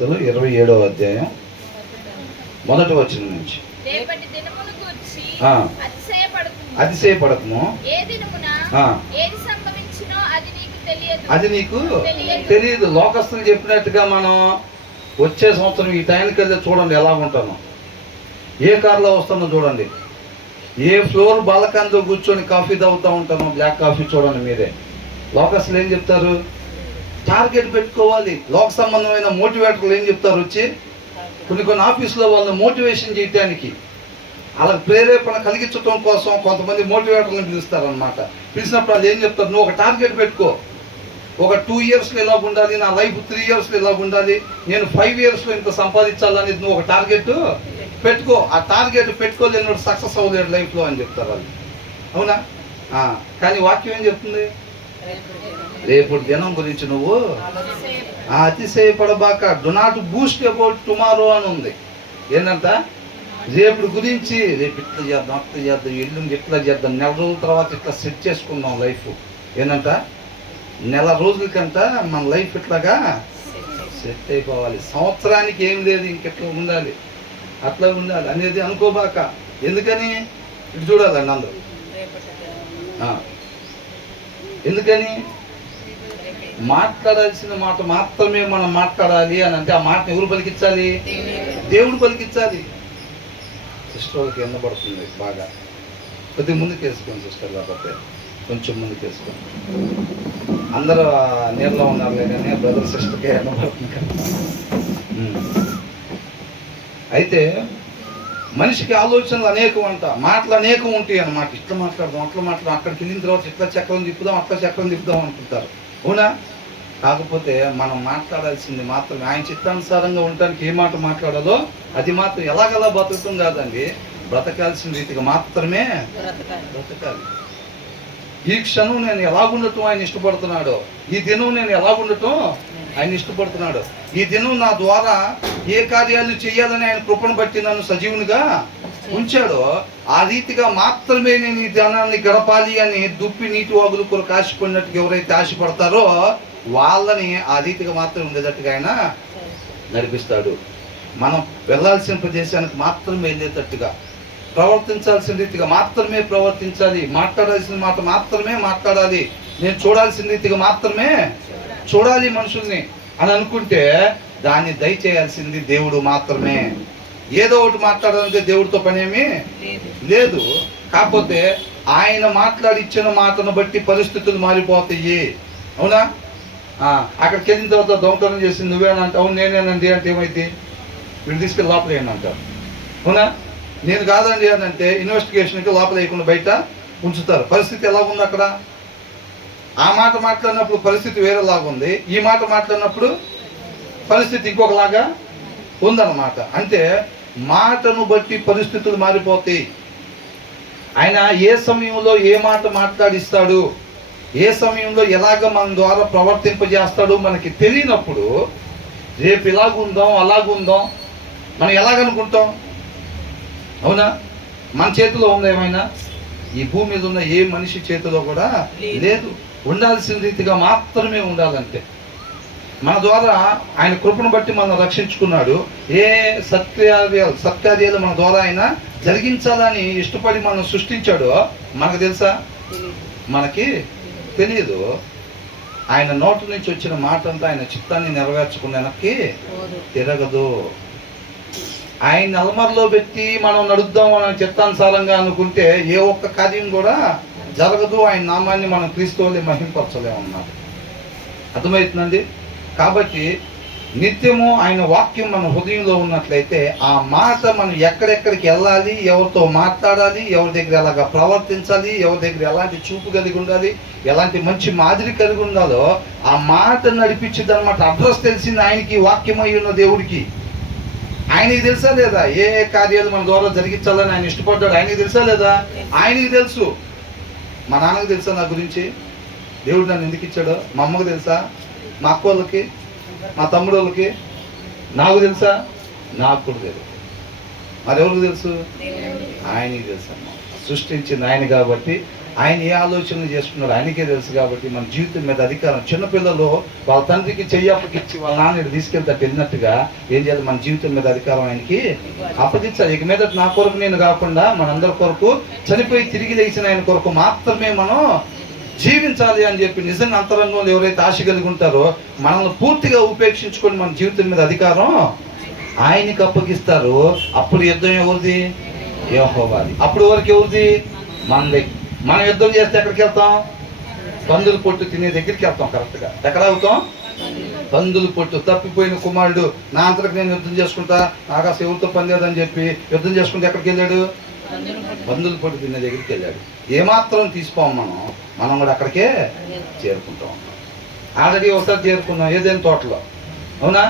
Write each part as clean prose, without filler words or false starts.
27వ అధ్యాయం మొదటి వచనం నుంచి. అతిశయపడకము, అది నీకు తెలియదు. లోకస్తులు చెప్పినట్టుగా మనం వచ్చే సంవత్సరం ఈ టైంకి వెళ్తే చూడండి ఎలా ఉంటాను, ఏ కారులో వస్తానో చూడండి, ఏ ఫ్లోర్ బాలకాంతో కూర్చొని కాఫీ తాగుతూ ఉంటానో, బ్లాక్ కాఫీ చూడండి మీరే. లోకస్తులు ఏం చెప్తారు? టార్గెట్ పెట్టుకోవాలి. లోక సంబంధమైన మోటివేటర్లు ఏం చెప్తారు? వచ్చి కొన్ని ఆఫీసులో వాళ్ళని మోటివేషన్ చేయడానికి, వాళ్ళకి ప్రేరేపణ కలిగించడం కోసం కొంతమంది మోటివేటర్లను పిలుస్తారనమాట. పిలిచినప్పుడు వాళ్ళు ఏం చెప్తారు? నువ్వు ఒక టార్గెట్ పెట్టుకో, ఒక 2 ఇయర్స్లో ఇలా ఉండాలి, నా లైఫ్ 3 ఇయర్స్లో ఇలా ఉండాలి, నేను 5 ఇయర్స్లో ఇంత సంపాదించాలనేది నువ్వు ఒక టార్గెట్ పెట్టుకో. ఆ టార్గెట్ పెట్టుకోలేని సక్సెస్ అవ్వలేడు లైఫ్లో అని చెప్తారు వాళ్ళు. అవునా? కానీ వాక్యం ఏం చెప్తుంది? రేపు దినం గురించి నువ్వు అతిశయపడబాక, do not boast about tomorrow అని ఉంది. ఏంటంట? రేపు గురించి, రేపు ఇట్లా చేద్దాం, అట్లా చేద్దాం, ఎల్లుండి ఇట్లా చేద్దాం, నెల రోజుల తర్వాత ఇట్లా సెట్ చేసుకుందాం లైఫ్. ఏంటంట? నెల రోజులకంట మన లైఫ్ ఇట్లాగా సెట్ అయిపోవాలి. సంవత్సరానికి ఏం లేదు, ఇంకెట్లా ఉండాలి, అట్లా ఉండాలి అనేది అనుకోబాక. ఎందుకని? ఇటు చూడాలండి అందరూ. ఎందుకని? మాట్లాడాల్సిన మాట మాత్రమే మనం మాట్లాడాలి అని అంటే, ఆ మాటను ఎవరు పలికించాలి? దేవుడు పలికించాలి. సిస్టర్ వాళ్ళకి ఎన్నబడుతుంది బాగా. కొద్దిగా ముందుకు వేసుకోండి సిస్టర్, లేకపోతే కొంచెం ముందుకు వేసుకోండి. అందరూ నీళ్ళలో ఉన్నారు కానీ బ్రదర్ సిస్టర్కే ఎన్నబడుతుంది కదా. అయితే మనిషికి ఆలోచనలు అనేకం అంట, మాటలు అనేకం ఉంటాయి అన్నమాట. ఇట్లా మాట్లాడదాం, అట్లా మాట్లాడదాం, అక్కడికి వెళ్ళిన తర్వాత ఇట్లా చక్రం తిప్పుదాం, అట్లా చక్రం తిప్పుదాం అనుకుంటారు. అవునా? కాకపోతే మనం మాట్లాడాల్సింది మాత్రమే ఆయన చిత్తానుసారంగా ఉండటానికి ఏ మాట మాట్లాడాలో అది మాత్రం ఎలాగలా బతకటం కాదండి, బ్రతకాల్సిన రీతిగా మాత్రమే బ్రతకాలి. ఈ క్షణం నేను ఎలాగుండటం ఆయన ఇష్టపడుతున్నాడో, ఈ దినం నేను ఎలాగుండటం ఆయన ఇష్టపడుతున్నాడు, ఈ దినం నా ద్వారా ఏ కార్యాలు చేయాలని ఆయన కృపను బట్టి నన్ను సజీవునిగా ఉంచాడో ఆ రీతిగా మాత్రమే నేను ఈ దినాన్ని గడపాలి అని దుప్పి నీటి వాగులు కొరకు ఆశపడినట్టుగా ఎవరైతే ఆశపడతారో వాళ్ళని ఆ రీతిగా మాత్రం ఉండేటట్టుగా ఆయన నడిపిస్తాడు. మనం వెళ్ళాల్సిన ప్రదేశానికి మాత్రమే వెళ్ళేటట్టుగా, ప్రవర్తించాల్సిన రీతిగా మాత్రమే ప్రవర్తించాలి, మాట్లాడాల్సిన మాట మాత్రమే మాట్లాడాలి, నేను చూడాల్సిన రీతిగా మాత్రమే చూడాలి మనుషుల్ని అని అనుకుంటే దాన్ని దయచేయాల్సింది దేవుడు మాత్రమే. ఏదో ఒకటి మాట్లాడాలంటే దేవుడితో పనేమీ లేదు. కాకపోతే ఆయన మాట్లాడిచ్చిన మాటను బట్టి పరిస్థితులు మారిపోతాయి. అవునా? అక్కడికి వెళ్ళిన తర్వాత దొంగతనం చేసింది నువ్వేనంటే, అవును నేనేనండి అంటే ఏమైంది? వీళ్ళు తీసుకెళ్ళి లోపల వేయండి అంటారు. అవునా? నేను కాదండి అని అంటే ఇన్వెస్టిగేషన్కి లోపల వేయకుండా బయట ఉంచుతారు. పరిస్థితి ఎలా ఉంది అక్కడ? ఆ మాట మాట్లాడినప్పుడు పరిస్థితి వేరేలాగా ఉంది, ఈ మాట మాట్లాడినప్పుడు పరిస్థితి ఇంకొకలాగా ఉందన్నమాట. అంటే మాటను బట్టి పరిస్థితులు మారిపోతాయి. ఆయన ఏ సమయంలో ఏ మాట మాట్లాడిస్తాడు, ఏ సమయంలో ఎలాగ మన ద్వారా ప్రవర్తింపజేస్తాడు మనకి తెలియనప్పుడు రేపు ఇలాగుందాం అలాగుందాం మనం ఎలాగనుకుంటాం? అవునా? మన చేతిలో ఉందా ఏమైనా? ఈ భూమి మీద ఉన్న ఏ మనిషి చేతిలో కూడా లేదు. ఉండాల్సిన రీతిగా మాత్రమే ఉండాలంటే మన ద్వారా ఆయన కృపను బట్టి మనం రక్షించుకున్నాడు. ఏ సత్కార్యాలు మన ద్వారా ఆయన జరిగించాలని ఇష్టపడి మనం సృష్టించాడో మనకు తెలుసా? మనకి తెలియదు. ఆయన నోటి నుంచి వచ్చిన మాట అంతా ఆయన చిత్తాన్ని నెరవేర్చుకున్న వెనక్కి తిరగదు. ఆయన అల్మర్లో పెట్టి మనం నడుద్దాం అని చిత్తానుసారంగా అనుకుంటే ఏ ఒక్క కార్యం కూడా జరగదు. ఆయన నామాన్ని మనం క్రీస్తువుని మహింపరచలేమన్నారు. అర్థమవుతుందండి? కాబట్టి నిత్యము ఆయన వాక్యం మన హృదయంలో ఉన్నట్లయితే ఆ మాట మనం ఎక్కడెక్కడికి వెళ్ళాలి, ఎవరితో మాట్లాడాలి, ఎవరి దగ్గర ఎలాగా ప్రవర్తించాలి, ఎవరి దగ్గర ఎలాంటి చూపు కలిగి ఉండాలి, ఎలాంటి మంచి మాదిరి కలిగి ఉండాలో ఆ మాట నడిపించింది అనమాట. అడ్రస్ తెలిసింది ఆయనకి, వాక్యం అయి ఉన్న దేవుడికి. ఆయనకి తెలుసా లేదా ఏ కార్యాలు మన ద్వారా జరిగించాలని ఆయన ఇష్టపడ్డాడు? ఆయనకి తెలుసా లేదా? ఆయనకి తెలుసు. మా నాన్నకి తెలుసా నా గురించి? దేవుడు నన్ను ఎందుకు ఇచ్చాడో? మా అమ్మకు తెలుసా? మా అక్క వాళ్ళకి, మా తమ్ముడు వాళ్ళకి, నాకు తెలుసా? నాకు కూడా తెలుసు. మరెవరికి తెలుసు? ఆయనకి తెలుసు అమ్మ. సృష్టించింది ఆయన కాబట్టి ఆయన ఏ ఆలోచనలు చేసుకున్నాడు ఆయనకే తెలుసు. కాబట్టి మన జీవితం మీద అధికారం, చిన్నపిల్లలు వాళ్ళ తండ్రికి చెయ్యి అప్పగిచ్చి వాళ్ళ నాన్న తీసుకెళ్తే వెళ్ళినట్టుగా ఏం చేయాలి, మన జీవితం మీద అధికారం ఆయనకి అప్పగించాలి. ఇక మీద నా కొరకు నేను కాకుండా మనందరి కొరకు చనిపోయి తిరిగి లేచిన ఆయన కొరకు మాత్రమే మనం జీవించాలి అని చెప్పి నిజంగా అంతరంగంలో ఎవరైతే ఆశ కలిగి ఉంటారో మనల్ని పూర్తిగా ఉపేక్షించుకొని మన జీవితం మీద అధికారం ఆయనకి అప్పగిస్తారు. అప్పుడు యుద్ధం ఎవరిది? యెహోవాది. అప్పుడు వరకు ఎవరిది? మనది. మనం యుద్ధం చేస్తే ఎక్కడికి వెళ్తాం? పందుల పొట్టు తినే దగ్గరికి వెళ్తాం. కరెక్ట్గా ఎక్కడ అవుతాం? పందుల పొట్టు. తప్పిపోయిన కుమారుడు నా అంతరకు నేను యుద్ధం చేసుకుంటా, నాకు అసలు ఎవరితో పని లేదని చెప్పి యుద్ధం చేసుకుంటే ఎక్కడికి వెళ్ళాడు? పందుల పొట్టు తినే దగ్గరికి వెళ్ళాడు. ఏమాత్రం తీసుకోం మనం కూడా అక్కడికే చేరుకుంటాం. ఆల్రెడీ ఒకసారి చేరుకున్నాం ఏదైనా తోటలో, అవునా?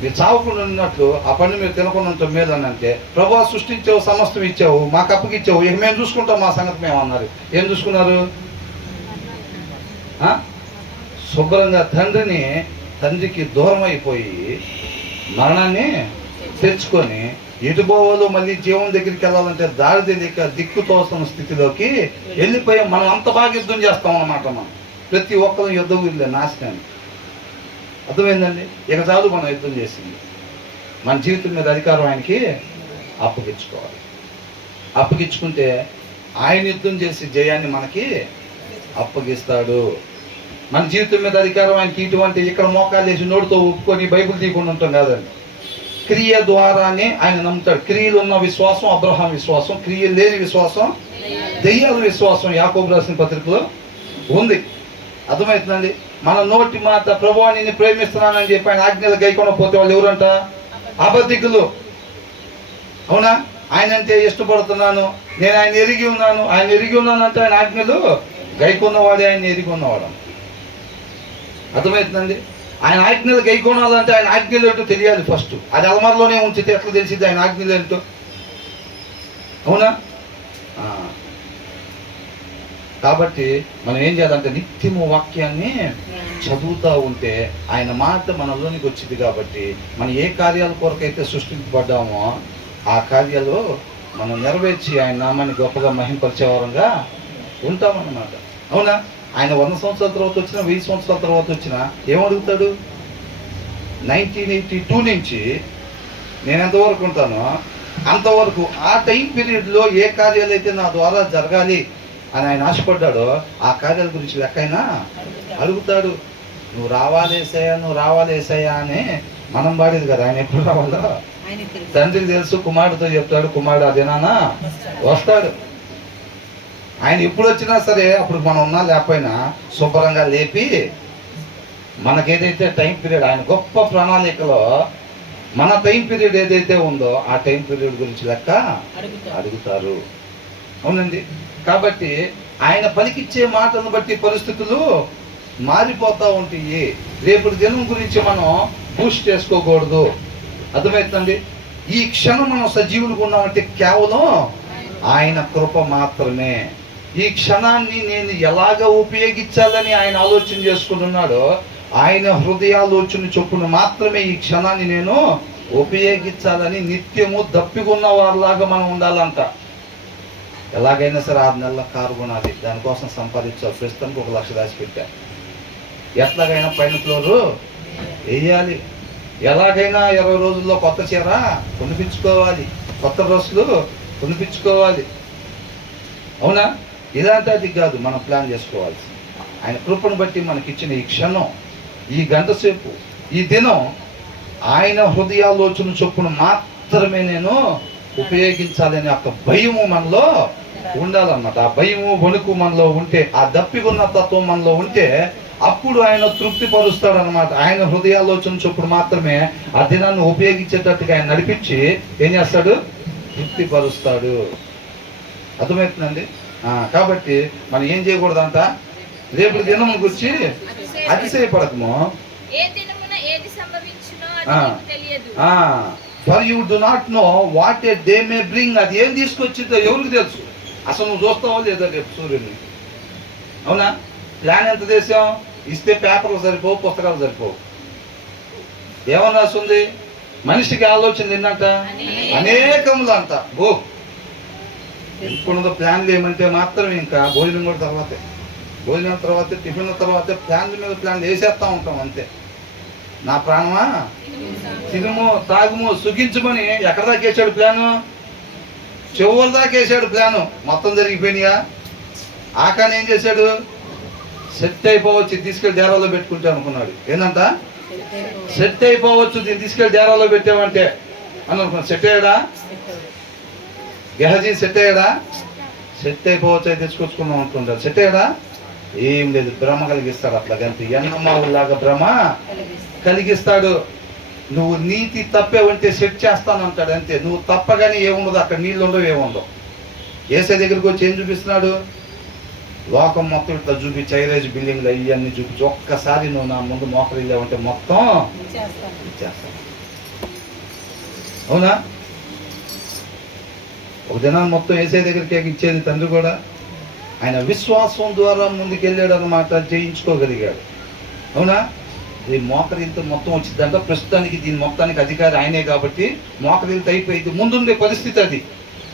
మీరు చావకుండా ఉన్నట్లు ఆ పండు మీరు తినకుండా ఉంటాం మీద అంటే, ప్రభువా సృష్టించావు, సమస్తం ఇచ్చావు, మాకు అప్పగిచ్చావు, ఇక మేము చూసుకుంటాం మా సంగతి మేము అన్నారు. ఏం చూసుకున్నారు? శుభ్రంగా తండ్రికి దూరం అయిపోయి మరణాన్ని తెచ్చుకొని ఎటు పోవాలో మళ్ళీ జీవం దగ్గరికి వెళ్ళాలంటే దారి తెలియక దిక్కు తోస్తున్న స్థితిలోకి వెళ్ళిపోయాం. మనం అంత బాగా యుద్ధం చేస్తాం అన్నమాట. మనం ప్రతి ఒక్కరు యుద్ధం వీళ్ళే నాశనాన్ని. అర్థమైందండి? ఇక చాలు మనం యుద్ధం చేసింది. మన జీవితం మీద అధికారం ఆయనకి అప్పగించుకోవాలి. అప్పగించుకుంటే ఆయన యుద్ధం చేసి జయాన్ని మనకి అప్పగిస్తాడు. మన జీవితం మీద అధికారం ఆయనకి ఇటువంటి ఇక్కడ మోకాలు వేసి నోటితో ఒప్పుకొని బైబిల్ తీయకుండా ఉంటాం కాదండి. క్రియ ద్వారానే ఆయన నమ్ముతాడు. క్రియలు ఉన్న విశ్వాసం అబ్రహాం విశ్వాసం, క్రియలు లేని విశ్వాసం దెయ్యాల విశ్వాసం యాకోబు రాసిన పత్రికలో ఉంది. అర్థమవుతుందండి? మన నోటి మాట ప్రభువా నిన్ను ప్రేమిస్తున్నానని చెప్పి ఆయన ఆజ్ఞలు గైకొనకపోతే వాళ్ళు ఎవరంట? అబద్ధికులు. అవునా? ఆయన అంటే ఇష్టపడుతున్నాను, నేను ఆయన ఎరిగి ఉన్నాను, ఆయన ఎరిగి ఉన్నాను అంటే ఆయన ఆజ్ఞలు గైకొన్నవాడే ఆయన ఎరిగి ఉన్నవాడు. అర్థమవుతుందండి? ఆయన ఆజ్ఞలు గైకొనాలంటే ఆయన ఆజ్ఞలు ఏంటో తెలియాలి ఫస్ట్. అది అలమార్లోనే ఉంచితే ఎట్లా తెలిసింది ఆయన ఆజ్ఞలు ఏంటో? అవునా? కాబట్టి మనం ఏం చేయాలంటే నిత్యము వాక్యాన్ని చదువుతూ ఉంటే ఆయన మాట మనలోనికి వచ్చింది. కాబట్టి మనం ఏ కార్యాల కొరకైతే సృష్టించబడ్డామో ఆ కార్యాలు మనం నెరవేర్చి ఆయన నామాన్ని గొప్పగా మహింపరిచేవారంగా ఉంటామన్నమాట. అవునా? ఆయన 100 సంవత్సరాల తర్వాత వచ్చినా 1000 సంవత్సరాల తర్వాత వచ్చినా ఏమడుగుతాడు? 1982 నుంచి నేను ఎంతవరకు ఉంటానో అంతవరకు ఆ టైం పీరియడ్లో ఏ కార్యాలు అయితే నా ద్వారా జరగాలి అని ఆయన ఆశపడ్డాడో ఆ కార్యాల గురించి లెక్కైనా అడుగుతాడు. నువ్వు రావాలేసయ్యా అని మనం పాడేది కదా. ఆయన ఎప్పుడు రావాలో తండ్రికి తెలుసు. కుమారుడితో చెప్తాడు, కుమారుడు అదేనా వస్తాడు. ఆయన ఎప్పుడు వచ్చినా సరే అప్పుడు మనం ఉన్నా లేకపోయినా శుభ్రంగా లేపి మనకేదైతే టైం పీరియడ్ ఆయన గొప్ప ప్రణాళికలో మన టైం పీరియడ్ ఏదైతే ఉందో ఆ టైం పీరియడ్ గురించి లెక్క అడుగుతారు. అవునండి? కాబట్టి ఆయన పలికిచ్చే మాటలను బట్టి పరిస్థితులు మారిపోతూ ఉంటాయి. రేపటి దినం గురించి మనం బూస్ట్ చేసుకోకూడదు. అర్థమవుతుందండి? ఈ క్షణం మనం సజీవులుగా ఉన్నామంటే కేవలం ఆయన కృప మాత్రమే. ఈ క్షణాన్ని నేను ఎలాగ ఉపయోగించాలని ఆయన ఆలోచన చేసుకుంటున్నాడో ఆయన హృదయాలోచన చొప్పున మాత్రమే ఈ క్షణాన్ని నేను ఉపయోగించాలని నిత్యము దప్పికున్న వారిలాగా మనం ఉండాలంట. ఎలాగైనా సరే 6 నెలల కారు కొనాలి, దానికోసం సంపాదించాలి. ప్రస్తుతానికి 1 లక్ష దాచి పెట్టా. ఎట్లాగైనా పైన ఫ్లోరు వేయాలి. ఎలాగైనా 20 రోజుల్లో కొత్త చీర కొనిపించుకోవాలి, కొత్త డ్రెస్సులు కొనిపించుకోవాలి. అవునా? ఇలాంటిది కాదు మనం ప్లాన్ చేసుకోవాలి. ఆయన కృపను బట్టి మనకిచ్చిన ఈ క్షణం, ఈ గంట సేపు, ఈ దినం ఆయన హృదయాలోచన చొప్పున మాత్రమే నేను ఉపయోగించాలనే ఒక భయము మనలో ఉండాలన్నమాట. ఆ భయము వణుకు మనలో ఉంటే, ఆ దప్పికున్న తత్వం మనలో ఉంటే అప్పుడు ఆయన తృప్తి పరుస్తాడు అనమాట. ఆయన హృదయాలోచన చొప్పుడు మాత్రమే ఆ దినాన్ని ఉపయోగించేటట్టుగా ఆయన నడిపించి ఏం చేస్తాడు? తృప్తి పరుస్తాడు. అర్థమవుతుందండి? కాబట్టి మనం ఏం చేయకూడదంట? రేపు దినం గురించి అతిశయపడకము. For you do not know what a day may bring. అది ఏం తీసుకొచ్చిందో ఎవరికి తెలుసు? అసలు నువ్వు చూస్తావో లేదా రేపు సూర్యుడిని? అవునా? ప్లాన్ ఎంత చేసాం? ఇస్తే పేపర్లు సరిపోవు, పుస్తకాలు సరిపోవు. ఏమన్నా రాస్తుంది? మనిషికి ఆలోచన ఏంటంట? అనేకములు అంట. ఎందుకున్నదో ప్లాన్లు ఏమంటే మాత్రం ఇంకా భోజనం కూడా తర్వాతే, భోజనం తర్వాత టిఫిన్ తర్వాత ప్లాన్ల మీద ప్లాన్లు వేసేస్తూ ఉంటాం అంతే. నా ప్రాణమా తినుము తాగుము సుఖించుమని ఎక్కడ దాకా వేసాడు ప్లాను? చివరి దాకా వేసాడు ప్లాను. మొత్తం జరిగిపోయినాయా? ఆకాని ఏం చేశాడు? సెట్ అయిపోవచ్చు తీసుకెళ్ళి డేరాలో పెట్టుకుంటా అనుకున్నాడు. ఏంటంట? సెట్ అయిపోవచ్చు దీన్ని తీసుకెళ్ళి డేరాలో పెట్టామంటే అని అనుకున్నాడు. సెట్ అయ్యాడా? గెహజీ సెట్ అయ్యాడా? సెట్ అయిపోవచ్చు అయితే తెచ్చుకొచ్చుకున్నాం అనుకుంటాడు. సెట్ అయ్యాడా? ఏం లేదు, భ్రమ కలిగిస్తాడు. అట్లా కనుక ఎన్నమ్మలాగా భ్రమ కలిగిస్తాడు. నువ్వు నీతి తప్పేవంటే సెట్ చేస్తాను అంటాడు అంతే. నువ్వు తప్పగానే ఏముండదు, అక్కడ నీళ్ళు ఉండవు ఏముండవు. ఏసై దగ్గరికి వచ్చి ఏం చూపిస్తున్నాడు? లోకం మొత్తం ఇట్లా చూపించి హైరేజ్ బిల్డింగ్లు అయ్యన్నీ చూపించి ఒక్కసారి నువ్వు నా ముందు మోకరిల్లావంటే మొత్తం ఇచ్చేస్తాను. అవునా? ఒక దినాన్ని మొత్తం ఏసై దగ్గరికి ఇచ్చేది తండ్రి కూడా. ఆయన విశ్వాసం ద్వారా ముందుకెళ్ళాడు అన్నమాట, జయించుకోగలిగాడు. అవునా? ఈ మోకరిల్తో మొత్తం వచ్చిందంట. ప్రస్తుతానికి దీని మొత్తానికి అధికారి ఆయనే కాబట్టి మోకరిల్తో అయిపోయింది. ముందుండే పరిస్థితి అది.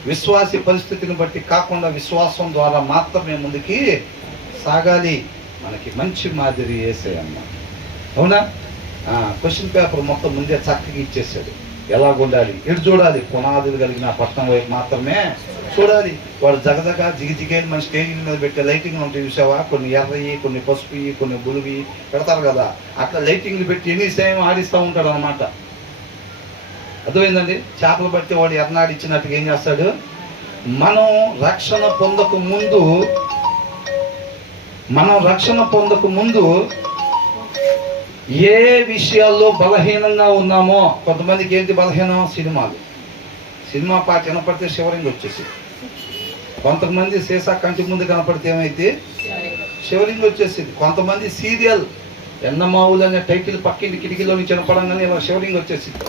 విశ్వాసి పరిస్థితిని బట్టి కాకుండా విశ్వాసం ద్వారా మాత్రమే ముందుకి సాగాలి. మనకి మంచి మాదిరి యేసే అన్నమాట. అవునా? క్వశ్చన్ పేపర్ మొత్తం ముందే చక్కగా ఇచ్చేసాడు. ఎలాగుండాలి, ఎటు చూడాలి? పునాదులు కలిగిన పట్టణం వైపు మాత్రమే చూడాలి. వాడు జగజగ జిగిజిగేని మన స్టేజ్ మీద పెట్టే లైటింగ్లు ఉంటాయి చూసావా? కొన్ని ఎర్రవి, కొన్ని పసుపువి, కొన్ని బులువి పెడతారు కదా. అట్లా లైటింగ్లు పెట్టి ఎన్ని సేమ్ ఆడిస్తూ ఉంటాడు అనమాట. అర్థమైందండి? చేపలు పట్టి వాడు ఎర్నాడిచ్చినట్టుగా ఏం చేస్తాడు? మనం రక్షణ పొందక ముందు ఏ విషయాల్లో బలహీనంగా ఉన్నామో, కొంతమందికి ఏంటి బలహీనం? సినిమా పాట వినపడితే షివరింగ్ వచ్చేసి, కొంతమంది సీసా కంటి ముందు కనపడితే ఏమైతే షివరింగ్ వచ్చేసింది. కొంతమంది సీరియల్ ఎన్నమావులు అనే టైటిల్ పక్కింటి కిటికీలో నుంచి వినపడంగానే ఇలా షివరింగ్ వచ్చేసింది.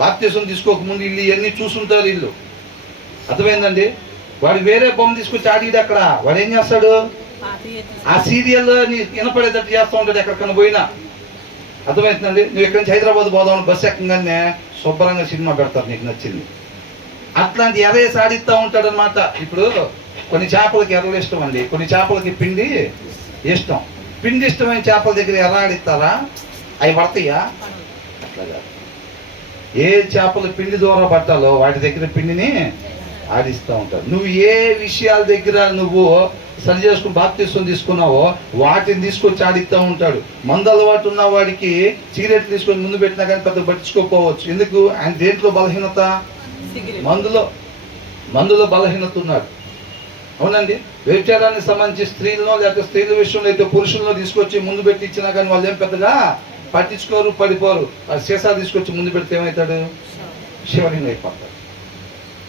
బాప్తిసం తీసుకోకముందు ఇల్లు ఇవన్నీ చూసుంటారు ఇల్లు. అర్థమైందండి? వాడు వేరే బొమ్మ తీసుకొచ్చి ఆడిది అక్కడ వాడు ఏం చేస్తాడు? ఆ సీరియల్ వినపడేటట్టు చేస్తూ ఉంటాడు ఎక్కడికన్నా పోయినా. అర్థమవుతుందండి? నువ్వు ఎక్కడి నుంచి హైదరాబాద్ పోదామని బస్సు ఎక్కగానే శుభ్రంగా సినిమా పెడతారు నీకు నచ్చింది. అట్లాంటి ఎర్రేసి ఆడిస్తూ ఉంటాడు అనమాట. ఇప్పుడు కొన్ని చేపలకి ఎర్రలు ఇష్టం అండి, కొన్ని చేపలకి పిండి ఇష్టం. పిండి ఇష్టమైన చేపల దగ్గర ఎర్ర ఆడిస్తారా? అవి పడతాయా? అట్లాగా ఏ చేపలు పిండి ద్వారా పట్టాలో వాటి దగ్గర పిండిని ఆడిస్తూ ఉంటారు. నువ్వు ఏ విషయాల దగ్గర నువ్వు సరి చేసుకుని బాప్తిసం తీసుకున్నావో వాటిని తీసుకొచ్చి ఆడిస్తూ ఉంటాడు. మందు అలవాటు ఉన్న వాడికి సిగరెట్ తీసుకొని ముందు పెట్టినా కానీ పెద్ద పట్టించుకోకపోవచ్చు. ఎందుకు? ఆయన దేంట్లో బలహీనత? మందులో బలహీనత ఉన్నాడు. అవునండి? వ్యభిచారానికి సంబంధించి స్త్రీలను లేకపోతే స్త్రీల విషయంలో అయితే పురుషులను తీసుకొచ్చి ముందు పెట్టి ఇచ్చినా కానీ వాళ్ళు ఏం పెద్దగా పట్టించుకోరు, పడిపోరు. ఆ సీసా తీసుకొచ్చి ముందు పెడితే ఏమవుతాడు? శివలింగం అయిపోతాడు.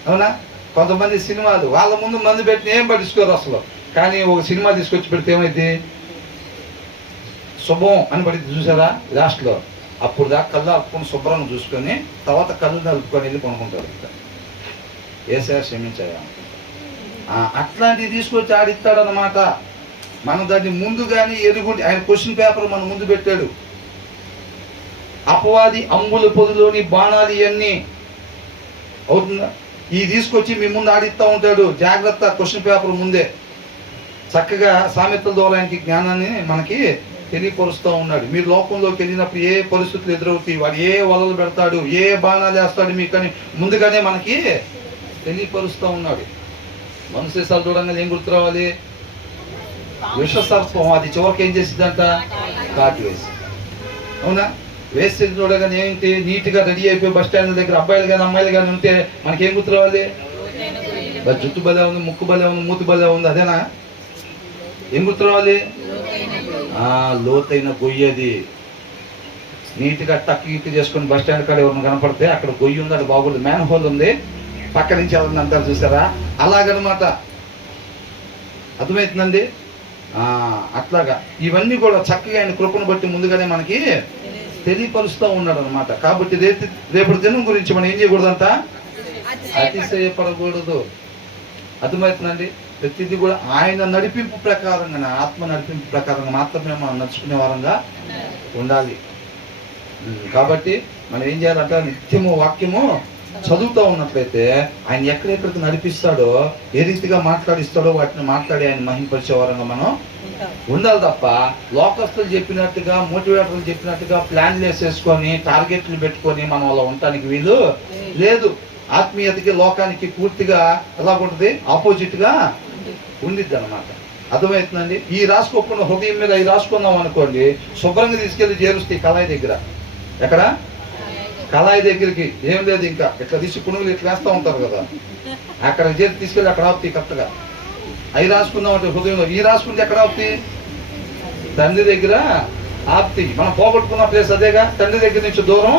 అవునా? కొంతమంది సినిమాలు వాళ్ళ ముందు మందు పెట్టి ఏం పట్టించుకోరు అసలు. కానీ ఒక సినిమా తీసుకొచ్చి పెడితే ఏమైంది? శుభం అని పడింది చూసారా లాస్ట్లో? అప్పుడు దాకా కళ్ళు అప్పుకొని శుభ్రంగా చూసుకొని తర్వాత కళ్ళు నలుపుకొని వెళ్ళి కొనుక్కుంటారు. ఏసా క్షమించాయా? అట్లాంటివి తీసుకొచ్చి ఆడిస్తాడనమాట. మనం దాన్ని ముందుగానే ఎరుగుండి ఆయన క్వశ్చన్ పేపర్ మన ముందు పెట్టాడు. అపవాది అంబుల పొదిలోని బాణాలు ఇవన్నీ అవుతుందా? ఈ తీసుకొచ్చి మీ ముందు ఆడిస్తూ ఉంటాడు. జాగ్రత్త, క్వశ్చన్ పేపర్ ముందే చక్కగా సామెతల ద్వారా ఆయనకి జ్ఞానాన్ని మనకి తెలియపరుస్తూ ఉన్నాడు. మీరు లోకంలోకి వెళ్ళినప్పుడు ఏ పరిస్థితులు ఎదురవుతాయి, వాడు ఏ వలలు పెడతాడు, ఏ బాణాలు వేస్తాడు మీకు అని ముందుగానే మనకి తెలియపరుస్తూ ఉన్నాడు. మనుషేసాలు చూడంగానే ఏం గుర్తు రావాలి? విషసర్పం. అది చివరికి ఏం చేసిందంట? కాటు వేసి. అవునా? వేసి చూడగానే ఏంటి? నీట్గా రెడీ అయిపోయి బస్ స్టాండ్ దగ్గర అబ్బాయిలు కానీ అమ్మాయిలు కానీ ఉంటే మనకేం గుర్తు రావాలి? జుట్టు భలే ఉంది, ముక్కు భలే ఉంది, మూతి భలే ఉంది, అదేనా? ఏం గుర్తు రావాలి? లోతైన గొయ్యి. అది నీట్గా టక్ ఇట్టు చేసుకుని బస్ స్టాండ్ కాడ ఎవరిని కనపడితే అక్కడ గొయ్యి ఉంది, అది బాగుంది, మ్యాన్ హోల్ ఉంది, పక్క నుంచి ఎవరిని అంటారు చూసారా? అలాగనమాట. అర్థమవుతుందండి? అట్లాగా ఇవన్నీ కూడా చక్కగా ఆయన కృపను బట్టి ముందుగానే మనకి తెలియపరుస్తూ ఉన్నాడు అనమాట. కాబట్టి రేపటి దినం గురించి మనం ఏం చేయకూడదంట? అతిశయపడకూడదు. అర్థమవుతుందండి? ప్రతిదీ కూడా ఆయన నడిపింపు ప్రకారంగా, ఆత్మ నడిపింపు ప్రకారంగా మాత్రమే మనం నడుచుకునే వారంగా ఉండాలి. కాబట్టి మనం ఏం చేయాలంటే నిత్యము వాక్యము చదువుతూ ఉన్నట్లయితే ఆయన ఎక్కడెక్కడికి నడిపిస్తాడో, ఏ రీతిగా మాట్లాడిస్తాడో వాటిని మాట్లాడి ఆయన మహింపరిచే వారంగా మనం ఉండాలి తప్ప లోకస్తులు చెప్పినట్టుగా, మోటివేటర్లు చెప్పినట్టుగా ప్లాన్లు వేసేసుకొని టార్గెట్లు పెట్టుకొని మనం అలా ఉండటానికి వీలు లేదు. ఆత్మీయతకి లోకానికి పూర్తిగా ఎలా ఉంటుంది, ఆపోజిట్ గా ఉండిద్ది అనమాట. అర్థమవుతుందండి. ఈ రాసుకోకుండా హృదయం మీద ఈ రాసుకుందాం అనుకోండి, శుభ్రంగా తీసుకెళ్లి చేరుస్తాయి కళాయి దగ్గర. ఎక్కడ? కళాయి దగ్గరికి. ఏం లేదు, ఇంకా ఇట్లా తీసి పునుగులు ఇట్లా వేస్తూ ఉంటారు కదా, అక్కడ చేతి తీసుకెళ్ళి అక్కడ ఆపుతాయి కరెక్ట్గా. అవి రాసుకుందాం అంటే హృదయంలో. ఈ రాసుకుంటే ఎక్కడ ఆపుతాయి? తండ్రి దగ్గర ఆప్తి. మనం పోగొట్టుకున్న ప్లేస్ అదేగా. తండ్రి దగ్గర నుంచి దూరం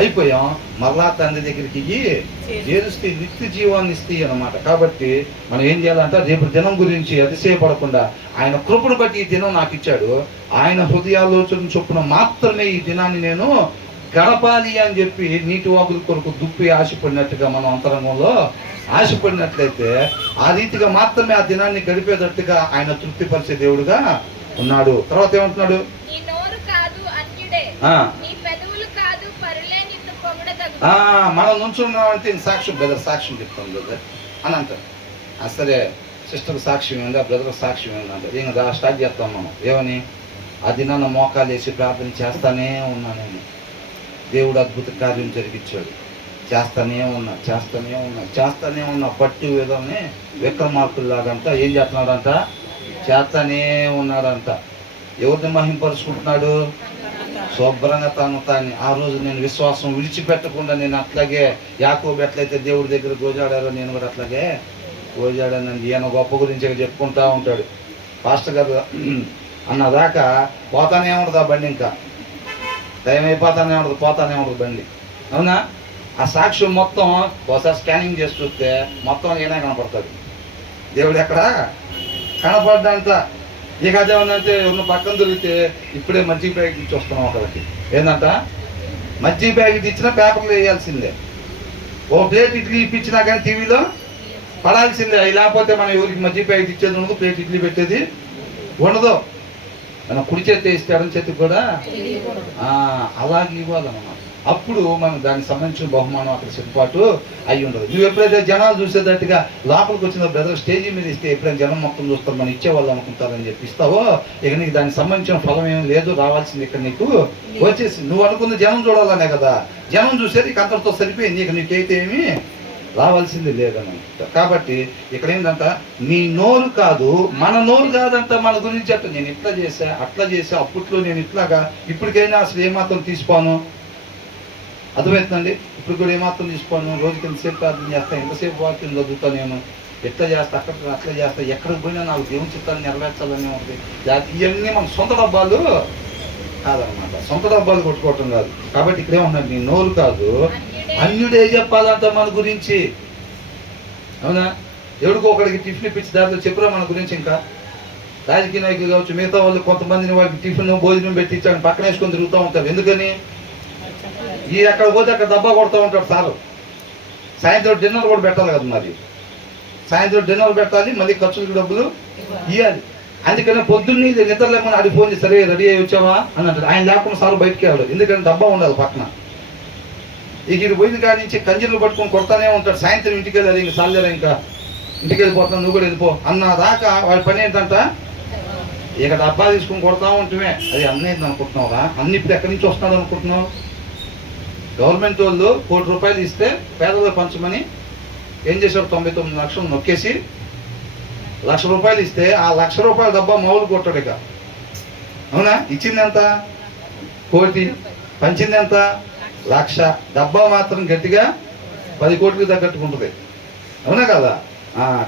అయిపోయాం, మళ్ళా తండ్రి దగ్గరికి చేరుస్తే నిత్య జీవాన్ని ఇస్తాయి అన్నమాట. కాబట్టి మనం ఏం చేయాలంటే రేపు దినం గురించి అతిశయపడకుండా, ఆయన కృపను బట్టి ఈ దినం నాకు ఇచ్చాడు, ఆయన హృదయాలోచన చొప్పున మాత్రమే ఈ దినాన్ని నేను గడపాలి అని చెప్పి నీటి వాగుల కొరకు దుప్పి ఆశపడినట్టుగా మనం అంతరంగంలో ఆశపడినట్లయితే ఆ రీతిగా మాత్రమే ఆ దినాన్ని గడిపేటట్టుగా ఆయన తృప్తిపరిచే దేవుడుగా ఉన్నాడు. తర్వాత ఏమంటున్నాడు? మనం నుంచున్నామంటే సాక్ష్యం, బ్రదర్ సాక్ష్యం చెప్తాం బ్రదర్ అని అంటారు. సరే సిస్టర్ సాక్ష్యం ఏందా, బ్రదర్ సాక్ష్యం ఏందా అంటారు. ఇంకా స్టార్ట్ చేస్తాం మనం. ఏమని? ఆ దినాన్న మోకాలు వేసి ప్రార్థన చేస్తానే ఉన్నా నేను, దేవుడు అద్భుత కార్యం జరిగించాడు, చేస్తానే ఉన్నా పట్టు విధంని విక్రమార్కుల్లాగంట ఏం చేస్తున్నాడంట, చేస్తానే ఉన్నాడంట. ఎవరిని మహింపరుచుకుంటున్నాడు? శుభ్రంగా తాను. ఆ రోజు నేను విశ్వాసం విడిచిపెట్టకుండా నేను అట్లాగే, యాకోబు ఎట్లయితే దేవుడి దగ్గర గోజాడారో నేను కూడా అట్లాగే గోజాడానండి. ఈయన గొప్ప గురించి చెప్పుకుంటా ఉంటాడు. పాస్టర్ గారు అన్నదాకా పోతానే ఉండదు ఆ బండి, ఇంకా టైం అయిపోతానే ఉండదు, పోతానే ఉండదు బండి. అవునా? ఆ సాక్ష్యం మొత్తం ఒకసారి స్కానింగ్ చేసి చూస్తే మొత్తం ఏమైనా కనపడతాడు. దేవుడు ఎక్కడ కనపడ్డంట. ఇక అదేమన్నంటే ఉన్న పక్కన దొరికితే ఇప్పుడే మజ్జిగ ప్యాకెట్ ఇచ్చి వస్తున్నాం ఒకరికి. ఏంటంట? మజ్జిగ ప్యాకెట్ ఇచ్చినా పేపర్లో వేయాల్సిందే. ఓ ప్లేట్ ఇడ్లీ ఇప్పించినా కానీ టీవీలో పడాల్సిందే. అవి లేకపోతే మనం ఎవరికి మజ్జిగ ప్యాకెట్ ఇచ్చేది ఉండదు, ప్లేట్ ఇడ్లీ పెట్టేది ఉండదు. మనం కుడి చేతి ఇస్తే ఎడం చేతికి కూడా అలాగే ఇవ్వాలన్నమాట. అప్పుడు మనం దానికి సంబంధించిన బహుమానం అక్కడ సిద్ధపాటు అయ్యి ఉండదు. నువ్వు ఎప్పుడైతే జనాలు చూసేటట్టుగా లోపలికి వచ్చిన బ్రదర్ స్టేజీ మీద ఇస్తే ఎప్పుడైనా జనం మొత్తం చూస్తారు, మనం ఇచ్చేవాళ్ళు అనుకుంటారని చెప్పి ఇస్తావో, ఇక నీకు దానికి సంబంధించిన ఫలం ఏం లేదు, రావాల్సింది ఇక్కడ నీకు వచ్చేసి. నువ్వు అనుకున్న జనం చూడాలనే కదా, జనం చూసేది ఇక అంతటితో సరిపోయింది, ఇక నీకైతే ఏమీ రావాల్సింది లేదని. కాబట్టి ఇక్కడ ఏంటంట, నీ నోరు కాదు, మన నోరు కాదంట మన గురించి అంట. నేను ఇట్లా చేశా, అట్లా చేశా, అప్పట్లో నేను ఇట్లాగా, ఇప్పటికైనా అసలు ఏమాత్రం తీసుకోను. అర్థమవుతుందండి? ఇప్పుడు కూడా ఏమాత్రం తీసుకోను. రోజుకి ఎంతసేపు ప్రార్థన చేస్తా, ఎంతసేపు వాక్యం చదువుతా, నేను ఎట్లా చేస్తా, అట్లా చేస్తా, ఎక్కడికి పోయినా నాకు దేవుని చిత్తాన్ని నెరవేర్చాలని ఉంటుంది. ఇవన్నీ మన సొంత డబ్బాలు కాదనమాట, సొంత డబ్బాలు కొట్టుకోవటం కాదు. కాబట్టి ఇక్కడే ఉన్నాడు, నీ నోరు కాదు, అన్యుడే చెప్పాలంట మన గురించి. అవునా? ఎవడికో ఒకడికి టిఫిన్ ఇప్పించి దాంట్లో చెప్పురా మన గురించి. ఇంకా రాజకీయ నాయకులు కావచ్చు, మిగతా వాళ్ళు కొంతమందిని వాళ్ళకి టిఫిన్ భోజనం పెట్టి ఇచ్చాడు పక్కన వేసుకొని తిరుగుతూ ఉంటారు. ఎందుకని? ఈ ఎక్కడ పోతే అక్కడ దబ్బా కొడుతూ ఉంటాడు సారు. సాయంత్రం డిన్నర్ కూడా పెట్టాలి కదా, మరి సాయంత్రం డిన్నర్ పెట్టాలి, మళ్ళీ ఖర్చులకు డబ్బులు ఇవ్వాలి. అందుకని పొద్దున్నే నిద్ర లేకుండా అది ఫోన్ చేసి, సరే రెడీ అయ్యి వచ్చావా అని అంటాడు. ఆయన లేకుండా సార్ బయటికి వెళ్ళాడు, ఎందుకంటే డబ్బా ఉండాలి పక్కన. ఇక ఇది పోయిన కాడి నుంచి కంజీలు పట్టుకొని కొడతానే ఉంటాడు. సాయంత్రం ఇంటికి వెళ్ళాలి, ఇంకా సాలేరా, ఇంకా ఇంటికి వెళ్ళిపోతాను, నువ్వు కూడా వెళ్ళిపో అన్న దాకా వాళ్ళ పని ఏంటంట, ఇక డబ్బా తీసుకొని కొడతా ఉంటుమే. అది అన్నయ్యింది అనుకుంటున్నావురా, అన్ని ఇప్పుడు ఎక్కడి నుంచి వస్తున్నాడు అనుకుంటున్నావు? గవర్నమెంట్ వాళ్ళు ₹1 కోటి ఇస్తే పేదలు పంచమని ఏం చేశాడు, 99 లక్షలు నొక్కేసి ₹1,00,000 ఇస్తే ఆ ₹1,00,000 డబ్బా మామూలు కొట్టాడు. ఇక అవునా? ఇచ్చింది ఎంత? 1 కోటి. పంచింది ఎంత? 1,00,000. డబ్బా మాత్రం గట్టిగా 10 కోట్లకి తగ్గట్టుకుంటుంది. అవునా కదా?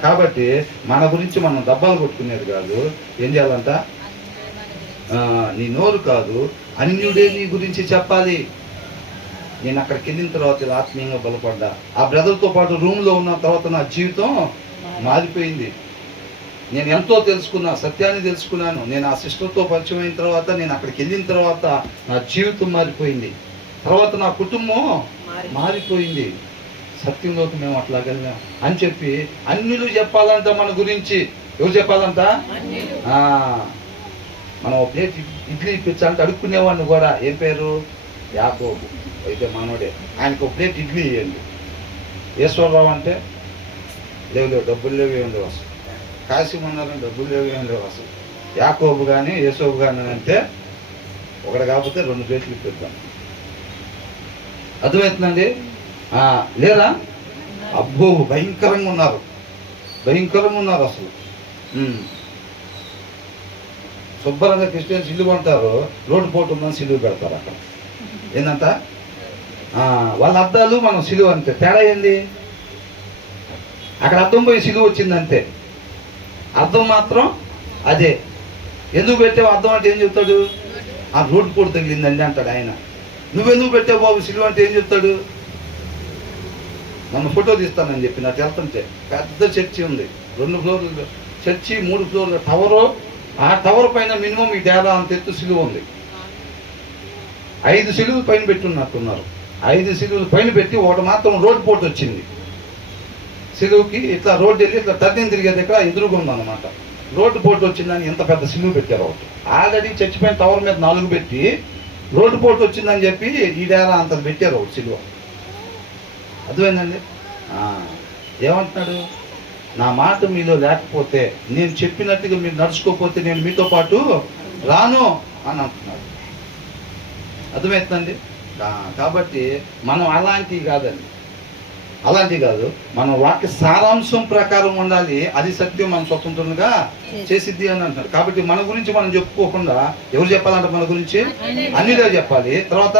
కాబట్టి మన గురించి మనం డబ్బాలు కొట్టుకునేది కాదు. ఏం చేయాలంట? నీ నోరు కాదు, అన్యుడే నీ గురించి చెప్పాలి. నేను అక్కడికి వెళ్ళిన తర్వాత ఇలా ఆత్మీయంగా బలపడ్డా. ఆ బ్రదర్తో పాటు రూమ్లో ఉన్న తర్వాత నా జీవితం మారిపోయింది. నేను ఎంతో తెలుసుకున్నా, సత్యాన్ని తెలుసుకున్నాను. నేను ఆ సిస్టర్తో పరిచయం అయిన తర్వాత, నేను అక్కడికి వెళ్ళిన తర్వాత నా జీవితం మారిపోయింది. తర్వాత నా కుటుంబం మారిపోయింది. సత్యంలోకి మేము అట్లా వెళ్ళాం అని చెప్పి అన్యులు చెప్పాలంట మన గురించి. ఎవరు చెప్పాలంట? మనం ఒక ప్లేట్ ఇడ్లీ ఇప్పించాలంటే అడుక్కునేవాడిని కూడా. ఏం పేరు? యాకోబు. అయితే మనోడే. ఆయనకు ఒక ప్లేట్ ఇడ్లీ ఇవ్వండి. ఈశ్వరరావు అంటే లేవు డబ్బులు లేవు ఏం లేవు అసలు. కాశీం అన్నారని డబ్బులు లేవు ఏం లేవు అసలు. యాకోబు కానీ యేసోబు కానీ అంటే ఒకటి కాకపోతే 2 ప్లేట్లు ఇప్పిద్దాం. అర్థమవుతుందండి? లేరా? అబ్బో భయంకరంగా ఉన్నారు అసలు. శుభ్రంగా క్రిస్టియన్స్ ఇల్లు కొంటారు, రోడ్డు పోటు ఉందని సిలువు పెడతారు అక్కడ. ఏంటంట వాళ్ళ అద్దాలు మనం సిలువ అంతే. తేడా ఏంది? అక్కడ అద్దం పోయి సిలువ వచ్చిందంతే, అద్దం మాత్రం అదే. ఎందుకు పెట్టావు అద్దం అంటే ఏం చెప్తాడు? ఆ రోడ్డు పోటు తగిలిందండి అంటాడు ఆయన. నువ్వెందుకు పెట్టావు బాబు సిలువ అంటే ఏం చెప్తాడు? నన్ను ఫోటో తీస్తానని చెప్పి నాకు వెళ్తుంటే పెద్ద చర్చి ఉంది, 2 ఫ్లోర్లు చర్చి, 3 ఫ్లోర్ల టవరు. ఆ టవర్ పైన మినిమం ఈ డేరా అంత ఎత్తు సిలువ ఉంది. 5 సిలువలు పైన పెట్టున్నట్టున్నారు. 5 సిలువలు పైన పెట్టి ఒకటి మాత్రం రోడ్డు పోటు వచ్చింది. సిలువుకి ఇట్లా రోడ్డు వెళ్ళి ఇట్లా టర్నింగ్ తిరిగే దగ్గర ఎదురుగా ఉందన్నమాట. రోడ్డు పోటు వచ్చిందని ఎంత పెద్ద సిలువు పెట్టారు ఒకటి. ఆల్రెడీ చర్చి పైన టవర్ మీద 4 పెట్టి రోడ్డు పోటు వచ్చిందని చెప్పి ఈ డేరా అంత పెట్టారు ఒకటి సిలువ. అర్థమైందండి? ఏమంటున్నాడు? నా మాట మీలో లేకపోతే, నేను చెప్పినట్టుగా మీరు నడుచుకోకపోతే నేను మీతో పాటు రాను అని అంటున్నాడు. అర్థమవుతుందండి? కాబట్టి మనం అలాంటివి కాదు, మన వాక్య సారాంశం ప్రకారం ఉండాలి. అది సత్యం మనం స్వతంత్రంగా చేసిద్ది అని అంటున్నాడు. కాబట్టి మన గురించి మనం చెప్పుకోకుండా ఎవరు చెప్పాలంట? మన గురించి అన్నిలో చెప్పాలి. తర్వాత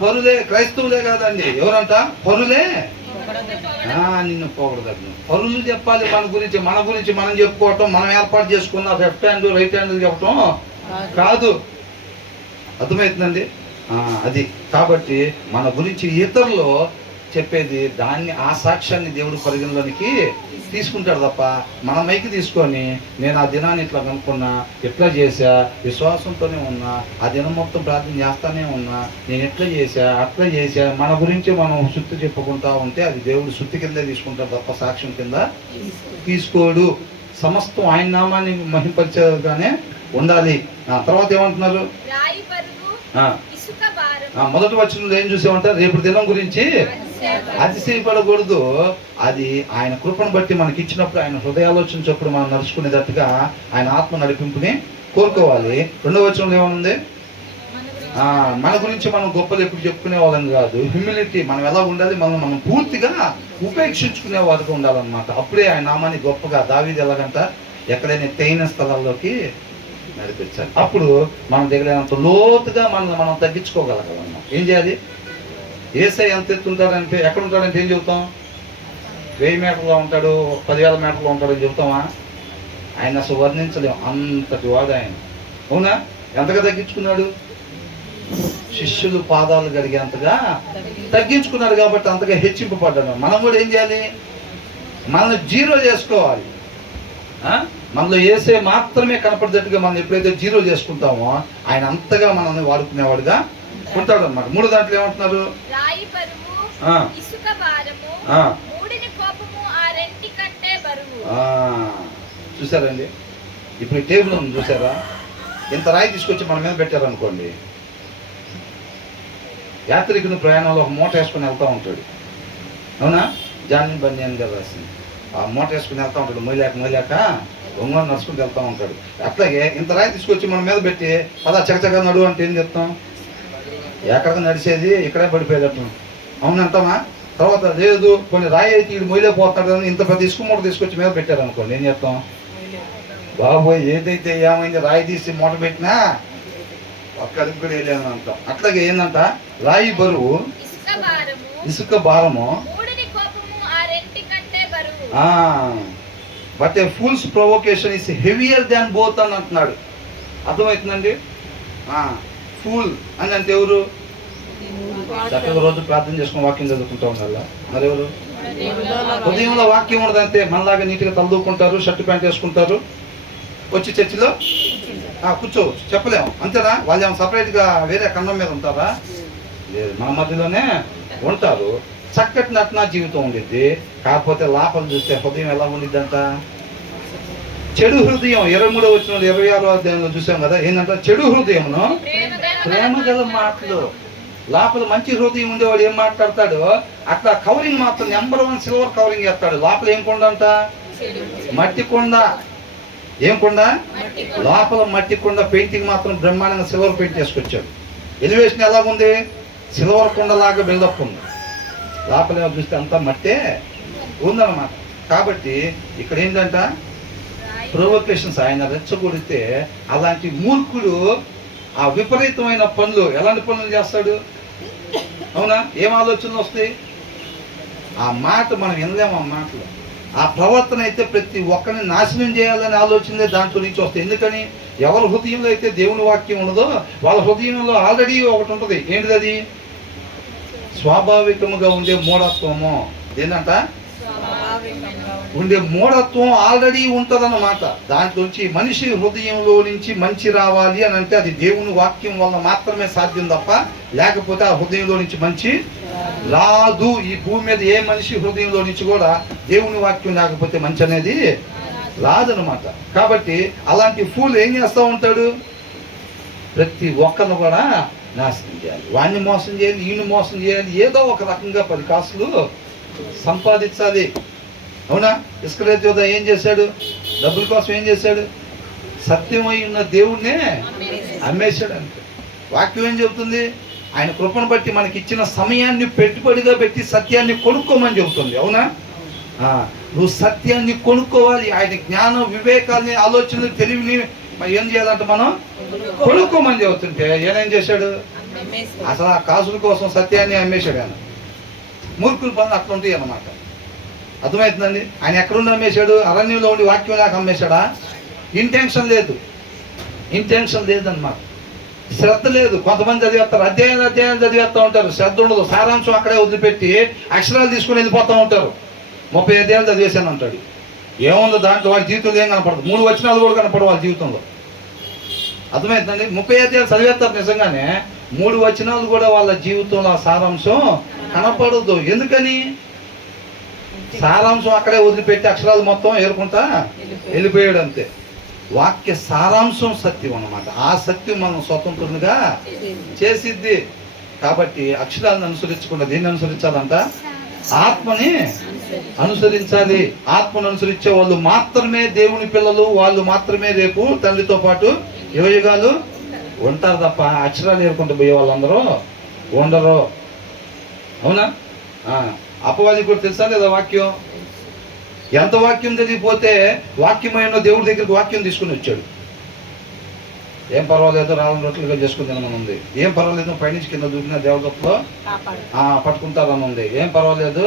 పరులే, క్రైస్తవులే కాదండి, ఎవరంట? పరులే నిన్ను పొగడదగ్ను. పరులు చెప్పాలి మన గురించి మనం చెప్పుకోవటం, మనం ఏర్పాటు చేసుకున్న లెఫ్ట్ హ్యాండ్ రైట్ హ్యాండ్ చెప్పటం కాదు. అర్థమవుతుందండి? అది. కాబట్టి మన గురించి ఇతరులు చెప్పేది దాన్ని, ఆ సాక్ష్యాన్ని దేవుడు పరిగణలోనికి తీసుకుంటాడు తప్ప మన మైకి తీసుకొని నేను ఆ దినాన్ని ఇట్లా కనుక్కున్నా, ఇట్లా చేశా, విశ్వాసంతోనే ఉన్నా, ఆ దినం మొత్తం ప్రార్థన చేస్తానే ఉన్నా, నేను ఎట్లా చేశా అట్లా చేశా, మన గురించి మనం శుద్ధి చెప్పుకుంటా ఉంటే అది దేవుడు శుద్ధి కింద తీసుకుంటాడు తప్ప సాక్ష్యం కింద తీసుకోడు. సమస్తం ఆయన నామాన్ని మహింపరిచేగానే ఉండాలి. తర్వాత ఏమంటున్నారు? మొదటి వచనంలో ఏం చూసామంటారు? రేపు దినం గురించి అతిశయపడకూడదు. అది ఆయన కృపను బట్టి మనకి ఇచ్చినప్పుడు, ఆయన హృదయాలోచన చొప్పుడు మనం నడుచుకునేటట్టుగా ఆయన ఆత్మ నడిపింపుని కోరుకోవాలి. 2వ వచనంలో ఏమనుంది? మన గురించి మనం గొప్పలు ఎప్పుడు చెప్పుకునే వాళ్ళం కాదు. హ్యూమిలిటీ, మనం ఎలా ఉండాలి? మనం పూర్తిగా ఉపేక్షించుకునే వారికి ఉండాలన్నమాట. అప్పుడే ఆయన నామాన్ని గొప్పగా, దావీదు ఎలాగంట ఎక్కడైనా తైన స్థలాల్లోకి నడిపించాలి. అప్పుడు మనం దగ్గరంత లోతుగా మనం తగ్గించుకోగలగలం. ఏం చేయాలి? యేసయ్య ఎంత ఎత్తుంటాడంటే, ఎక్కడ ఉంటాడంటే ఏం చెబుతాం? 1000 మీటర్లో ఉంటాడు, 10,000 మీటర్లో ఉంటాడని చెబుతామా? ఆయన అసలు వర్ణించలేము, అంతటి వాడు ఆయన. అవునా? ఎంతగా తగ్గించుకున్నాడు? శిష్యులు పాదాలు గడిగేంతగా తగ్గించుకున్నాడు. కాబట్టి అంతగా హెచ్చింపబడ్డాడు. మనం కూడా ఏం చేయాలి? మనల్ని 0 చేసుకోవాలి. మనలో యేసే మాత్రమే కనపడేటట్టుగా మనం ఎప్పుడైతే 0 చేసుకుంటామో ఆయన అంతగా మనల్ని వాడుకునేవాడుగా ఉంటాడు అన్నమాట. 3 దాంట్లో ఏమంటున్నారు? చూసారండి? ఇప్పుడు ఈ టేబుల్ ఉంది చూసారా? ఇంత రాయి తీసుకొచ్చి మన మీద పెట్టారనుకోండి, యాత్రికుని ప్రయాణంలో ఒక మూట వేసుకుని వెళ్తూ ఉంటాడు. అవునా? జాన్ని బన్నీ అని కదా రాసింది. ఆ మూట వేసుకుని వెళ్తూ ఉంటాడు, మొయ్యలేక ఒంగోని నడుచుకుంటూ వెళ్తూ ఉంటాడు. అట్లాగే ఇంత రాయి తీసుకొచ్చి మన మీద పెట్టి పదా చకచక నడు అంటే ఏం చెప్తాం? ఎక్కడికి నడిచేది ఇక్కడే పడిపోయేటట్టు. అవునంటామా? తర్వాత లేదు, కొన్ని రాయి అయితే వీడు మొయ్యలేకపోతాడు అని ఇంత పెద్ద ఇసుక మూట తీసుకొచ్చి మీద పెట్టారు అనుకోండి, ఏం చెప్తాం? బాబోయ్ ఏదైతే ఏమైంది, రాయి తీసి మూట పెట్టినా ఒక్కడికి కూడా వెళ్ళాను అంటాం. అట్లాగే ఏందంట? రాయి బరువు, ఇసుక భారము, but a fool's provocation is heavier than both అని అంటున్నాడు. అర్థమవుతుందండి? ఫూల్ అని అంటే ఎవరు? చక్కగా రోజు ప్రార్థన చేసుకుని వాక్యం చదువుకుంటూ ఉండాలా? మరెవరు? ఉదయంలో వాక్యం ఉండదంతే, మనలాగా నీట్గా తలదూకుంటారు, షర్ట్ ప్యాంట్ వేసుకుంటారు, వచ్చి చర్చిలో కూర్చోవచ్చు. చెప్పలేము, అంతేనా? వాళ్ళు ఏమో సపరేట్గా వేరే ఖండం మీద ఉంటారా? లేదు, మన మధ్యలోనే ఉంటారు. చక్కటి నటన జీవితం ఉండిద్ది. కాకపోతే లోపల చూస్తే హృదయం ఎలా ఉండిద్దంట? చెడు హృదయం. 23వ వచనంలో 26వ అధ్యాయంలో చూసాం కదా, ఏంటంటే చెడు హృదయమును ప్రేమ గల మాటలు. లోపల మంచి హృదయం ఉండేవాడు ఏం మాట్లాడతాడు, అట్లా కవరింగ్ మాత్రం నెంబర్ 1 సిల్వర్ కవరింగ్ వేస్తాడు. లోపల ఏం కొండ అంట, మట్టి కొండ. ఏం కొండ, లోపల మట్టి కొండ. పెయింటింగ్ మాత్రం బ్రహ్మాండంగా సిల్వర్ పెయింట్ చేసుకొచ్చాడు. ఎలివేషన్ ఎలాగుంది, సిల్వర్ కొండలాగా బిల్డప్ ఉంది. లోపల చూస్తే అంతా మట్టే ఉందన్నమాట. కాబట్టి ఇక్కడ ఏంటంట, ప్రొవొకేషన్స్ ఆయన రెచ్చగొడితే అలాంటి మూర్ఖుడు ఆ విపరీతమైన పనులు, ఎలాంటి పనులు చేస్తాడు, అవునా? ఏం ఆలోచనలు వస్తాయి? ఆ మాట మనం వినలేము. ఆ మాటలు, ఆ ప్రవర్తన అయితే ప్రతి ఒక్కరిని నాశనం చేయాలని ఆలోచనలే దాంట్లో నుంచి వస్తాయి. ఎందుకని, ఎవరి హృదయంలో అయితే దేవుని వాక్యం ఉండదో వాళ్ళ హృదయంలో ఆల్రెడీ ఒకటి ఉంటుంది. ఏంటిది అది? స్వాభావికముగా ఉండే మూఢత్వము. ఏంటంట, ఉండే మూఢత్వం ఆల్రెడీ ఉంటుందన్నమాట. దాంట్లోంచి మనిషి హృదయంలో నుంచి మంచి రావాలి అని అంటే అది దేవుని వాక్యం వల్ల మాత్రమే సాధ్యం తప్ప లేకపోతే ఆ హృదయంలో నుంచి మంచి రాదు. ఈ భూమి మీద ఏ మనిషి హృదయంలో నుంచి కూడా దేవుని వాక్యం లేకపోతే మంచి అనేది రాదనమాట. కాబట్టి అలాంటి ఫూల్ ఏం చేస్తూ ఉంటాడు, ప్రతి ఒక్కరిని కూడా నాశనం చేయాలి, వాడిని మోసం చేయాలి, ఈయన్ని మోసం చేయాలి, ఏదో ఒక రకంగా 10 కాసులు సంపాదించాలి. అవునా? ఇస్కరియోతు యూదా ఏం చేశాడు, డబ్బుల కోసం ఏం చేశాడు, సత్యమై ఉన్న దేవుణ్ణే అమ్మేశాడు. అంతే. వాక్యం ఏం చెబుతుంది, ఆయన కృపను బట్టి మనకి ఇచ్చిన సమయాన్ని పెట్టుబడిగా పెట్టి సత్యాన్ని కొనుక్కోమని చెబుతుంది. అవునా? నువ్వు సత్యాన్ని కొనుక్కోవాలి. ఆయన జ్ఞానం, వివేకాన్ని, ఆలోచనలు, తెలివిని ఏం చేయాలంటే మనం కొనుక్కోమని చెబుతుంటే ఏనేం చేశాడు, అసలు ఆ కాసుల కోసం సత్యాన్ని అమ్మేశాడు. ఆయన మూర్ఖుల పనులు అట్లా ఉంటాయి అన్నమాట. అర్థమవుతుందండి? ఆయన ఎక్కడుండి అమ్మేశాడు, అరణ్యంలో ఉండి వాక్యం లేక అమ్మేశాడా? ఇంటెన్షన్ లేదన్నమాట. శ్రద్ధ లేదు. కొంతమంది చదివేస్తారు, అధ్యాయాలు చదివేస్తూ ఉంటారు, శ్రద్ధ ఉండదు. సారాంశం అక్కడే వదిలిపెట్టి అక్షరాలు తీసుకుని వెళ్ళిపోతూ ఉంటారు. 30 అధ్యాయాలు చదివేశాను అంటాడు. ఏముందో దాంట్లో వాళ్ళ జీవితంలో ఏం కనపడదు. 3 వచనాలు కూడా కనపడవు వాళ్ళ జీవితంలో. అర్థమవుతుందండి? 30 అధ్యాయాలు చదివేస్తారు నిజంగానే, 3 వచనాలు కూడా వాళ్ళ జీవితంలో ఆ సారాంశం కనపడదు. ఎందుకని? సారాంశం అక్కడే వదిలిపెట్టి అక్షరాలు మొత్తం ఏరుకుంటా వెళ్ళిపోయాడు. అంతే. వాక్య సారాంశం సత్యం అన్నమాట. ఆ సత్యం మనం స్వతంత్రంగా చేసిద్ది. కాబట్టి అక్షరాలను అనుసరించకుండా దేన్ని అనుసరించాలంట, ఆత్మని అనుసరించాలి. ఆత్మను అనుసరించే వాళ్ళు మాత్రమే దేవుని పిల్లలు. వాళ్ళు మాత్రమే రేపు తండ్రితో పాటు యుగయుగాలు ఉంటారు తప్ప అక్షరాలు ఏరుకుంటూ పోయే వాళ్ళందరూ ఉండరు. అవునా? అపవాది కూడా తెలుసా లేదా వాక్యం? ఎంత వాక్యం తెలియపోతే వాక్యమైన దేవుడి దగ్గరికి వాక్యం తీసుకుని వచ్చాడు. ఏం పర్వాలేదు, రాళ్ళ రొట్టెలుగా చేసుకుని తినమని ఉంది. ఏం పర్వాలేదు, పైనుంచి కింద దూకిన దేవతలో పట్టుకుంటారని ఉంది. ఏం పర్వాలేదు,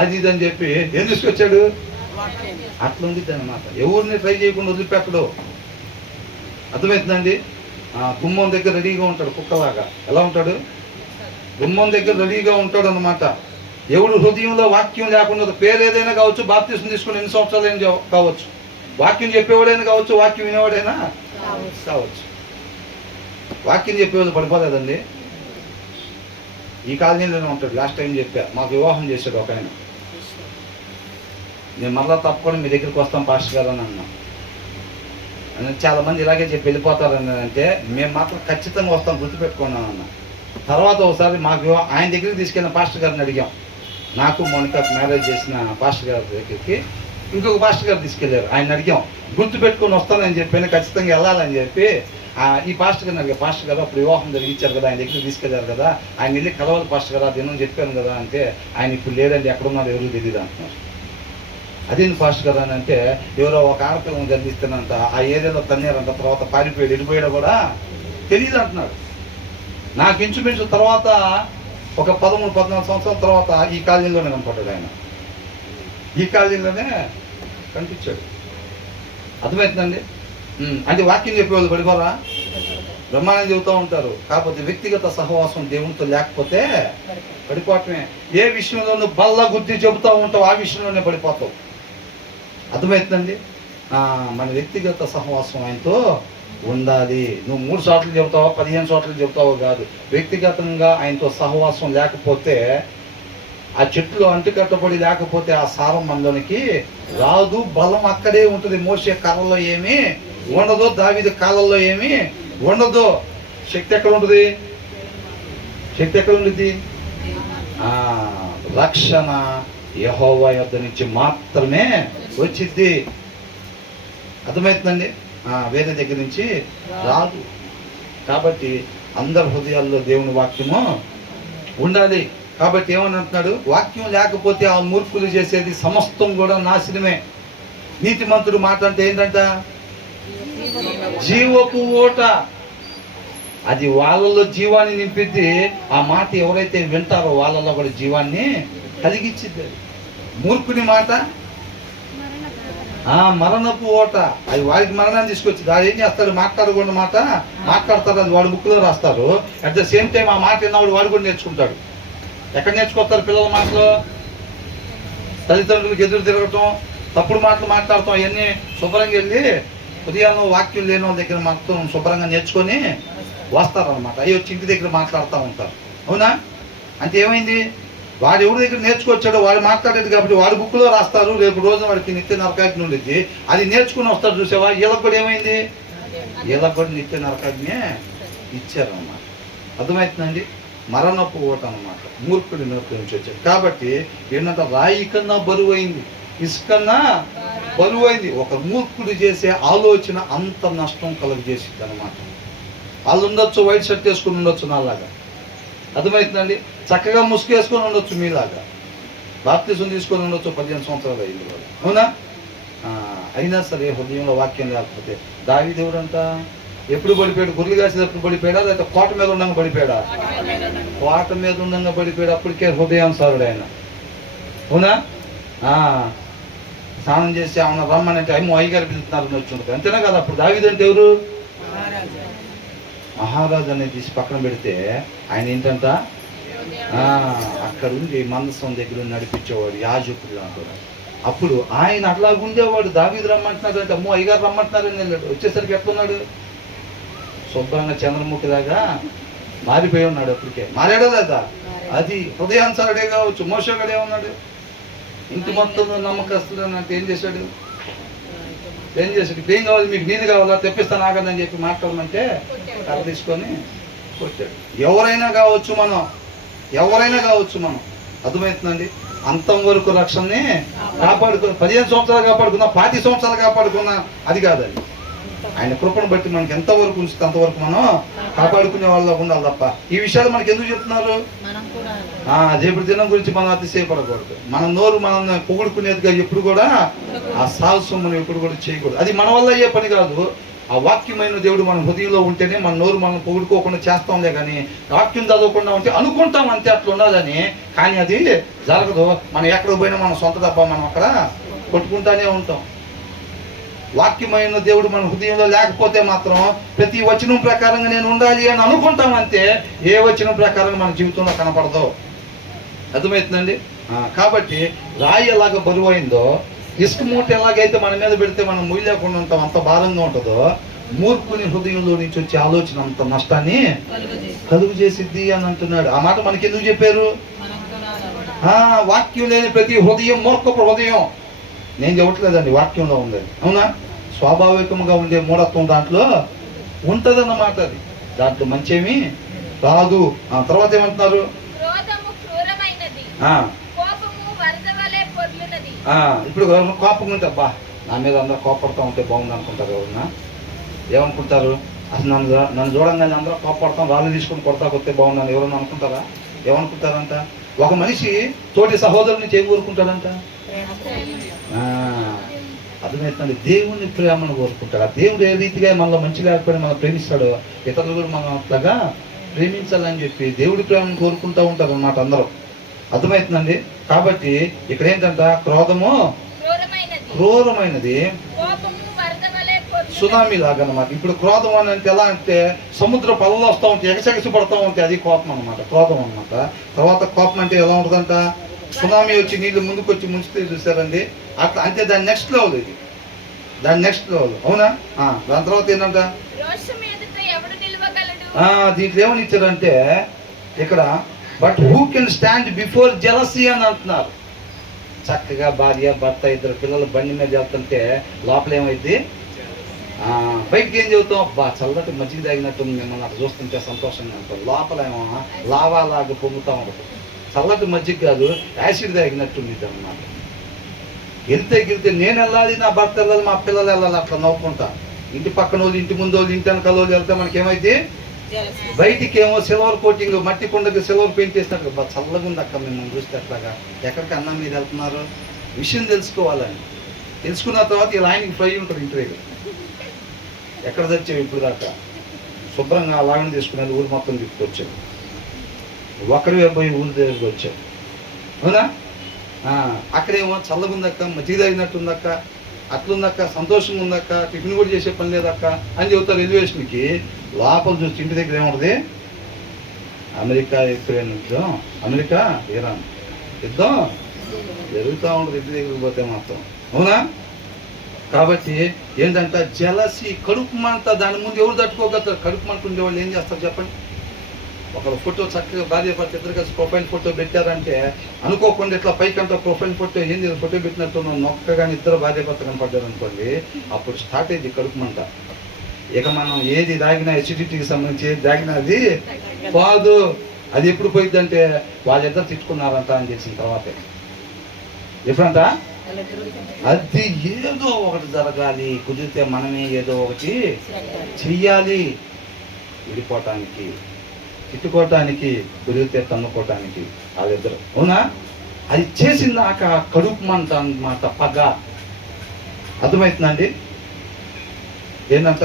అది ఇది అని చెప్పి ఏం తీసుకొచ్చాడు, అట్లుంది అనమాట. ఎవరిని ట్రై చేయకుండా వదిలిపెట్టడు. అర్థమవుతుందండి? గుమ్మం దగ్గర రెడీగా ఉంటాడు, కుక్కలాగా. ఎలా ఉంటాడు? గుమ్మం దగ్గర రెడీగా ఉంటాడు అన్నమాట. ఎవడు హృదయంలో వాక్యం లేకుండా, పేరు ఏదైనా కావచ్చు, బాప్తిసం తీసుకుని ఎన్ని సంవత్సరాలు కావచ్చు, వాక్యం చెప్పేవాడైనా కావచ్చు, వాక్యం వినేవాడైనా కావచ్చు. వాక్యం చెప్పేవాళ్ళు పడిపోలేదండి. ఈ కాలనీలోనే ఉంటాడు. లాస్ట్ టైం చెప్పా, మాకు వివాహం చేశాడు ఒక ఆయన. నేను మరలా తప్పకుండా మీ దగ్గరికి వస్తాం పాస్టర్ గారు అని అన్నా. చాలా మంది ఇలాగే చెప్పి వెళ్ళిపోతారని అంటే, మేము మాత్రం ఖచ్చితంగా వస్తాం, గుర్తుపెట్టుకున్నాం అన్న. తర్వాత ఒకసారి మాకు ఆయన దగ్గరికి తీసుకెళ్ళిన పాస్టర్ గారిని అడిగాం. నాకు మౌనికాకు మ్యారేజ్ చేసిన పాస్టర్ గారి దగ్గరికి ఇంకొక పాస్టర్ గారు తీసుకెళ్ళారు. ఆయన అడిగాం, గుర్తుపెట్టుకొని వస్తానని చెప్పాను, ఖచ్చితంగా వెళ్ళాలని చెప్పి ఈ పాస్టర్ గారిని అడిగా. పాస్టర్ గారు అప్పుడు వివాహం జరిగించారు కదా, ఆయన దగ్గరికి తీసుకెళ్లారు కదా, ఆయన వెళ్ళి కలవాలి పాస్టర్ గారు, అది ఏమని చెప్పాను కదా అంటే, ఆయన ఇప్పుడు లేదండి, ఎక్కడున్నారు ఎవరు తెలియదు అంటున్నారు. అదేంటి పాస్టర్ గారు అని అంటే, ఎవరో ఒక ఆడపిల్లని జరిగిస్తానంట, ఆ ఏరియాలో తన్నారంట, తర్వాత పారిపోయాడు, వెళ్ళిపోయాడు కూడా తెలియదు అంటున్నాడు. నాకు ఇంచుమించు తర్వాత ఒక 13-14 సంవత్సరాల తర్వాత ఈ కాలనీలోనే కనపడ్డాడు ఆయన. ఈ కాలనీలోనే కనిపించాడు. అర్థమవుతుందండి? అంటే వాక్యం చెప్పేవాళ్ళు పడిపోరా, బ్రహ్మాండం చెబుతూ ఉంటారు. కాకపోతే వ్యక్తిగత సహవాసం దేవునితో లేకపోతే పడిపోవటమే. ఏ విషయంలోనూ బల్ల గుద్ది చెబుతూ ఉంటావు, ఆ విషయంలోనే పడిపోతావు. అర్థమవుతుందండి? మన వ్యక్తిగత సహవాసం ఆయనతో ఉండాలి. నువ్వు 3 చోట్ల చెబుతావో 15 చోట్ల చెబుతావో కాదు, వ్యక్తిగతంగా ఆయనతో సహవాసం లేకపోతే, ఆ చెట్లు అంటుకట్టబడి లేకపోతే ఆ సారం మనలోనికి రాదు. బలం అక్కడే ఉంటుంది. మోసే కర్రలో ఏమీ ఉండదు, దావీదు కాళ్ళల్లో ఏమీ ఉండదు. శక్తి ఎక్కడ ఉంటుంది? శక్తి ఎక్కడ ఉండిద్ది? రక్షణ యెహోవా యొద్ద నుంచి మాత్రమే వచ్చిద్ది. అర్థమవుతుందండి? వేరే దగ్గర నుంచి రాదు. కాబట్టి అందరి హృదయాల్లో దేవుని వాక్యము ఉండాలి. కాబట్టి ఏమని అంటున్నాడు? వాక్యం లేకపోతే ఆ మూర్ఖులు చేసేది సమస్తం కూడా నాశనమే. నీతిమంతుడు మాట అంటే ఏంటంట? జీవపు ఓట. అది వాళ్ళలో జీవాన్ని నింపిద్ది. ఆ మాట ఎవరైతే వింటారో వాళ్ళలో కూడా జీవాన్ని కలిగించిద్ది. మూర్ఖుని మాట మరణపు ఓట. అది వాడికి మరణాన్ని తీసుకొచ్చింది. వాడు ఏం చేస్తాడు? మాట్లాడకూడదు మాట మాట్లాడతారు, అది వాడు బుక్లో రాస్తారు. అట్ ద సేమ్ టైం ఆ మాట విన్నవాడు వాడు కూడా నేర్చుకుంటాడు. ఎక్కడ నేర్చుకొస్తారు పిల్లల మాటలు? తల్లిదండ్రులకు ఎదురు తిరగటం, తప్పుడు మాటలు మాట్లాడటం, అవన్నీ శుభ్రంగా వెళ్ళి ఉదయాల్లో వాక్యం లేని వాళ్ళ దగ్గర మొత్తం శుభ్రంగా నేర్చుకొని వస్తారనమాట. అవి వచ్చి ఇంటి దగ్గర మాట్లాడుతూ ఉంటారు. అవునా? అంటే ఏమైంది? వాడు ఎవరి దగ్గర నేర్చుకొచ్చాడో వాడు మాట్లాడేది కాబట్టి వాడు బుక్లో రాస్తారు. రేపు రోజున వాడికి నిత్య నరకాగ్ని ఉండేది. అది నేర్చుకుని వస్తాడు. చూసావా? వీళ్ళకి కూడా ఏమైంది? వీళ్ళకి కూడా నిత్య నరకాగ్నే ఇచ్చారన్నమాట. అర్థమవుతుందండి? మరణపు ఓట అన్నమాట. మూర్ఖుడి నోటి నుంచి వచ్చాడు. కాబట్టి ఏంటంటే రాయి కన్నా బరువైంది, ఇసుకన్నా బరువైంది. ఒక మూర్ఖుడు చేసే ఆలోచన అంత నష్టం కలుగజేసింది అనమాట. వాళ్ళు ఉండొచ్చు, వైట్ షర్ట్ వేసుకుని ఉండొచ్చు నాలాగా. అర్థమవుతుందండి? చక్కగా ముసుగేసుకొని ఉండొచ్చు మీలాగా. బాప్తిసం తీసుకొని ఉండొచ్చు, 15 సంవత్సరాలు అయింది వాళ్ళు. అవునా? అయినా సరే హృదయంలో వాక్యం లేకపోతే దావీదేవుడు అంట ఎప్పుడు పడిపోయాడు? గొర్రెలు కాసేటప్పుడు పడిపోయాడా, లేకపోతే కోట మీద ఉండగా పడిపోయాడా? కోట మీద ఉండగా పడిపోయాడు. అప్పటికే హృదయానుసారుడు ఆయన. అవునా? స్నానం చేసి ఆమె రమ్మనంటే అమ్మ అయ్యగారు పిలుస్తున్నారని వచ్చి ఉంటుంది. అంతేనా కదా? అప్పుడు దావీదు అంటే ఎవరు? మహారాజు అనేది తీసి పక్కన పెడితే ఆయన ఏంటంట? అక్కడ ఉండి మందసం దగ్గర నడిపించేవాడు, యాజకుడు అంటారు. అప్పుడు ఆయన అట్లా ఉండేవాడు. దావీదు రమ్మంటున్నాడు అంటే అమ్మో అయ్యగారు రమ్మంటున్నారని వెళ్ళాడు. వచ్చేసరికి ఎట్లున్నాడు? శుభ్రంగా చంద్రముఖిలాగా మారిపోయి ఉన్నాడు. అప్పటికే మారాడో లేదా? అది హృదయానుసారుడే కావచ్చు. మోసగాడే ఉన్నాడు. ఇంటి మొత్తంలో నమ్మకస్తుడు అంటే ఏం చేశాడు? ఏం కావాలి మీకు? నేను కావాలా? తెప్పిస్తాను ఆగండి అని చెప్పి మాట్లాడమంటే కర్ర తీసుకొని కొట్టాడు. ఎవరైనా కావచ్చు మనం. అర్థమవుతుందండి? అంతం వరకు రక్షణని కాపాడుకున్నా, 15 సంవత్సరాలు కాపాడుకున్నా, 40 సంవత్సరాలు కాపాడుకున్నా అది కాదండి. ఆయన కృపను బట్టి మనకి ఎంతవరకు ఉంచితే అంతవరకు మనం కాపాడుకునే వాళ్ళ ఉండాలి తప్ప. ఈ విషయాలు మనకి ఎందుకు చెప్తున్నారు? రేపటి దినం గురించి మనం అతిశయపడకూడదు. మన నోరు మనం పొగుడుకునేదిగా ఎప్పుడు కూడా ఆ సాహసం మనం ఎప్పుడు కూడా చేయకూడదు. అది మన వల్ల అయ్యే పని కాదు. ఆ వాక్యమైన దేవుడు మన హృదయంలో ఉంటేనే మన నోరు మనం పొగుడుకోకుండా చేస్తాంలే. కానీ వాక్యం చదవకుండా ఉంటే అనుకుంటాం అంతే అట్లా ఉండదని. కానీ అది జరగదు. మనం ఎక్కడికి పోయినా మన సొంత తప్ప మనం అక్కడ కొట్టుకుంటానే ఉంటాం. వాక్యమైన దేవుడు మన హృదయంలో లేకపోతే మాత్రం ప్రతి వచనం ప్రకారంగా నేను ఉండాలి అని అనుకుంటాం అంతే. ఏ వచనం ప్రకారంగా మన జీవితంలో కనపడదు. అర్థమవుతుందండి? కాబట్టి రాయి ఎలాగ బరువు అయిందో, ఇసుక మూట ఎలాగైతే మన మీద పెడితే మనం మొయ్యి లేకుండా ఉంటాం, అంత భారంగా ఉంటుందో మూర్ఖుని హృదయంలో నుంచి వచ్చే ఆలోచన అంత నష్టాన్ని కలుగు చేసిద్ది అని అంటున్నాడు. ఆ మాట మనకి ఎందుకు చెప్పారు? వాక్యం లేని ప్రతి హృదయం మూర్ఖపు హృదయం. నేను చెప్పట్లేదండి, వాక్యంలో ఉందండి. అవునా? స్వాభావికంగా ఉండే మూఢత్వం దాంట్లో ఉంటుందన్నమాట. అది దాంట్లో మంచేమి రాదు. తర్వాత ఏమంటున్నారు? ఇప్పుడు కోపం ఉంటే అబ్బా నా మీద అందరూ కోపడతా ఉంటే బాగుంది అనుకుంటారు. ఎవరన్నా ఏమనుకుంటారు? అసలు నన్ను చూడంగానే అందరూ కోపడతాం, రాళ్ళు తీసుకొని కొడతా కొడితే బాగుందని ఎవరన్నా అనుకుంటారా? ఏమనుకుంటారంట? ఒక మనిషి తోటి సహోదరుని చేయి కోరుకుంటాడంట. అర్థమవుతుంది? దేవుని ప్రేమను కోరుకుంటాడు. ఆ దేవుడు ఏ రీతిగా మనలో మంచి లేకపోయినా మనం ప్రేమిస్తాడో ఇతరులు కూడా మనం అట్లాగా ప్రేమించాలని చెప్పి దేవుడి ప్రేమను కోరుకుంటూ ఉంటారు అన్నమాట అందరూ. అర్థమవుతుందండి? కాబట్టి ఇక్కడ ఏంటంట? క్రోధము క్రూరమైనది, సునామీ లాగా అన్నమాట. ఇప్పుడు క్రోధం అని అంటే ఎలా అంటే సముద్ర పదవులు వస్తూ ఉంటాయి, ఎగసెగసి పడుతూ ఉంటాయి. అది కోపం అనమాట, క్రోధం అనమాట. తర్వాత కోపం అంటే ఎలా ఉంటుందంట? సునామీ వచ్చి నీళ్ళు ముందుకు వచ్చి ముంచితే చూసారండి అట్లా. అంటే దాని నెక్స్ట్ లెవెల్ ఇది, దాని నెక్స్ట్ లెవెల్. అవునా? దాని తర్వాత ఏంటంట? దీంట్లో ఏమని ఇచ్చారంటే ఇక్కడ but who can stand before jealousy అని అంటున్నారు. చక్కగా భార్య భర్త ఇద్దరు పిల్లలు బండి మీద వెళ్తుంటే లోపల ఏమైంది? బయటికి ఏం చెబుతాం, అబ్బా చల్లటి మజ్జిగ తాగినట్టు మిమ్మల్ని అట్లా చూస్తుంటే సంతోషంగా ఉంటాం. లోపల ఏమో లావాలాగా పొంగుతూ ఉంటుంది. చల్లటి మజ్జిగ కాదు, యాసిడ్ తాగినట్టుంది అన్నమాట. గెలితే నేను వెళ్ళాలి, నా భర్త వెళ్ళాలి, మా పిల్లలు వెళ్ళాలి, అట్లా నవ్వుకుంటా. ఇంటి పక్కన వాళ్ళు, ఇంటి ముందు వాళ్ళు, ఇంటి వెనకాల వాళ్ళు వెళ్తే మనకేమైతే బయటికి ఏమో సిల్వర్ కోటింగ్, మట్టి కుండకి సిల్వర్ పెయింట్ చేసినట్టు బా చల్లగా ఉంది అక్క మిమ్మల్ని చూస్తే. అట్లాగా ఎక్కడికి అన్నం మీద వెళ్తున్నారు విషయం తెలుసుకోవాలని. తెలుసుకున్న తర్వాత ఇలా ఆయనకి ఫ్రై ఉంటుంది ఇంటి దగ్గర. ఎక్కడ తెచ్చావు ఇప్పుడు దాకా? శుభ్రంగా అలాగని తీసుకునేది ఊరు మొత్తం తిప్పుకొచ్చావు. ఒకరివే పోయి ఊరి దగ్గరికి వచ్చావు. అవునా? అక్కడేమో చల్లగా ఉందక్క, మజ్జిగ తాగినట్టుందక్క, అట్లుందక్క, సంతోషంగా ఉందక్క, టిఫిన్ కూడా చేసే పని లేదక్క అని చెబుతారు ఎలివేషన్కి. లోపల చూసి ఇంటి దగ్గర ఏముంటుంది? అమెరికా యుక్రెయిన్ యుద్ధం, అమెరికా ఇరాన్ యుద్ధం జరుగుతూ ఉంటుంది ఇంటి దగ్గరికి పోతే మాత్రం. అవునా? కాబట్టి ఏంటంటే జలసి, కడుపు మంట. దాని ముందు ఎవరు తట్టుకోగలుగుతారు? కడుపు మంట ఉండేవాళ్ళు ఏం చేస్తారు చెప్పండి? ఒకరు ఫోటో చక్కగా భార్య భర్త ఇద్దరు కలిసి ప్రొఫైల్ ఫోటో పెట్టారంటే అనుకోకుండా ఇట్లా పైకంతా ప్రొఫైల్ ఫోటో ఏంది ఫోటో పెట్టినట్టు నొక్కగాని ఇద్దరు భార్య భర్త కనపడ్డారు అనుకోండి, అప్పుడు స్టార్ట్ అయ్యింది కడుపు మంట. ఇక మనం ఏది తాగినా, ఎసిడిటీకి సంబంధించి ఏది తాగినా అది కాదు. అది ఎప్పుడు పోయిద్దంటే వాళ్ళిద్దరు తిట్టుకున్నారంట అని చేసిన తర్వాతే. ఎప్పుడంట అది ఏదో ఒకటి జరగాలి, కుదిరితే మనమే ఏదో ఒకటి చెయ్యాలి. విడిపోవటానికి, తిట్టుకోవటానికి, కుదిరితే తన్నుకోవటానికి వాళ్ళిద్దరు. అవునా? అది చేసిందాక కడుపు మంట అన్నమాట, పగ. అర్థమవుతుందండి? ఏంటంట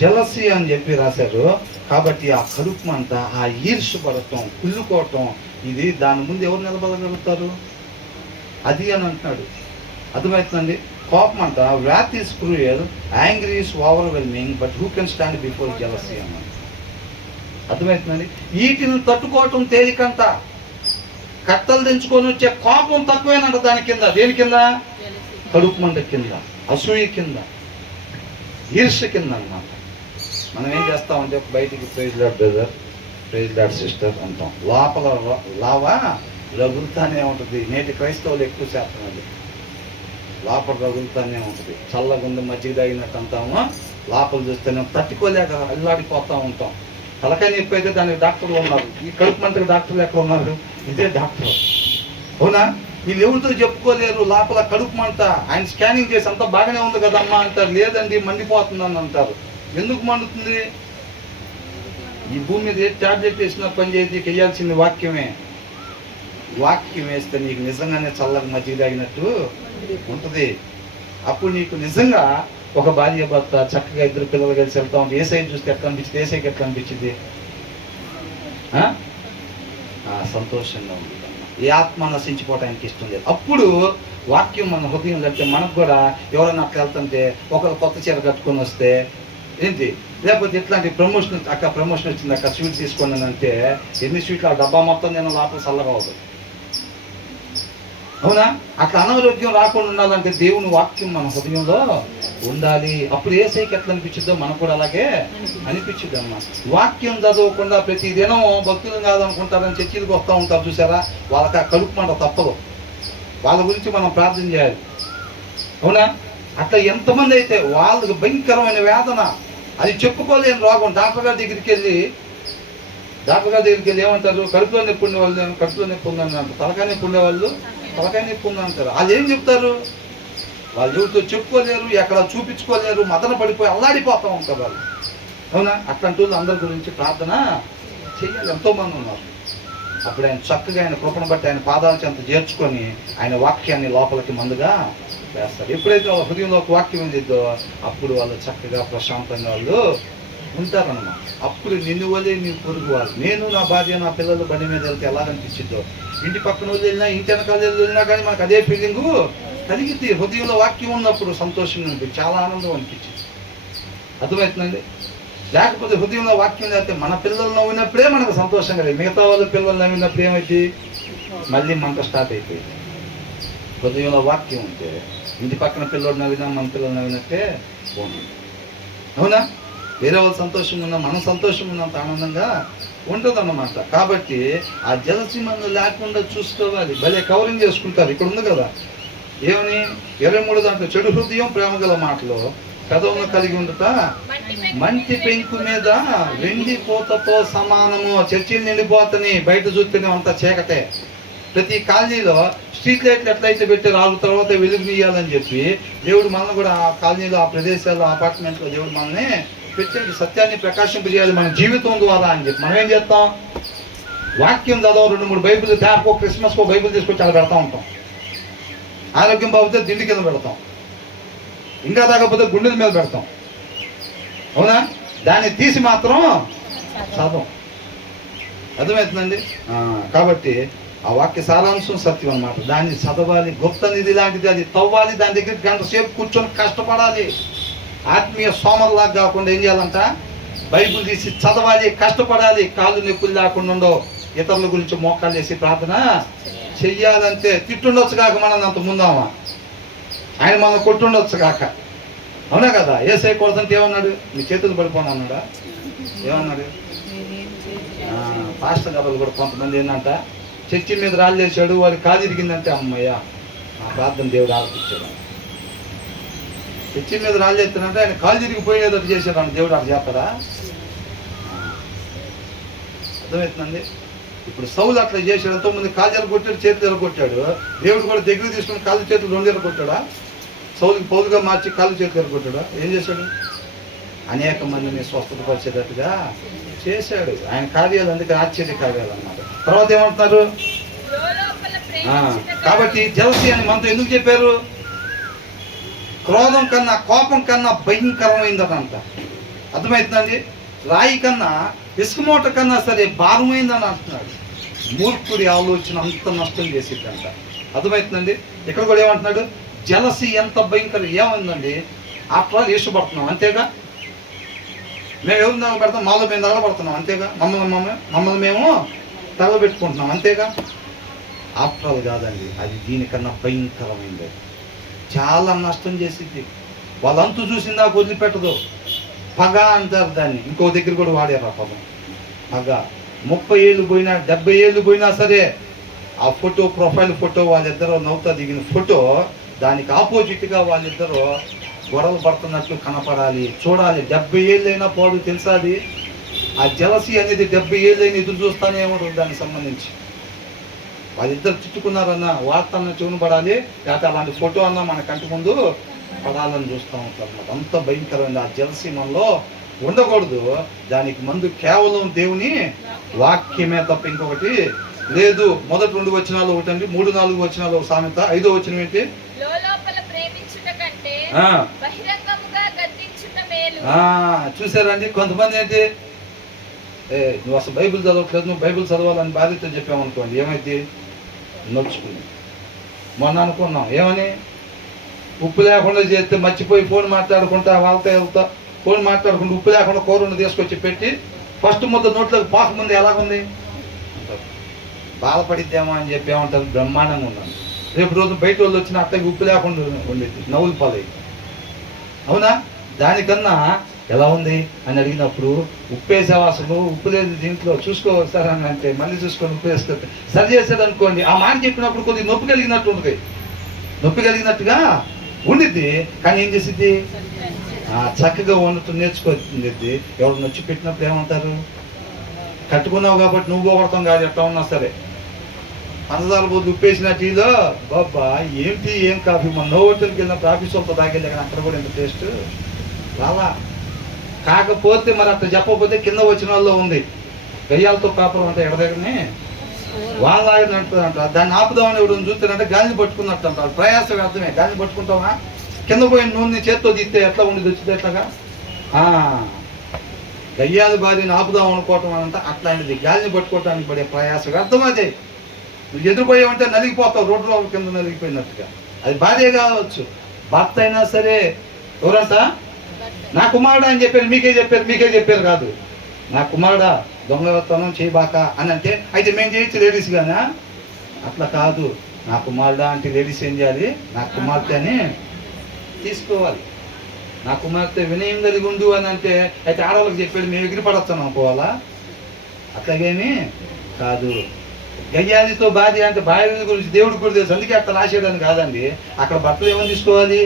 జలసి అని చెప్పి రాశారు. కాబట్టి ఆ కడుపు మంట, ఆ ఈర్ష్యపడటం, కుళ్ళుకోవటం, ఇది దాని ముందు ఎవరు నిలబడగలుగుతారు? అది అని అంటున్నాడు. అర్థమవుతుందండి? కోపం అంట, wrath is cruel, angry is overwhelming, but who can stand before jealousy అన్నాడు. అర్థమవుతుందండి? వీటిని తట్టుకోవటం తేలికంట. కట్టలు తెంచుకొని వచ్చే కోపం తక్కువేనంట దాని కింద. దేని కింద? కడుపు మంట కింద, అసూయ కింద, ఈర్ష్య కింద అన్నమాట. మనం ఏం చేస్తామంటే బయటికి praise lord brother, praise lord sister అంటాం. లోపల లావా రగులుతానే ఉంటుంది. నేటి క్రైస్తవులు ఎక్కువ శాతం అది లోపల రగులుతానే ఉంటుంది. చల్లగుంది మజ్జిగ తాగినట్టు అంటాము, లోపల చూస్తేనే తట్టుకోలేక అల్లాడిపోతూ ఉంటాం. తలకాయ నొప్పి అయితే దానికి డాక్టర్లు ఉన్నారు. ఈ కడుపు మంటకి డాక్టర్లు ఎక్కడ ఉన్నారు? ఇదే డాక్టర్. అవునా? వీళ్ళు ఎవరితో చెప్పుకోలేరు. లోపల కడుపు మంట. ఆయన స్కానింగ్ చేసి అంతా బాగానే ఉంది కదమ్మా అంటారు. లేదండి మండిపోతుందని అంటారు. ఎందుకు మండుతుంది? ఈ భూమి మీద ఏ టాబ్లెట్ వేసినా పని చేసి వేయాల్సింది వాక్యమే. వాక్యం వేస్తే నీకు నిజంగానే చల్లగా మజ్జిగ తాగినట్టు ఉంటుంది. అప్పుడు నీకు నిజంగా ఒక భార్య భర్త చక్కగా ఇద్దరు పిల్లలు కలిసి వెళ్తా ఉంటే ఏసై చూస్తే ఎట్లా అనిపించింది? ఏసైకి ఎట్లా అనిపించింది? సంతోషంగా ఉంది. ఏ ఆత్మ నశించిపోవటానికి ఇష్టం లేదు. అప్పుడు వాక్యం మన హృదయం లేకపోతే మనకు కూడా ఎవరైనా అట్లా వెళ్తుంటే ఒకరు కొత్త చీర కట్టుకొని వస్తే ఏంటి, లేకపోతే ఇట్లాంటి ప్రమోషన్, అక్క ప్రమోషన్ వచ్చింది అక్క స్వీట్ తీసుకోండి అంటే ఎన్ని స్వీట్లు ఆ డబ్బా మొత్తం నేను లోపల చల్లగా అవుతుంది. అవునా? అట్లా అనారోగ్యం రాకుండా ఉండాలంటే దేవుని వాక్యం మన హృదయంలో ఉండాలి. అప్పుడు ఏసైకి ఎట్లా అనిపించిద్దో మనకు కూడా అలాగే అనిపించిద్ది అన్నమాట. వాక్యం చదవకుండా ప్రతి దినం భక్తులు కాదనుకుంటారని చర్చిలకు వస్తూ ఉంటారు చూసారా, వాళ్ళకి ఆ కడుపు మాట తప్పదు. వాళ్ళ గురించి మనం ప్రార్థన చేయాలి. అవునా? అట్లా ఎంతమంది అయితే వాళ్ళకి భయంకరమైన వేదన, అది చెప్పుకోలేని రోగం. డాక్టర్ గారి దగ్గరికి వెళ్ళి ఏమంటారు? కడుపులో నొప్పి ఉండే వాళ్ళు కడుపులో నొప్పి ఉందని అంటారు. తలకాయ నొప్పి ఉండేవాళ్ళు తలకాయ నొప్పి ఉందని అంటారు. వాళ్ళు ఏం చెప్తారు? వాళ్ళు ఎవరితో చెప్పుకోలేరు, ఎక్కడ చూపించుకోలేరు, మదన పడిపోయి అల్లాడిపోతూ ఉంటారు వాళ్ళు. అవునా? అట్లాంటి వాళ్ళు అందరి గురించి ప్రార్థన చేయాలి. ఎంతోమంది ఉన్నారు. అప్పుడు ఆయన చక్కగా ఆయన కృపను బట్టి ఆయన పాదాల చెంత చేర్చుకొని ఆయన వాక్యాన్ని లోపలికి మందుగా వేస్తారు. ఎప్పుడైతే వాళ్ళ హృదయంలో ఒక వాక్యం ఉండిద్దో అప్పుడు వాళ్ళు చక్కగా ప్రశాంతంగా వాళ్ళు ఉంటారన్నమాట. అప్పుడు నిన్ను వలే నీ పొరుగు వాళ్ళు, నేను నా భార్య నా పిల్లలు బండి మీద వెళ్తే ఎలాగనిపించిందో, ఇంటి పక్కన వాళ్ళు వెళ్ళినా ఇంటి వెనకాల వెళ్ళినా కానీ మనకు అదే ఫీలింగు కలిగింది. హృదయంలో వాక్యం ఉన్నప్పుడు సంతోషంగా అనిపించింది, చాలా ఆనందం అనిపించింది. అర్థమవుతుందండి? లేకపోతే హృదయంలో వాక్యం లేకపోతే మన పిల్లలు నవ్వినప్పుడే మనకు సంతోషం కలిగి, మిగతా వాళ్ళ పిల్లలు నవ్వినప్పుడు ఏమైంది? మళ్ళీ మంట స్టార్ట్ అయిపోయింది. హృదయంలో వాక్యం ఉంటే ఇంటి పక్కన పిల్లలు నవ్వినా మన పిల్లలు నవ్వినట్టే బాగుంది. అవునా? వేరే వాళ్ళు సంతోషంగా ఉన్నా మనం సంతోషంగా ఉన్నంత ఆనందంగా ఉంటుంది అన్నమాట. కాబట్టి ఆ జలసి మనం లేకుండా చూసుకోవాలి. భలే కవరింగ్ చేసుకుంటారు. ఇక్కడ ఉంది కదా ఏమని 23 దాంట్లో చెడు హృదయం ప్రేమ గల మాటలు పెదవులను కలిగి ఉండుట మంటి పెంకు మీద వెండి పూతతో సమానము. చర్చిలు నిండిపోతాయి, బయట చూస్తేనే అంత చీకటే. ప్రతి కాలనీలో స్ట్రీట్ లైట్లు ఎట్లయితే పెట్టారు, 6 తర్వాత వెలుగునియాలని చెప్పి దేవుడు మనల్ని కూడా ఆ కాలనీలో, ఆ ప్రదేశాల్లో, అపార్ట్మెంట్లో దేవుడు మనల్ని పెట్టండి సత్యాన్ని ప్రకాశింపజేయాలి మన జీవితం ద్వారా అని చెప్పి మనం ఏం చేస్తాం? వాక్యం చదవం, 2-3 బైబిల్ తేపో, క్రిస్మస్కో బైబిల్ తీసుకొచ్చి అలా పెడతా ఉంటాం. ఆరోగ్యం బాగుంటే దిండి కింద పెడతాం, ఇంకా తాగకపోతే గుండెల మీద పెడతాం. అవునా? దాన్ని తీసి మాత్రం చదవం. అర్థమవుతుందండి? కాబట్టి ఆ వాక్య సారాంశం సత్యం అన్నమాట. దాన్ని చదవాలి. గుప్త నిధి లాంటిది, అది తవ్వాలి. దాని దగ్గర గంట సేపు కూర్చొని కష్టపడాలి. ఆత్మీయ సోమరులాగా కాకుండా ఏం చేయాలంట? బైబిల్ తీసి చదవాలి, కష్టపడాలి. కాళ్ళు నొప్పులు లేకుండా ఉండవు. ఇతరుల గురించి మోకాలు వేసి ప్రార్థన చెయ్యాలంటే. తిట్టుండొచ్చు కాక మనం అంత ముందామా? ఆయన మనం కొట్టుండొచ్చు కాక. అవునా కదా? ఏసై కొడుతుంటే ఏమన్నాడు? మీ చేతులు పడిపోను అన్నాడా? ఏమన్నాడు? పాస్టర్ గారు కూడా కొంతమంది ఏంటంట, చర్చి మీద రాళ్ళు వేసాడు, వాడి కాలు ఇరిగిందంటే అమ్మయ్య నా ప్రార్థన దేవుడు ఆలోచించాడు. చర్చి మీద రాళ్ళు ఎత్తానంటే ఆయన కాలు తిరిగిపోయేటట్టు చేశాడు అని దేవుడు అక్కడ చేస్తాడా? అర్థమవుతుందండి? ఇప్పుడు సౌలు అట్లా చేశాడు. ఎంతోమంది కాలు ఎరగొట్టాడు, చేతులు ఎరగొట్టాడు. దేవుడు కూడా దగ్గర తీసుకుని కాళ్ళు చేతులు 2 ఎరగొట్టాడా? సౌలుకి పౌలుగా మార్చి కాళ్ళు చేతులు ఎరగొట్టాడా? ఏం చేశాడు? అనేక మందిని స్వస్థతపరిచేటట్టుగా చేశాడు. ఆయన కార్యాలు అందుకే ఆశ్చర్య కార్యాలు అన్నారు. తర్వాత ఏమంటున్నారు? కాబట్టి జలసి అని మనతో ఎందుకు చెప్పారు? క్రోధం కన్నా, కోపం కన్నా భయంకరమైందనంట. అర్థమవుతుందండి? రాయి కన్నా, ఇసుక మూట కన్నా సరే భారమైందని అంటున్నాడు. మూర్ఖుడి ఆలోచన అంత నష్టం చేసిద్దంట. అర్థమవుతుందండి? ఇక్కడ కూడా ఏమంటున్నాడు? జలసి ఎంత భయంకరం. ఏమైందండి? ఆఫ్టర్ ఆల్ ఇష్టపడుతున్నాం అంతేగా. మేము ఎవరిని తగలబెడతాం? మాలో మేము తగలబడుతున్నాం అంతేగా. మమ్మల్ని మేము తగలబెట్టుకుంటున్నాం అంతేగా. ఆఫ్టర్ ఆల్ కాదండి, అది దీనికన్నా భయంకరమైంది. చాలా నష్టం చేసింది. వాళ్ళంతూ చూసిందా వదిలిపెట్టదు. పగ అంటారు దాన్ని. ఇంకో దగ్గర కూడా వాడారు ఆ పదం, పగ. 30 ఏళ్ళు పోయినా, 70 ఏళ్ళు పోయినా సరే ఆ ఫోటో, ప్రొఫైల్ ఫోటో, వాళ్ళిద్దరూ నవ్వుతా దిగిన ఫోటో, దానికి ఆపోజిట్గా వాళ్ళిద్దరూ గొడవలు పడుతున్నట్లు కనపడాలి, చూడాలి. 70 ఏళ్ళైనా పోదు తెలుసా అది. ఆ జలసి అనేది 70 ఏళ్ళైనా ఎదురు చూస్తానే ఉంటుంది దానికి సంబంధించి. వాళ్ళిద్దరు తిట్టుకున్నారన్న వార్త అన్న చెవును పడాలి, లేకపోతే అలాంటి ఫోటో అన్న మన కంటి ముందు పడాలని చూస్తూ ఉంటారు అన్నమాట. అంత భయంకరమైన ఆ జలసి మనలో ఉండకూడదు. దానికి మందు కేవలం దేవుని వాక్యమే తప్ప ఇంకొకటి లేదు. మొదటి 2 వచనాలు ఒకటండి, 3-4 వచనాలు ఒక సామెత. 5వ వచనం ఏంటి? చూసారండి? కొంతమంది ఏంటి, నువ్వు అసలు బైబిల్ చదవట్లేదు, నువ్వు బైబిల్ చదవాలని బాధ్యత చెప్పామనుకోండి, ఏమైంది? నొచ్చుకుంది. మొన్న అనుకున్నాం ఏమని, ఉప్పు లేకుండా చేస్తే మర్చిపోయి ఫోన్ మాట్లాడుకుంటా వాళ్ళతో వెళ్తా, ఫోన్ మాట్లాడుకుంటూ ఉప్పు లేకుండా కూరను తీసుకొచ్చి పెట్టి ఫస్ట్ ముద్ద నోట్లోకి పాకముందు ఎలాగుంది బాధపడిద్దేమో అని చెప్పి ఏమంటారు? బ్రహ్మాండంగా ఉన్నాను. రేపు రోజు బయట వాళ్ళు వచ్చిన అట్టకి ఉప్పు లేకుండా ఉండేది, నవ్వులు పాలయ్యి. అవునా? దానికన్నా ఎలా ఉంది అని అడిగినప్పుడు ఉప్పు వేసావు, అసలు ఉప్పు లేదు దీంట్లో, చూసుకోవాలి అని అంటే మళ్ళీ చూసుకొని ఉప్పు వేసుకుంటే సరి చేసేది అనుకోండి. ఆ మాట చెప్పినప్పుడు కొద్దిగా నొప్పి కలిగినట్టు ఉంటుంది, నొప్పి కలిగినట్టుగా ఉండిద్ది. కానీ ఏం చేసిద్ది? చక్కగా ఉండటం నేర్చుకుంది. ఎవరు నొచ్చి పెట్టినప్పుడు ఏమంటారు? కట్టుకున్నావు కాబట్టి నువ్వు పోగొడతాం కాదు, ఎట్లా ఉన్నా సరే. పంచదార బోధ ఉప్పేసిన టీలో బాబా ఏం టీ ఏం కాఫీ, మన నోవోటల్కి వెళ్ళినప్పుడు ఆఫీస్ వాళ్ళతో తాగేది, కానీ అక్కడ కూడా ఎంత టేస్ట్ రావా. కాకపోతే మరి అట్లా చెప్పకపోతే కింద వచ్చిన వాళ్ళు ఉంది, గయ్యాలతో కాపురం అంటే ఎడ దగ్గరనే వాళ్ళు ఆగినట్టు అంటారు. దాన్ని ఆపుదామని ఎవరు చూస్తారంటే గాలిని పట్టుకున్నట్టు అంటారు. ప్రయాసం అర్థమే. గాలిని పట్టుకుంటామా? కింద పోయిన నూనె చేత్తో తీస్తే ఎట్లా ఉండేది? వచ్చింది ఎట్లాగా. గయ్యాల భార్యని ఆపుదాం అనుకోవటం అంతా అట్లాంటిది. గాలిని పట్టుకోవటానికి పడే ప్రయాసం అర్థం. అదే నువ్వు ఎదురుపోయావంటే నలిగిపోతావు, రోడ్లో కింద నలిగిపోయినట్టుగా. అది భార్య కావచ్చు, భర్త అయినా సరే. ఎవరంట? నా కుమారుడు అని చెప్పారు, మీకే చెప్పారు కాదు. నా కుమారుడా దొంగతనం చేయబాక అని అంటే, అయితే మేము చేయొచ్చు లేడీస్ గానా? అట్లా కాదు. నా కుమారుడా అంటే లేడీస్ ఏం చేయాలి? నా కుమార్తె అని తీసుకోవాలి. నా కుమార్తె వినయం కలిగి ఉండు అని అంటే, అయితే ఆడవాళ్ళకి చెప్పాడు మేము ఎగిరిపడతాను అనుకోవాలా? అట్లాగేమి కాదు. గయ్యాలితో భార్య అంటే భార్య గురించి దేవుడికి కూడా తెలుసు, అందుకే అట్లా రాసేయడానికి కాదండి. అక్కడ భర్తలు ఏమని తీసుకోవాలి?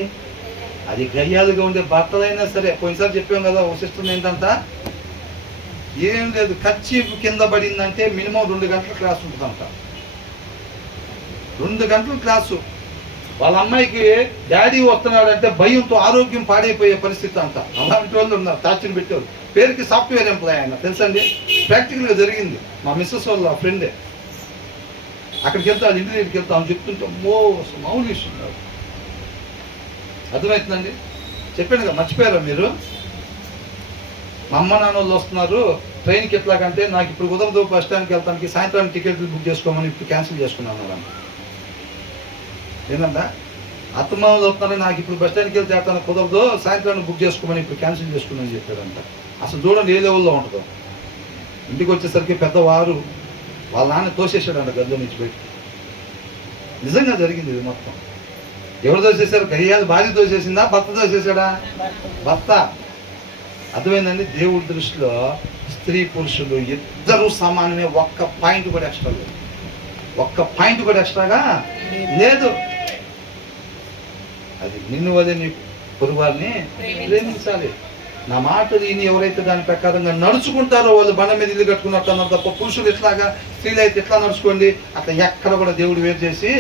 అది గయ్యాలుగా ఉండే బట్టలైనా సరే. పోయినసారి చెప్పాం కదా, ఒక సిస్టర్ ఏంటంట, ఏం లేదు కర్చీఫ్ కింద పడిందంటే మినిమం 2 గంటల క్లాస్ ఉంటుందంట. 2 గంటల క్లాసు. వాళ్ళ అమ్మాయికి డాడీ వస్తున్నాడంటే భయంతో ఆరోగ్యం పాడైపోయే పరిస్థితి అంట. అలాంటి వాళ్ళు ఉన్నారు, టార్చర్ పెట్టేవారు. పేరుకి సాఫ్ట్వేర్ ఎంప్లాయ్ ఆయన, తెలుసండి. ప్రాక్టికల్గా జరిగింది. మా మిస్సెస్ వాళ్ళ ఫ్రెండే. అక్కడికి వెళ్తా, వాళ్ళ ఇంటి దగ్గరికి వెళ్తా అని చెప్తుంటే మామూలు విషయం కాదు. అర్థమవుతుందండి. చెప్పాను కదా, మర్చిపోయారా మీరు? మా అమ్మ నాన్న వాళ్ళు వస్తున్నారు ట్రైన్కి, ఎట్లాగంటే నాకు ఇప్పుడు కుదరదు బస్ స్టాండ్కి వెళ్తానికి, సాయంత్రానికి టికెట్లు బుక్ చేసుకోమని ఇప్పుడు క్యాన్సిల్ చేసుకున్నాను అని. ఏంటంటే అత్తమామలు వస్తున్నారని నాకు ఇప్పుడు బస్ స్టాండ్కి వెళ్తే వెళ్తాను కుదరదు, సాయంత్రాన్ని బుక్ చేసుకోమని ఇప్పుడు క్యాన్సిల్ చేసుకున్నాను చెప్పాడంట. అసలు చూడండి ఏ లెవెల్లో ఉంటుందో. ఇంటికి వచ్చేసరికి పెద్దవారు వాళ్ళ నాన్న తోసేసాడంట గదిలో నుంచి బయట. నిజంగా జరిగింది ఇది మొత్తం. ఎవరు దోసేశారు? గయ్యాలు భార్య దోసేసిందా, భర్త దోసేసాడా? భర్త. అర్థమైందండి. దేవుడి దృష్టిలో స్త్రీ పురుషులు ఇద్దరు సమానమే. ఒక్క పాయింట్ కూడా ఎక్స్ట్రా లేదు. ఒక్క పాయింట్ కూడా ఎక్స్ట్రాగా లేదు. అది నిన్ను వదే నీ పొరుగువారిని ప్రేమించాలి. నా మాట విని ఎవరైతే దాని ప్రకారంగా నడుచుకుంటారో వాళ్ళు బండ మీద ఇల్లు కట్టుకున్నట్టు అన్నారు తప్ప, పురుషులు ఎట్లాగా స్త్రీలు అయితే ఎట్లా నడుచుకోండి అట్లా ఎక్కడ కూడా దేవుడు వేరు చేసి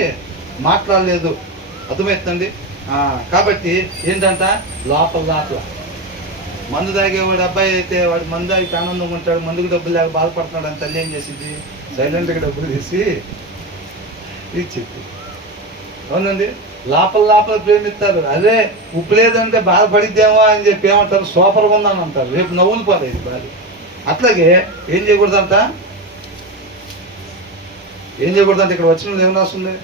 మాట్లాడలేదు. అర్థమవుతుందండి. కాబట్టి ఏంటంట, లోపల మందు తాగేవాడు అబ్బాయి అయితే వాడు మందు తాగి ఆనందంగా ఉంటాడు, మందుకు డబ్బులు లేక బాధపడుతున్నాడు అని తల్లి ఏం చేసింది, సైలెంట్గా డబ్బులు తీసి ఇచ్చింది. అవునండి. లోపల ప్రేమిస్తారు. అదే ఉప్పు లేదంటే బాధపడిద్దేమో అని చెప్పి ఏమంటారు, సూపర్గా ఉందని అంటారు. రేపు నవ్వులు పోలేదు భార్య. అట్లాగే ఏం చేయకూడదంట, ఇక్కడ వచ్చిన ఏం రాస్తుంది,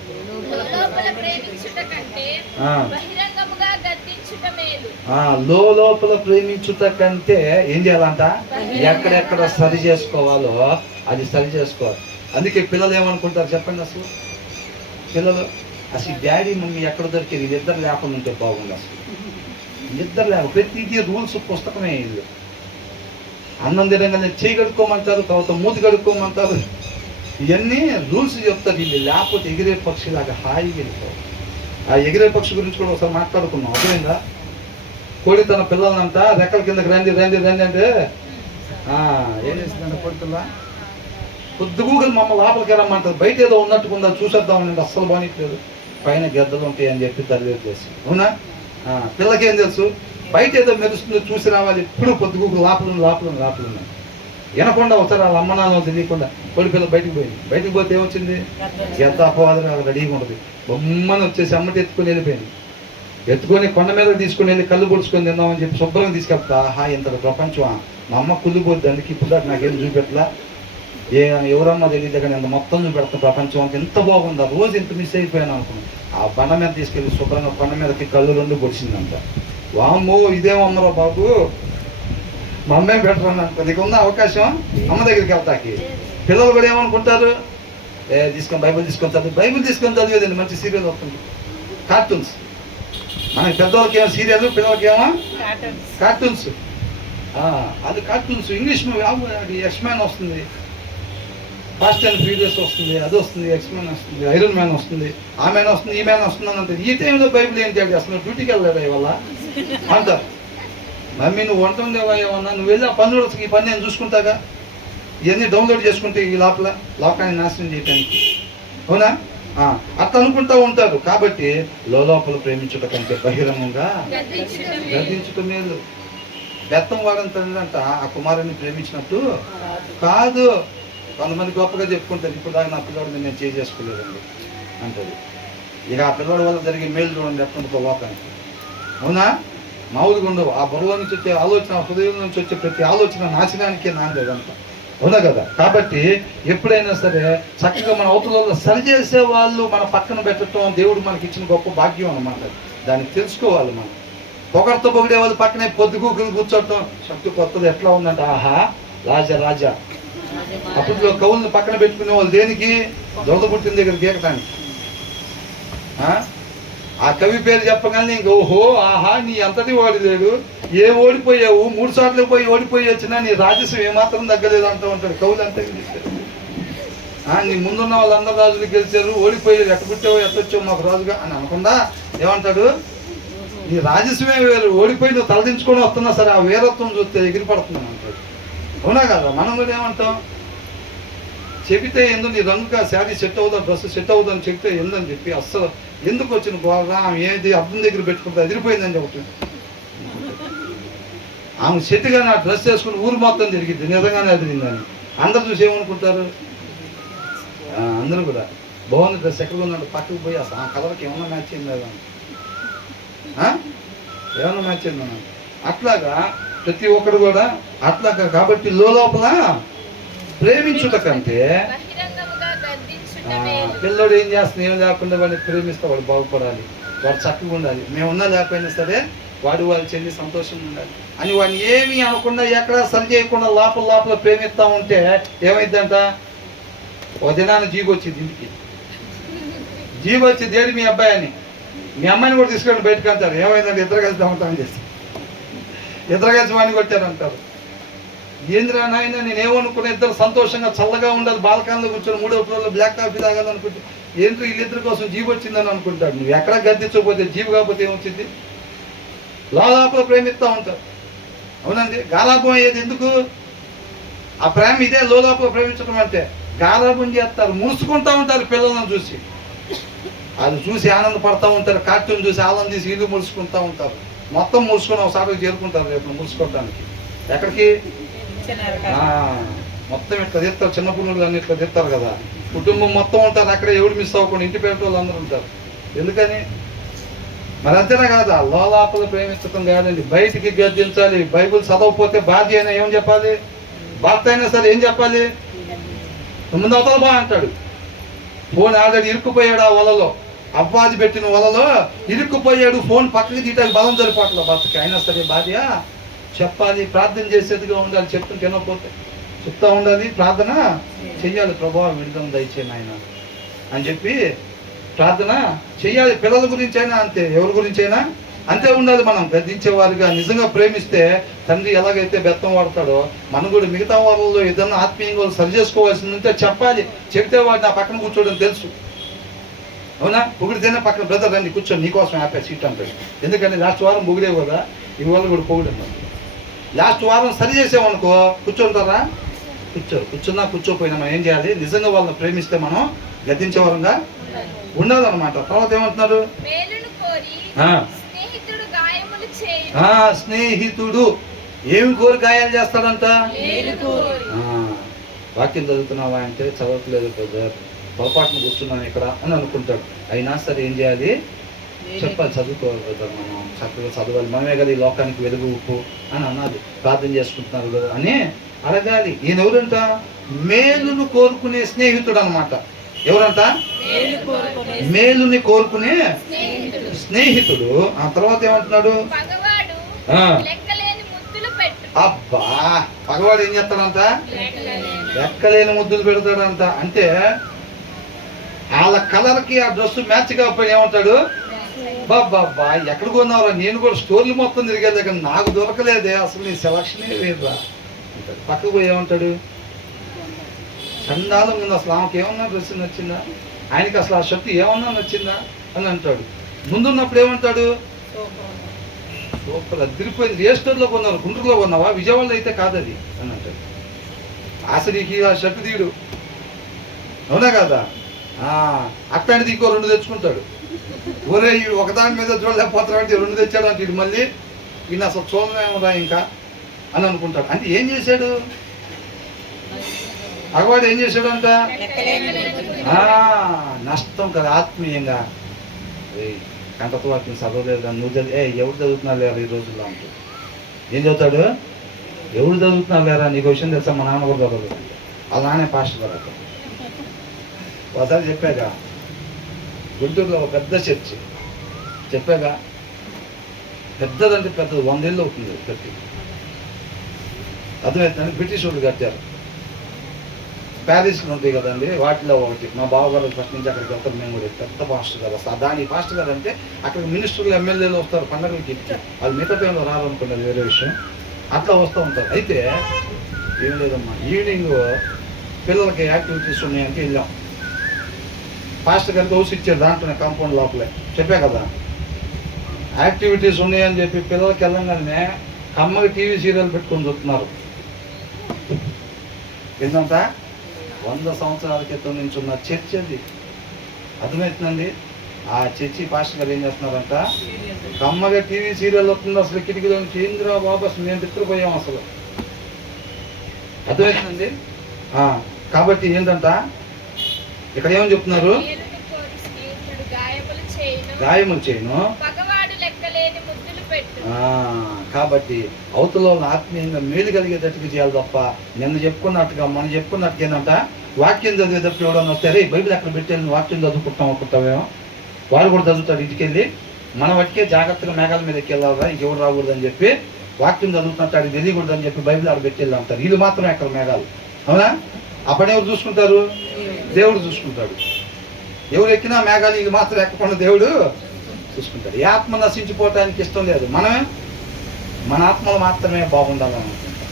లోపల ప్రేమించుట కంటే ఏం చేయాలంట, ఎక్కడెక్కడ సరి చేసుకోవాలో అది సరి చేసుకోవాలి. అందుకే పిల్లలు ఏమనుకుంటారు చెప్పండి, అసలు పిల్లలు అసలు డాడీ మమ్మీ ఎక్కడ దొరికేది, ఇద్దరు లేకుండా ఉంటే బాగుంది. అసలు ఇద్దరు లేక ప్రతిదీ రూల్స్ పుస్తకమే. ఇల్లు అన్నం తినగానే చేయి కడుక్కోమంటారు, తర్వాత మూతి కడుక్కోమంటారు. ఇవన్నీ రూల్స్ చెప్తారు. వీళ్ళు లేకపోతే ఎగిరే పక్షిలాగా హాయిగా వెళ్ళిపోవాలి. ఆ ఎగిరే పక్షి గురించి కూడా ఒకసారి మాట్లాడుకున్నాం. అర్థమైందా? కోడి తన పిల్లలంట రెక్కల కిందకి రండి అంటే ఏం చేసిందంటే కోడి పిల్ల పొద్దుగూగలు మమ్మల్ని లోపలికి రమ్మంటారు. బయట ఏదో ఉన్నట్టుకుందా చూసేద్దామని అస్సలు బానిట్లేదు. పైన గద్దలు ఉంటాయి అని చెప్పి తల్లి చేసి. అవునా? పిల్లకేం తెలుసు, బయట ఏదో మెరుస్తుందో చూసి రావాలి. ఎప్పుడు పొద్దుగూగలు లోపల వినకుండా ఒకసారి వాళ్ళ అమ్మ నాన్న తెలియకుండా కోడి పిల్ల బయటికి పోతే ఏమొచ్చింది, ఎంత అపవాదం రెడీగా ఉంటుంది. బొమ్మని వచ్చేసి అమ్మటి ఎత్తుకొని వెళ్ళిపోయింది. ఎత్తుకొని కొండ మీద తీసుకుని వెళ్ళి కళ్ళు పొడుచుకొని తిందామని చెప్పి శుభ్రంగా తీసుకెళ్తా. ఇంత ప్రపంచం మా అమ్మ కుళ్ళిపోద్ది. అందుకే ఇప్పుడు దాకా నాకేం చూపెట్టలా, ఎవరమ్మా తెలియదు కానీ అంత మొత్తం చూపెడతా ప్రపంచం అంత ఎంత బాగుందా, రోజు ఎంత మిస్ అయిపోయాను అనుకున్నాను. ఆ బండ మీద తీసుకెళ్ళి శుభ్రంగా కొండ మీదకి కళ్ళు 2 పొడిచిందంట. వామ్మో ఇదేమమ్మరా బాబు, మా అమ్మే బెటర్ అని అనుకో. నీకు ఉన్న అవకాశం అమ్మ దగ్గరికి వెళ్తాకి. పిల్లలు కూడా ఏమనుకుంటారు, బైబిల్ తీసుకొని చదివేదండి. మంచి సీరియల్ వస్తుంది, కార్టూన్స్. మనకి పెద్దవాళ్ళకి ఏమో సీరియల్, పిల్లలకి ఏమో కార్టూన్స్. అది కార్టూన్స్. ఇంగ్లీష్ మూవీ ఎక్స్మ్యాన్ వస్తుంది, ఫాస్ట్ అండ్ ఫ్యూరియస్ వస్తుంది, అది వస్తుంది, ఎక్స్మ్యాన్ వస్తుంది, ఐరన్ మ్యాన్ వస్తుంది, ఆ మ్యాన్ వస్తుంది, ఈ మ్యాన్ వస్తుంది అని అంటే, ఈ టైంలో బైబిల్ ఏంటి అంటే అసలు డ్యూటీకి వెళ్ళలేదా ఇవాళ అంటారు. మమ్మీ నువ్వు వంట ఉండేవా ఏమన్నా, నువ్వు వెళ్ళి ఆ పనులు ఈ పని నేను చూసుకుంటాగా. ఇవన్నీ డౌన్లోడ్ చేసుకుంటే ఈ లోకాన్ని నాశనం చేయడానికి. అవునా? అట్లా అనుకుంటూ ఉంటారు. కాబట్టి లోపల ప్రేమించుట కంటే బహిరంగంగా గర్దించుట మేలు. బెత్తం వాడని తల్లిదంట ఆ కుమారుని ప్రేమించినట్టు కాదు. కొంతమంది గొప్పగా చెప్పుకుంటారు, ఇప్పుడు దాకా నా పిల్లవాడిని నేను చేసుకోలేదండి అంటారు. ఇక ఆ పిల్లవాడి వల్ల జరిగే మేలు చూడండి ఎట్లా లోకానికి. అవునా? మామూలుగా ఉండవు. ఆ బుర్రలో నుంచి వచ్చే ఆలోచన, హృదయం నుంచి వచ్చే ప్రతి ఆలోచన నాశనానికే నాందేదంట. అవునా కదా? కాబట్టి ఎప్పుడైనా సరే చక్కగా మన అవతలలో సరిచేసే వాళ్ళు మన పక్కన పెట్టడం దేవుడు మనకి ఇచ్చిన గొప్ప భాగ్యం అన్నమాట. దాన్ని తెలుసుకోవాలి మనం. పొగడతో పొగిడే వాళ్ళు పక్కనే పొద్దుగూకులు కూర్చోవటం శక్తి కొత్తది ఎట్లా ఉందంట. ఆహా రాజా అప్పట్లో కవులను పక్కన పెట్టుకునే వాళ్ళు దేనికి, దొరద పుట్టిన దగ్గర గీకటానికి. ఆ కవి పేరు చెప్పగానే ఇంక ఓహో ఆహా నీ అంతటి వాడి లేడు, ఏ ఓడిపోయావు 3 సార్లు పోయి ఓడిపోయి వచ్చినా నీ రాజస్వం ఏమాత్రం తగ్గలేదు అంటూ ఉంటాడు. కవులు అంతే గెలిచారు. నీ ముందున్న వాళ్ళందరూ రాజులు గెలిచారు, ఓడిపోయారు, ఎట్ట పుట్టావు ఎట్టొచ్చావు మాకు రాజుగా అని అనకుండా ఏమంటాడు, నీ రాజస్వమే వేరు, ఓడిపోయి నువ్వు తలదించుకొని వస్తున్నా సరే ఆ వీరత్వం చూస్తే ఎగిరిపడుతున్నాను అంటాడు. అవునా కదా? మనం కూడా ఏమంటాం, చెబితే ఎందు నీ రంగుగా శారీ సెట్ అవుదా, డ్రెస్ సెట్ అవుదని చెబితే ఎందని చెప్పి అస్సలు ఎందుకు వచ్చిన గోగా ఏది అర్థం దగ్గర పెట్టుకుంటే ఎదిరిపోయిందని చెబుతుంది. ఆమె సెట్గా నా డ్రెస్ వేసుకుని ఊరు మొత్తం తిరిగింది, నిజంగానే ఎదిరిందని. అందరు చూసి ఏమనుకుంటారు, అందరూ కూడా బాగుంది డ్రెస్ ఎక్కడ ఉందంటే పక్కకు పోయి అసలు ఆ కలర్కి ఏమన్నా మ్యాచ్ అయింది లేదా, ఏమన్నా మ్యాచ్ అయిందన్నా. అట్లాగా ప్రతి ఒక్కరు కూడా అట్లాగా. కాబట్టి లోపల ప్రేమించుట కంటే పిల్లడు ఏం చేస్తున్నా ఏం లేకుండా వాడిని ప్రేమిస్తే వాడు బాగుపడాలి, వాడు చక్కగా ఉండాలి, మేమున్నా లేకపోయినా సరే వాడు చెంది సంతోషంగా ఉండాలి అని వాడిని ఏమీ అనకుండా ఎక్కడా సరి చేయకుండా లోపల ప్రేమిస్తూ ఉంటే ఏమైందంట, ఒక దినాన్ని జీబు వచ్చింది ఇంటికి. జీబు వచ్చి దేడి మీ అబ్బాయి అని మీ అమ్మాయిని కూడా తీసుకెళ్ళి బయటకు అంటారు. ఏమైందంటే ఇద్దరు కలిసి దొంగతనం చేసి ఇద్దరు కలిసి వాడిని కొట్టారు అంటారు. ఏంద్రా నాయన నేనేమనుకున్నా ఇద్దరు సంతోషంగా చల్లగా ఉండాలి, బాల్కాన్లో కూర్చొని 3వ ఫ్లోర్లో బ్లాక్ కాఫీ తాగాలనుకుంటే ఏంటో వీళ్ళిద్దరి కోసం జీబు వచ్చిందని అనుకుంటాడు. నువ్వు ఎక్కడా గద్దించకపోతే జీబు కాకపోతే ఏమొచ్చింది, లోపల ప్రేమిస్తూ ఉంటారు. అవునండి, గారాబం అయ్యేది ఎందుకు? ఆ ప్రేమ ఇదే లోపల ప్రేమించడం అంటే. గారాబం చేస్తారు, ముడుచుకుంటూ ఉంటారు పిల్లలను చూసి, అది చూసి ఆనందపడతా ఉంటారు. కార్టూన్ చూసి ఆనందించి ఇల్లు ముడుచుకుంటూ ఉంటారు. మొత్తం ముడుచుకొని ఒకసారి చేరుకుంటారు రేపు ముడుచుకోవడానికి. ఎక్కడికి? మొత్తం ఇట్లా తెస్తారు, చిన్న పిల్లలు అన్ని ఇట్లా తెస్తారు కదా, కుటుంబం మొత్తం ఉంటారు అక్కడ, ఎవడు మిస్ అవ్వకుండా ఇంటి పేట వాళ్ళు అందరూ ఉంటారు. ఎందుకని మరి అంతేనా కాదా? లోపల ప్రేమించడం కాదండి, బయటికి గద్దించాలి. బైబుల్ చదవకపోతే భార్య అయినా ఏం చెప్పాలి, భర్త అయినా సరే ఏం చెప్పాలి, ముందు అవతల బా అంటాడు. ఫోన్ ఆల్రెడీ ఇరుక్కుపోయాడు ఆ వలలో, అవ్వాది పెట్టిన వలలో ఇరుక్కుపోయాడు. ఫోన్ పక్కకి తీయటానికి బలం సరిపోవట్లేదు భర్తకి, అయినా సరే భార్య చెప్పాలి, ప్రార్థన చేసేదిగా ఉండాలి. చెప్తుంటే తినకపోతే చెప్తా ఉండాలి, ప్రార్థన చెయ్యాలి, ప్రభావం విడుదల దయచేయండి ఆయన అని చెప్పి ప్రార్థన చెయ్యాలి. పిల్లల గురించి అయినా అంతే, ఎవరి గురించి అయినా అంతే ఉండాలి. మనం గద్దించేవారుగా నిజంగా ప్రేమిస్తే తండ్రి ఎలాగైతే బెత్తం వాడతాడో మనం కూడా మిగతా వాళ్ళలో ఏదన్నా ఆత్మీయంగా సరి చేసుకోవాల్సింది ఉంటే చెప్పాలి. చెప్తే వాడు నా పక్కన కూర్చోవడం తెలుసు. అవునా? పొగిడితేనే పక్కన బ్రదర్ రండి కూర్చొని నీకోసం ఆపే సీట్ అంటాడు. ఎందుకంటే లాస్ట్ వారం పొగిడే కదా, ఇవాళ కూడా పొగిడి. లాస్ట్ వారం సరి చేసామనుకో కూర్చుంటారా, కూర్చోపోయినా మనం ఏం చేయాలి, నిజంగా వాళ్ళని ప్రేమిస్తే మనం గద్దించేవారంగా ఉండాలన్నమాట. తర్వాత ఏమంటున్నారు, స్నేహితుడు ఏమి కోరి గాయాలు చేస్తాడంట. వాక్యం చదువుతున్నావా అంటే చదవట్లేదు బ్రదర్, పొరపాటును కూర్చున్నాను ఇక్కడ అని అనుకుంటాడు. అయినా సరే ఏం చేయాలి, చెప్పాలి, చదువుకోవాలి బ్రదర్, మనం చక్కగా చదవాలి, మనమే కదా ఈ లోకానికి వెలుగు ఉప్పు అని అన్నది. ప్రార్థన చేసుకుంటున్నారు కదా అని అడగాలి. ఈయన ఎవరంట, మేలును కోరుకునే స్నేహితుడు అనమాట. ఎవరంట, మేలుని కోరుకునే స్నేహితుడు. ఆ తర్వాత ఏమంటున్నాడు, అబ్బా పగవాడు ఏం చేస్తాడంట, లెక్కలేని ముద్దులు పెడతాడంట. అంటే వాళ్ళ కలర్కి ఆ డ్రెస్ మ్యాచ్ కాకపోయి ఏమంటాడు, బాబా ఎక్కడ కొన్నావురా, నేను కూడా స్టోర్లు మొత్తం తిరిగేది దగ్గర నాకు దొరకలేదే, అసలు నీ సెలక్షనే లేదురా. పక్కకు పోయి ఏమంటాడు, చండాలం ఉంది, అసలు ఆమెకి ఏమన్నా డ్రెస్ నచ్చిందా, ఆయనకి అసలు ఆ షర్ట్ ఏమన్నా నచ్చిందా అని అంటాడు. ముందున్నప్పుడు ఏమంటాడు, సూపర్ అదిరిపోయింది, ఏ స్టోర్లో కొన్నారు, గుంటూరులో కొన్నావా, విజయవాడలో అయితే కాదది అని అంటాడు. అసలుకి ఆ షర్ట్ తీయడు. అవునా కదా? అట్లాంటిది ఇంకో 2 తెచ్చుకుంటాడు. ఒరే ఒకదాని మీద చూడలేకపోతాడు, 2 తెచ్చాడు అంటే ఇది మళ్ళీ ఈయన అసలు చూడలేమురా ఇంకా అని అనుకుంటాడు. అంటే ఏం చేశాడు మగవాడు, ఏం చేశాడు అంట, నష్టం కదా ఆత్మీయంగా. కంటతో వాక్యం చదవలేదు కానీ నువ్వు ఎవరు చదువుతున్నారు లేరా ఈ రోజుల్లో అంటూ ఏం చదువుతాడు, ఎవరు చదువుతున్నారు లేరా, నీకు విషయం తెలుసా, మా నాన్న కూడా చదవలేదు, వాళ్ళ నాన్నే పాస్టర్ గారు. ఒకసారి చెప్పాగా, గుంటూరులో ఒక పెద్ద చర్చి చెప్పాగా, పెద్దదంటే పెద్దది, 100 ఏళ్ళు అవుతుంది కట్టి. అర్థమవుతుందండి, బ్రిటిష్ వాళ్ళు కట్టారు. ప్యారిస్లో ఉంటాయి కదండి, వాటిలో ఒకటి. మా బావగారు ఫస్ట్ నుంచి అక్కడికి వెళ్తారు, మేము కూడా పెద్ద పాస్టర్ గారు వస్తారు. దాని పాస్టర్ గారు అంటే అక్కడికి మినిస్టర్లు ఎమ్మెల్యేలు వస్తారు పండుగలకి, వాళ్ళు మిగతా టైంలో రారనుకుంటారు, వేరే విషయం. అట్లా వస్తూ ఉంటారు. అయితే ఏం లేదమ్మా, ఈవినింగ్ పిల్లలకి యాక్టివిటీస్ ఉన్నాయంటే వెళ్ళాం. పాస్టర్ గారికి హౌస్ ఇచ్చారు దాంట్లోనే, కాంపౌండ్ లోపలే. చెప్పా కదా, యాక్టివిటీస్ ఉన్నాయని చెప్పి పిల్లలకి వెళ్ళంగానే కమ్మగా టీవీ సీరియల్ పెట్టుకొని చూస్తున్నారు. ఏంటంట 100 సంవత్సరాల క్రితం నుంచి ఉన్న చర్చ్ అది. అర్థమవుతుందండి? ఆ చర్చి పాస్టర్ గారు ఏం చేస్తున్నారంట, కమ్మగా టీవీ సీరియల్ వస్తుంది. అసలు కిటికీలో నుంచి ఏంద్రా బాబు అసలు మేము తిట్టుకుపోయాం అసలు. అర్థమవుతుందండి? కాబట్టి ఏంటంట ఇక్కడ ఏమని చెప్తున్నారు, గాయములు చేయను. కాబట్టి అవతల ఆత్మీయంగా మేలు కలిగేటట్టుగా చేయాలి తప్ప నిన్న చెప్పుకున్నట్టుగా మనం చెప్పుకున్నట్టుగా ఏంటంట, వాక్యం చదివేటప్పుడు ఎవడన్నా వస్తే బైబిల్ అక్కడ పెట్టేది వాక్యం చదువుకుంటాం అనుకుంటామేమో, వాడు కూడా చదువుతాడు ఇంటికి వెళ్ళి. మన వాటికే జాగ్రత్తగా మేఘాల మీద ఎక్కెళ్ళాలా ఇంకెవరు రాకూడదని చెప్పి వాక్యం చదువుతున్నట్టు అది తెలియకూడదని చెప్పి బైబిల్ ఆడ పెట్టేళ్ళు అంటారు. వీళ్ళు మాత్రమే అక్కడ మేఘాలు. అవునా? అప్పుడు ఎవరు చూసుకుంటారు? దేవుడు చూసుకుంటాడు. ఎవరు ఎక్కినా మేఘాలు వీళ్ళు మాత్రం ఎక్కకుండా దేవుడు చూసుకుంటాడు. ఈ ఆత్మ నశించిపోవటానికి ఇష్టం లేదు. మనమే మన ఆత్మలు మాత్రమే బాగుండాలని అనుకుంటాం.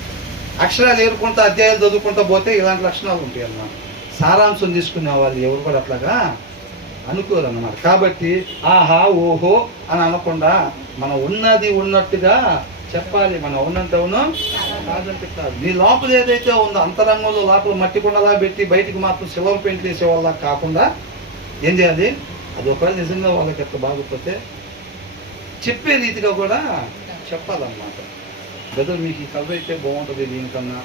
అక్షరాలు ఏరుకుంటూ అధ్యాయాలు చదువుకుంటూ పోతే ఇలాంటి లక్షణాలు ఉంటాయి అన్నమాట. సారాంశం తీసుకునే వాళ్ళు ఎవరు కూడా అట్లాగా అనుకోరు అన్నమాట. కాబట్టి ఆహా ఓహో అని అనకుండా మనం ఉన్నది ఉన్నట్టుగా చెప్పాలి. మనం ఉన్నంత అవును కాదంటే కాదు. నీ లోపల ఏదైతే ఉందో అంతరంగంలో లోపల మట్టి కొండలా పెట్టి బయటికి మాత్రం సిల్వర్ పెయింట్ వేసే వాళ్ళ కాకుండా ఏం చేయాలి, అది ఒకవేళ నిజంగా వాళ్ళకి ఎట్లా బాగుపోతే చెప్పే రీతిగా కూడా చెప్పాలన్నమాట. గదో మీకు ఈ కథ అయితే బాగుంటుంది దీనికన్నా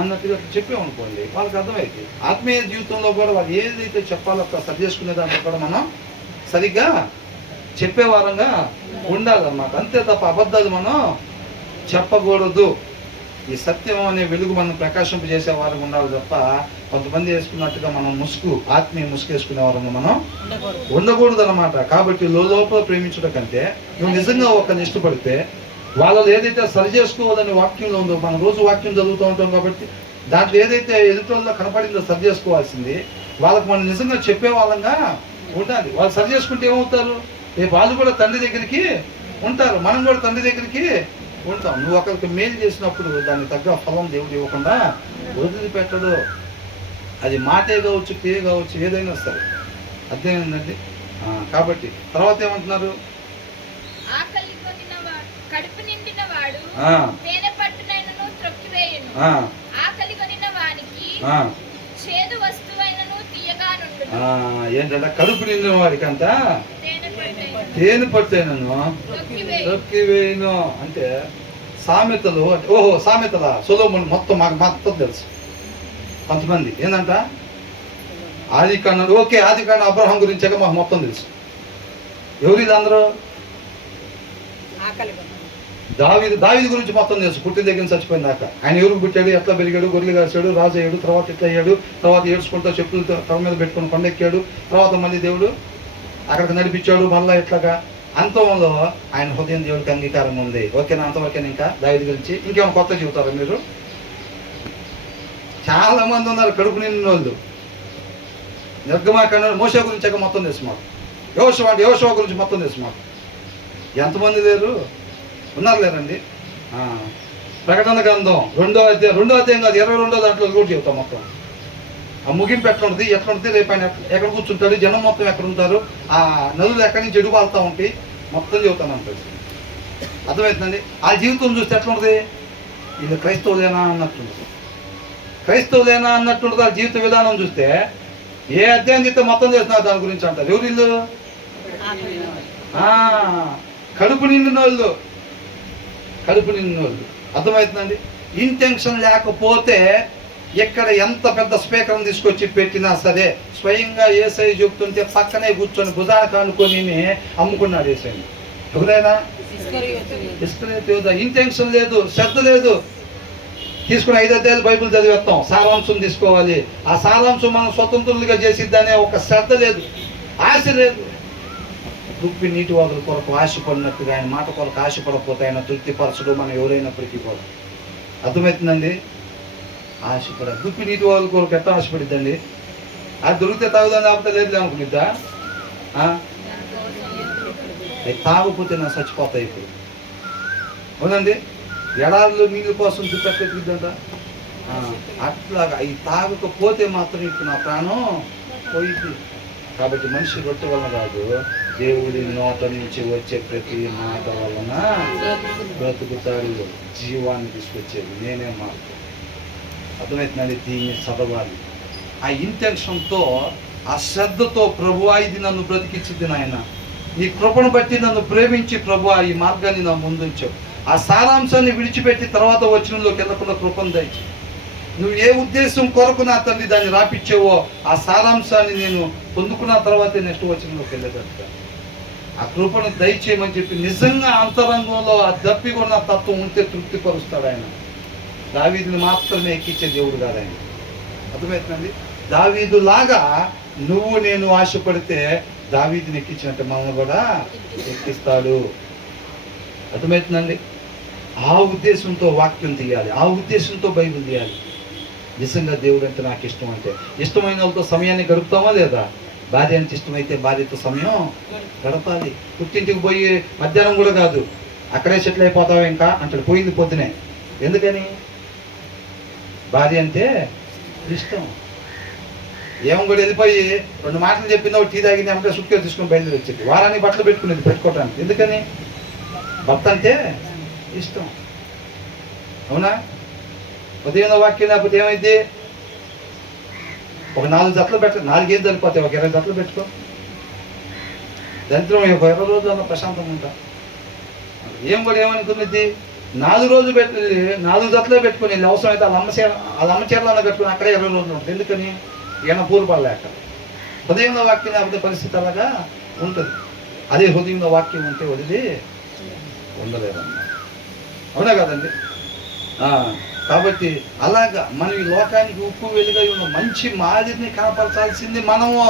అన్నట్టుగా చెప్పామనుకోండి, వాళ్ళకి అర్థమైంది. ఆత్మీయ జీవితంలో కూడా వాళ్ళు ఏదైతే చెప్పాలో సరి చేసుకునే దాంట్లో కూడా మనం సరిగ్గా చెప్పే వారంగా ఉండాలన్నమాట. అంతే తప్ప అబద్ధాలు మనం చెప్పకూడదు. ఈ సత్యం అనే వెలుగు మనం ప్రకాశింపజేసే వారంగా ఉండాలి తప్ప కొంతమంది వేసుకున్నట్టుగా మనం ఆత్మీయ ముసుగు వేసుకునే వారంగా మనం ఉండకూడదు అన్నమాట. కాబట్టి లోపల ప్రేమించడం కంటే నువ్వు నిజంగా ఒకరిని ఇష్టపడితే వాళ్ళలో ఏదైతే సరి చేసుకోవాలని వాక్యంలో ఉందో, మనం రోజు వాక్యం చదువుతూ ఉంటాం కాబట్టి దాంట్లో ఏదైతే ఎదుటిలో కనపడిందో సరి చేసుకోవాల్సింది వాళ్ళకి మనం నిజంగా చెప్పే వాళ్ళంగా ఉండాలి. వాళ్ళు సరి చేసుకుంటే ఏమవుతారు, రేపు వాళ్ళు కూడా తండ్రి దగ్గరికి ఉంటారు, మనం కూడా తండ్రి దగ్గరికి ఉంటాం. నువ్వు ఒకరికి మేలు చేసినప్పుడు దానికి తగ్గ ఫలం దేవుడు ఇవ్వకుండా వదిలిపెట్టడు. అది మాటే కావచ్చు, క్రియ కావచ్చు, ఏదైనా సరే. అర్థమైందండి? కాబట్టి తర్వాత ఏమంటున్నారు, ఏంటంటే కడుపు నిండిన వాడికి అంట తేనె పట్టేనను తొక్కివేయను అంటే సామెతలు. ఓహో సామెతల సొలొమోను మొత్తం మాకు మొత్తం తెలుసు. కొంతమంది ఏంటంట ఆది కాండం, ఓకే ఆది కాండం అబ్రహాం గురించి మాకు మొత్తం తెలుసు. ఎవరిది అందరూ? దావీదు గురించి మొత్తం తెలుసు, పుట్టిన దగ్గర చచ్చిపోయిన దాకా. ఆయన ఎవరికి పుట్టాడు, ఎట్లా పెరిగాడు, గొర్రెలు కాసాడు, రాజు అయ్యాడు, తర్వాత ఎట్లా అయ్యాడు, తర్వాత ఏడ్చుకుంటూ చెప్పులు తల మీద పెట్టుకుని కొండెక్కాడు, తర్వాత మళ్ళీ దేవుడు అక్కడికి నడిపించాడు, మళ్ళీ ఎట్లాగా. అంతంలో ఆయన హృదయం దేవుడికి అంగీకారం ఉంది. ఓకేనా? అంతవరకేనా? ఇంకా దావీదు గురించి ఇంకేమో కొత్త చెబుతారా మీరు? చాలా మంది ఉన్నారు కడుపు నిండిన వాళ్ళు. నిర్గమాకాండ మోషే గురించి మొత్తం తెలుసు మాకు. యోషువ గురించి మొత్తం తెలుసు మాకు. ఎంతమంది లేరు? ఉన్నారు లేరండి? ప్రకటన గ్రంథం 2వ అధ్యాయం కాదు 22వ దాంట్లో కూడా చెబుతాం మొత్తం. ఆ ముగింపు ఎట్లా ఉంటుంది, ఎట్లా ఉంటుంది, రేపు ఆయన ఎక్కడ కూర్చుంటాడు, జనం మొత్తం ఎక్కడ ఉంటారు, ఆ నదులు ఎక్కడి నుంచి ఎడుగుబారుతూ ఉంటాయి, మొత్తం చెబుతాను అంటుంది. అర్థమవుతుందండి? ఆ జీవితం చూస్తే ఎట్లా ఉంటుంది, వీళ్ళు క్రైస్తవులేనా అన్నట్టుంటుంది. క్రైస్తవులేనా అన్నట్టుంటుంది ఆ జీవిత విధానం చూస్తే. ఏ అధ్యాయం చెప్తే మొత్తం చేస్తున్నారు దాని గురించి అంటారు. ఎవరు వీళ్ళు? కడుపు నిండిన వాళ్ళు. అర్థమవుతుందండి? ఇంటెన్షన్ లేకపోతే ఎక్కడ ఎంత పెద్ద స్పీకర్ని తీసుకొచ్చి పెట్టినా సరే స్వయంగా యేసయ్య చెబుతుంటే పక్కనే కూర్చొని భుజాన కానుకొని అమ్ముకున్నాడు యేసయ్య. ఎవరైనా ఇంటెన్షన్ లేదు, శ్రద్ధ లేదు. తీసుకుని 5 అధ్యాయాలు బైబిల్ చదివేస్తాం, సారాంశం తీసుకోవాలి, ఆ సారాంశం మనం స్వతంత్రులుగా చేసిద్దనే ఒక శ్రద్ధ లేదు, ఆశ లేదు. దుప్పి నీటి వాదుల కొరకు ఆశపడినట్టుగా ఆయన మాట కొరకు ఆశపడకపోతే ఆయన తృప్తిపరచడు మనం ఎవరైనప్పటికీ కూడా. అర్థమవుతుందండి? ఆశపడ దుప్పి నీటి వాదుల కొరకు ఎట్లా ఆశపడిద్దండి? అది దొరికితే తాగుదాం, లేకపోతే లేదు అనుకునిద్దా? తాగకపోతే నా చచ్చిపోతాయి ఇప్పుడు. అవునండి? ఎడారిలో నీళ్ళ కోసం దుప్పెట్టిద్దంట. అట్లాగా అవి తాగకపోతే మాత్రం ఇప్పుడు నా ప్రాణం పోయింది. కాబట్టి మనిషి రొట్టె వల్ల కాదు దేవుడి నోట నుంచి వచ్చే ప్రతి మాట వలన బ్రతుకుతాడు. జీవాన్ని తీసుకొచ్చేది నేనే మార్పు. అర్థమవుతుందండి? దీన్ని చదవాలి. ఆ ఇంటెన్షన్తో, ఆ శ్రద్ధతో, ప్రభువా ఇది నన్ను బ్రతికించింది నాయన, నీ కృపను బట్టి నన్ను ప్రేమించి ప్రభువా ఈ మార్గాన్ని నా ముందుంచావు. ఆ సారాంశాన్ని విడిచిపెట్టి తర్వాత వచనంలోకి వెళ్ళకుండా కృపను దయచి, నువ్వు ఏ ఉద్దేశం కొరకు నా తండ్రి దాన్ని రాపిచ్చావో ఆ సారాంశాన్ని నేను పొందుకున్న తర్వాతే నెక్స్ట్ వచనంలోకి వెళ్ళేటట్టుగా ఆ కృపను దయచేయమని చెప్పి నిజంగా అంతరంగంలో ఆ దప్పికొన్న తత్వం ఉంటే తృప్తిపరుస్తాడు ఆయన. దావీదుని మాత్రమే ఎక్కించే దేవుడు కాదు ఆయన. అర్థమవుతుందండి? దావీదు లాగా నువ్వు నేను ఆశపడితే దావీదుని ఎక్కించినట్టు మనల్ని కూడా ఎక్కిస్తాడు. అర్థమవుతుందండి? ఆ ఉద్దేశంతో వాక్యం తీయాలి, ఆ ఉద్దేశంతో బైబిల్ తీయాలి. నిజంగా దేవుడు అంటే నాకు ఇష్టం అంటే, ఇష్టమైన వాళ్ళతో సమయాన్ని గడుపుతామా లేదా? భార్య అంటే ఇష్టమైతే భార్యతో సమయం గడపాలి. పుట్టింటికి పోయి మధ్యాహ్నం కూడా కాదు, అక్కడే సెటిల్ అయిపోతావు ఇంకా అంటాడు. పోయింది పొద్దునే. ఎందుకని? భార్య అంటే ఇష్టం. ఏమో కూడా వెళ్ళిపోయి 2 మాటలు చెప్పిందో టీ తాగింది అంటే సుట్కేసు తీసుకొని బయలుదేరి వచ్చేది. వారానికి బట్టలు పెట్టుకునేది పెట్టుకోవటానికి. ఎందుకని? భర్త అంటే ఇష్టం. అవునా? ఉదయం వాక్యం లేకపోతే ఏమైంది? ఒక 4 జతలు పెట్ట, 4 ఏం సరిపోతాయి, ఒక 20 జతలు పెట్టుకో. దరిద్రం ఒక 20 రోజులు అన్న ప్రశాంతంగా ఉంటా. ఏం కూడా ఏమనుకున్నది? 4 రోజులు పెట్టి 4 జతలే పెట్టుకుని వెళ్ళి అవసరం అయితే వాళ్ళ అమ్మ చీరలు అన్న కట్టుకుని అక్కడే 20 రోజులు ఉంటుంది. ఎందుకని? ఈయన పూర్వపడలేక. హృదయంలో వాక్యం లేకపోతే పరిస్థితి అలాగా ఉంటుంది. అదే హృదయంలో వాక్యం ఉంటే వదిలి ఉండలేదన్నమాట. అవునా కదండి? కాబట్టి అలాగా మనం ఈ లోకానికి ఉప్పు వెలుగై ఉన్న మంచి మాదిరిని కనపరచాల్సింది మనము.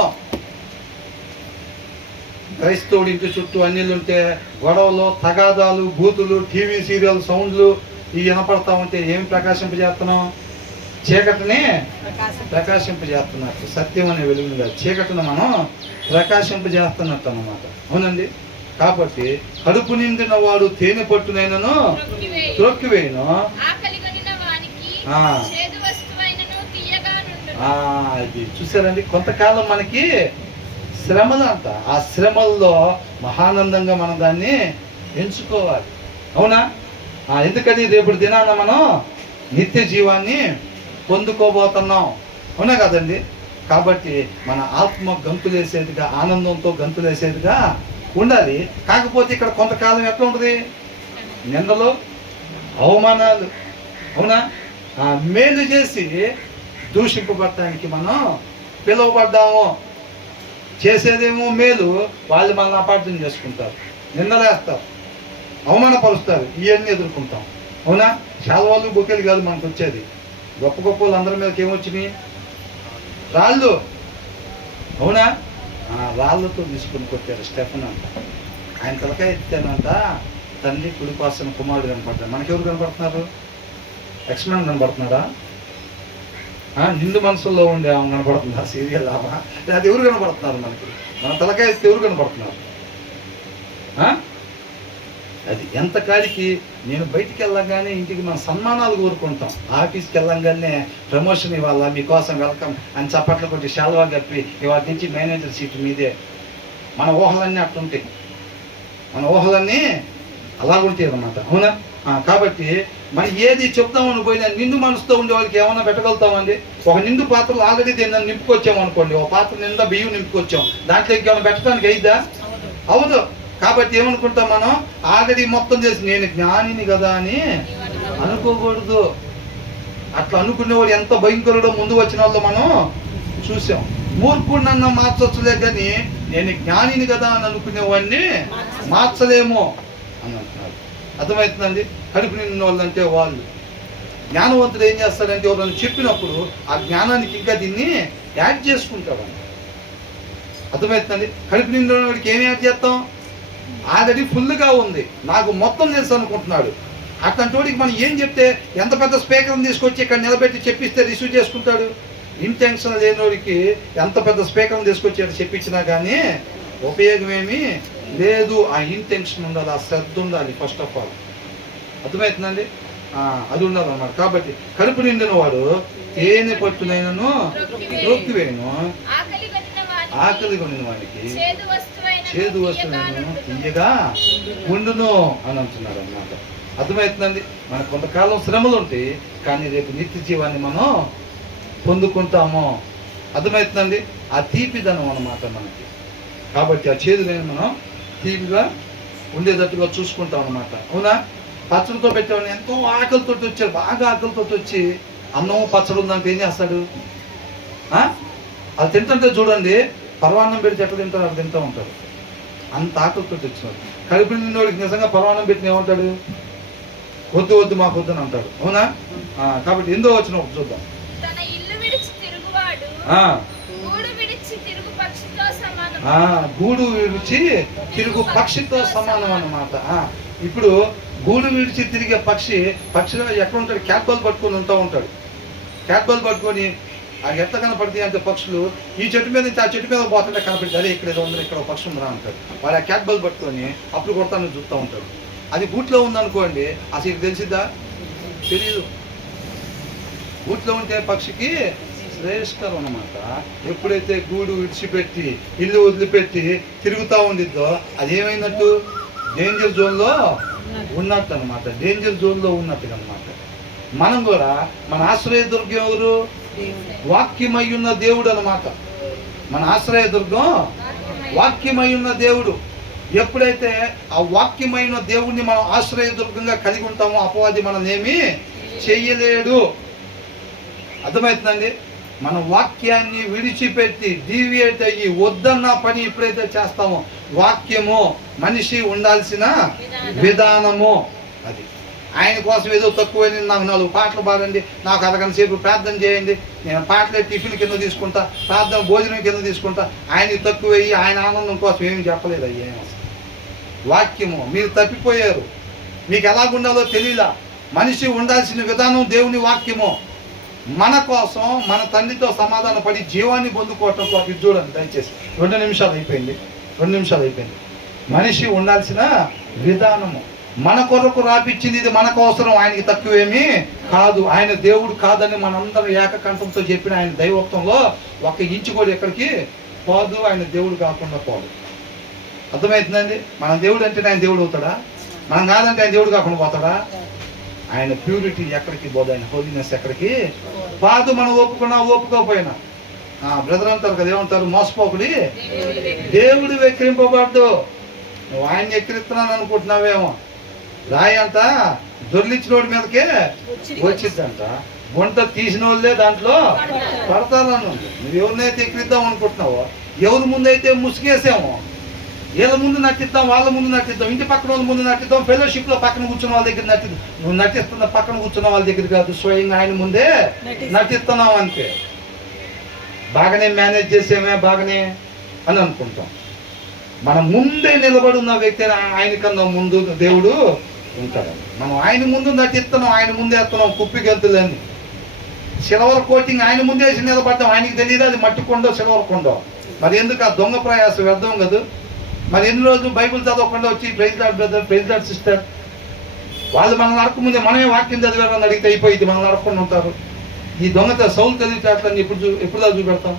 క్రైస్తవుడి ఇంటి చుట్టూ అన్నిళ్ళు ఉంటే గొడవలు, తగాదాలు, బూతులు, టీవీ సీరియల్ సౌండ్లు ఇవి వినపడతా ఉంటే ఏం ప్రకాశింపజేస్తున్నాం? చీకటిని ప్రకాశింపజేస్తున్నట్టు. సత్యం అనే వెలుగుగా చీకటిని మనం ప్రకాశింపజేస్తున్నట్టు అన్నమాట. అవునండి? కాబట్టి కడుపు నిండిన వాడు తేనె పట్టునైనను త్రొక్కివేయును, ఇది చూసారండి? కొంతకాలం మనకి శ్రమలు అంట. ఆ శ్రమల్లో మహానందంగా మనం దాన్ని ఎంచుకోవాలి. అవునా? ఎందుకని? రేపటి దినాన మనం నిత్య జీవాన్ని పొందుకోబోతున్నాం. అవునా కదండి? కాబట్టి మన ఆత్మ గంతులేసేదిగా, ఆనందంతో గంతులేసేదిగా ఉండాలి. కాకపోతే ఇక్కడ కొంతకాలం ఎట్లా ఉంటుంది? నిందలు, అవమానాలు. అవునా? మేలు చేసి దూషింపబడటానికి మనం పిలువబడ్డాము. చేసేదేమో మేలు, వాళ్ళు మనల్ని అపార్థం చేసుకుంటారు, నిందలేస్తారు, అవమానపరుస్తారు. ఇవన్నీ ఎదుర్కొంటాం. అవునా? శాల్వాళ్ళు బొకేలు కాదు మనకు వచ్చేది. గొప్ప గొప్ప వాళ్ళు అందరి మీదకి ఏమొచ్చినాయి? రాళ్ళు. అవునా? రాళ్ళతో తీసుకుని కొట్టారు స్టెఫెన్ అంట. ఆయన తలకాయ ఎత్తానంట, తండ్రి కుడిపాసన కుమారుడు కనపడతాడు. మనకెవరు కనపడుతున్నారు? లక్ష్మణ్ కనపడుతున్నాడా? నిండు మనసుల్లో ఉండే ఆమె కనపడుతుందా? సీరియల్ ఆమె? అది ఎవరు కనపడుతున్నారు మనకి? మన తలకాయ ఎత్తి ఎవరు కనపడుతున్నారు? అది ఎంతకాడికి నేను బయటికి వెళ్ళగానే ఇంటికి మన సన్మానాలు కోరుకుంటాం. ఆఫీస్కి వెళ్ళంగానే ప్రమోషన్ ఇవ్వాలా, మీకోసం వెల్కమ్ అని చప్పట్లు కొట్టి శాల్వా కప్పి ఇవాళ నుంచి మేనేజర్ సీట్ మీదే. మన ఊహలన్నీ అట్లుంటాయి. మన ఊహలన్నీ అలాగుంటాయి అన్నమాట. అవునా? కాబట్టి మనం ఏది చెప్తామని పోయినా నిండు మనసుతో ఉండే వాళ్ళకి ఏమైనా పెట్టగలుగుతామండి? ఒక నిండు పాత్రలు ఆల్రెడీ దీన్ని నింపుకొచ్చాం అనుకోండి, ఒక పాత్ర నిండా బియ్యం నింపుకొచ్చాం, దాంట్లో ఏమైనా పెట్టడానికి అయిద్దా? అవదు. కాబట్టి ఏమనుకుంటాం మనం? ఆల్రెడీ మొత్తం చేసి నేను జ్ఞానిని కదా అని అనుకోకూడదు. అట్లా అనుకునేవాడు ఎంత భయంకరుడో ముందు వచ్చిన వాళ్ళు మనం చూసాం. మూర్ఖుడినన్నా మార్చొచ్చులే కానీ నేను జ్ఞానిని కదా అని అనుకునేవాడిని మార్చలేమో అని అంటున్నారు. అర్థమవుతుందండి? కడుపు నిండిన వాళ్ళు అంటే వాళ్ళు. జ్ఞానవంతుడు ఏం చేస్తాడంటే ఎవరైనా చెప్పినప్పుడు ఆ జ్ఞానానికి ఇంకా దీన్ని యాడ్ చేసుకుంటాడు. అర్థమవుతుందండి? కడుపు నిండిన వాడికి ఏం యాడ్ చేస్తాం? ఆల్రెడీ ఫుల్గా ఉంది, నాకు మొత్తం తెలుసు అనుకుంటున్నాడు. అట్లాంటి వాడికి మనం ఏం చెప్తే, ఎంత పెద్ద స్పీకర్ని తీసుకొచ్చి ఇక్కడ నిలబెట్టి చెప్పిస్తే రిసీవ్ చేసుకుంటాడు? ఇంటెన్షన్ లేనివాడికి ఎంత పెద్ద స్పీకర్ని తీసుకొచ్చి ఇక్కడ చెప్పించినా కానీ ఉపయోగం ఏమీ లేదు. ఆ ఇంటెన్షన్ ఉండాలి, ఆ శ్రద్ధ ఉండాలి ఫస్ట్ ఆఫ్ ఆల్. అర్థమవుతుందండి? అది ఉండాలన్నమాట. కాబట్టి కడుపు నిండిన వాడు తేనె పట్టునైనను త్రొక్కివేయును, ఆకలి కొనిన వాడికి చేదు వస్తువులను తీయగా ఉండును అని అంటున్నాడు అన్నమాట. అర్థమవుతుందండి. మనకు కొంతకాలం శ్రమలు ఉంటాయి, కానీ రేపు నిత్య జీవాన్ని మనం పొందుకుంటాము. అర్థమవుతుందండి. ఆ తీపిదనం అన్నమాట మనకి. కాబట్టి ఆ చేదుని మనం తీపిగా ఉండేటట్టుగా చూసుకుంటాం అన్నమాట. అవునా? పచ్చడితో పెట్టేవాడిని ఎంతో ఆకలితో వచ్చారు, బాగా ఆకలితో వచ్చి అన్నం పచ్చడి ఉందంటే ఏం చేస్తాడు? అది తింటుంటే చూడండి, పరవాన్నం పెడితే ఎట్లా తింటారు అట్లా తింటూ ఉంటారు. అంత ఆకలితో వచ్చినాడు. కడుపు నిండినోడికి నిజంగా పరవాన్నం పెట్టిన ఏమంటాడు? వద్దు వద్దు మాకు వద్దని అంటాడు. అవునా? కాబట్టి ఎందో వచ్చిన ఒక చూద్దాం. గూడు విడిచి తిరుగు పక్షితో సమానం అన్నమాట. ఇప్పుడు గూడు విడిచి తిరిగే పక్షిలో ఎక్కడ ఉంటాడు? క్యాట్ బాల్ పట్టుకొని ఉంటాడు. క్యాట్ బాల్ పట్టుకొని ఎట్లా కనపడుతుంది అంటే పక్షులు ఈ చెట్టు మీద నుంచి ఆ చెట్టు మీద పోతుంటే కనపడుతుంది, అదే ఇక్కడ ఏదో ఉంది, ఇక్కడ పక్షి ఉందా అంటాడు. వాడు ఆ క్యాట్ బాల్ పట్టుకొని అప్పుడు కొడతాను చూస్తూ ఉంటాడు. అది గూట్లో ఉందనుకోండి, అసలు ఇది తెలిసిద్దా? తెలీదు. గూట్లో ఉంటే పక్షికి శ్రేయస్కరం అన్నమాట. ఎప్పుడైతే గూడు విడిచిపెట్టి ఇల్లు వదిలిపెట్టి తిరుగుతూ ఉండిద్దో అది ఏమైనట్టు? డేంజర్ జోన్లో ఉన్నట్టు అనమాట. డేంజర్ జోన్లో ఉన్నట్టుగా అనమాట. మనం కూడా మన ఆశ్రయదుర్గం ఎవరు? వాక్యమై ఉన్న దేవుడు అనమాట. మన ఆశ్రయదుర్గం వాక్యమై ఉన్న దేవుడు. ఎప్పుడైతే ఆ వాక్యమైన దేవుడిని మనం ఆశ్రయదుర్గంగా కలిగి ఉంటామో అపవాది మనల్ని ఏమీ చెయ్యలేడు. అర్థమవుతుందండి. మన వాక్యాన్ని విడిచిపెట్టి డీవియేట్ అయ్యి వద్దన్న పని ఎప్పుడైతే చేస్తామో, వాక్యము మనిషి ఉండాల్సిన విధానము అది. ఆయన కోసం ఏదో తక్కువైంది, నాకు 4 పాటలు పాడండి, నాకు అరగంట సేపు ప్రార్థన చేయండి, నేను పాటలే టిఫిన్ కింద తీసుకుంటా, ప్రార్థన భోజనం కింద తీసుకుంటా, ఆయనకి తక్కువయ్యి ఆయన ఆనందం కోసం ఏమి చెప్పలేదు. అయ్యేం అసలు వాక్యము. మీరు తప్పిపోయారు, మీకు ఎలాగుండాలో తెలియలా. మనిషి ఉండాల్సిన విధానం దేవుని వాక్యము. మన కోసం మన తండ్రితో సమాధాన పడి జీవాన్ని పొందుకోవటం కోసం. ఇది చూడండి దయచేసి, 2 నిమిషాలు అయిపోయింది. మనిషి ఉండాల్సిన విధానము. మన కొరకు రాపిచ్చింది, ఇది మనకు అవసరం, ఆయనకి తక్కువేమీ కాదు. ఆయన దేవుడు కాదని మనందరం ఏకకంఠంతో చెప్పిన ఆయన దైవత్వంలో 1 ఇంచు కూడా ఎక్కడికి పోదు. ఆయన దేవుడు కాకుండా పోదు. అర్థమవుతుందండి. మన దేవుడు అంటే ఆయన దేవుడు అవుతాడా? మనం కాదంటే ఆయన దేవుడు కాకుండా పోతాడా? ఆయన ప్యూరిటీ ఎక్కడికి పోదు, ఆయన హోలీనెస్ ఎక్కడికి పాదు. మనం ఒప్పుకున్నా ఒప్పుకోకపోయినా బ్రదర్ అంటారు కదా, ఏమంటారు? మోసపోకుడి దేవుడు వెక్కిరింపబడ్డు. నువ్వు ఆయన ఎక్కిరిస్తున్నాను అనుకుంటున్నావేమో. రాయి అంట దొర్లిచ్చినోడి మీదకే వచ్చిద్దంట, గుంట తీసిన వాళ్ళే దాంట్లో పడతారని. నువ్వు ఎవరినైతే ఎక్కిరిద్దాం అనుకుంటున్నావో, ఎవరి ముందైతే ముసుగేసామో, వీళ్ళ ముందు నటిద్దాం, వాళ్ళ ముందు నటిద్దాం, ఇంటి పక్కన వాళ్ళ ముందు నటిద్దాం, ఫెలోషిప్లో పక్కన కూర్చున్న వాళ్ళ దగ్గర నటిద్దాం. నువ్వు నటిస్తున్న పక్కన కూర్చున్న వాళ్ళ దగ్గర కాదు, స్వయంగా ఆయన ముందే నటిస్తున్నావు అంతే. బాగానే మేనేజ్ చేసేమే, బాగానే అని అనుకుంటాం. మన ముందే నిలబడి ఉన్న వ్యక్తి ఆయన కన్నా ముందు దేవుడు ఉంటాడు. మనం ఆయన ముందు నటిస్తున్నాం, ఆయన ముందే వేస్తున్నాం కుప్పి గంతులని. సిల్వర్ కోటింగ్ ఆయన ముందే వేసి నిలబడ్డాం. ఆయనకి తెలియదు అది మట్టి కొండో సిల్వర్ కొండో. మరి ఎందుకు ఆ దొంగ ప్రయాసం వ్యర్థం కదా? మరి ఎన్ని రోజులు బైబిల్ చదవకుండా వచ్చి praise lord brother, praise lord sister, వాళ్ళు మనం నడకముందే మనమే వాక్యం చదివారని అడిగితే అయిపోయింది, మనం నడకుండా ఉంటారు. ఈ దొంగత సౌలు తెలియట్లని ఎప్పుడు చూపెడతాం?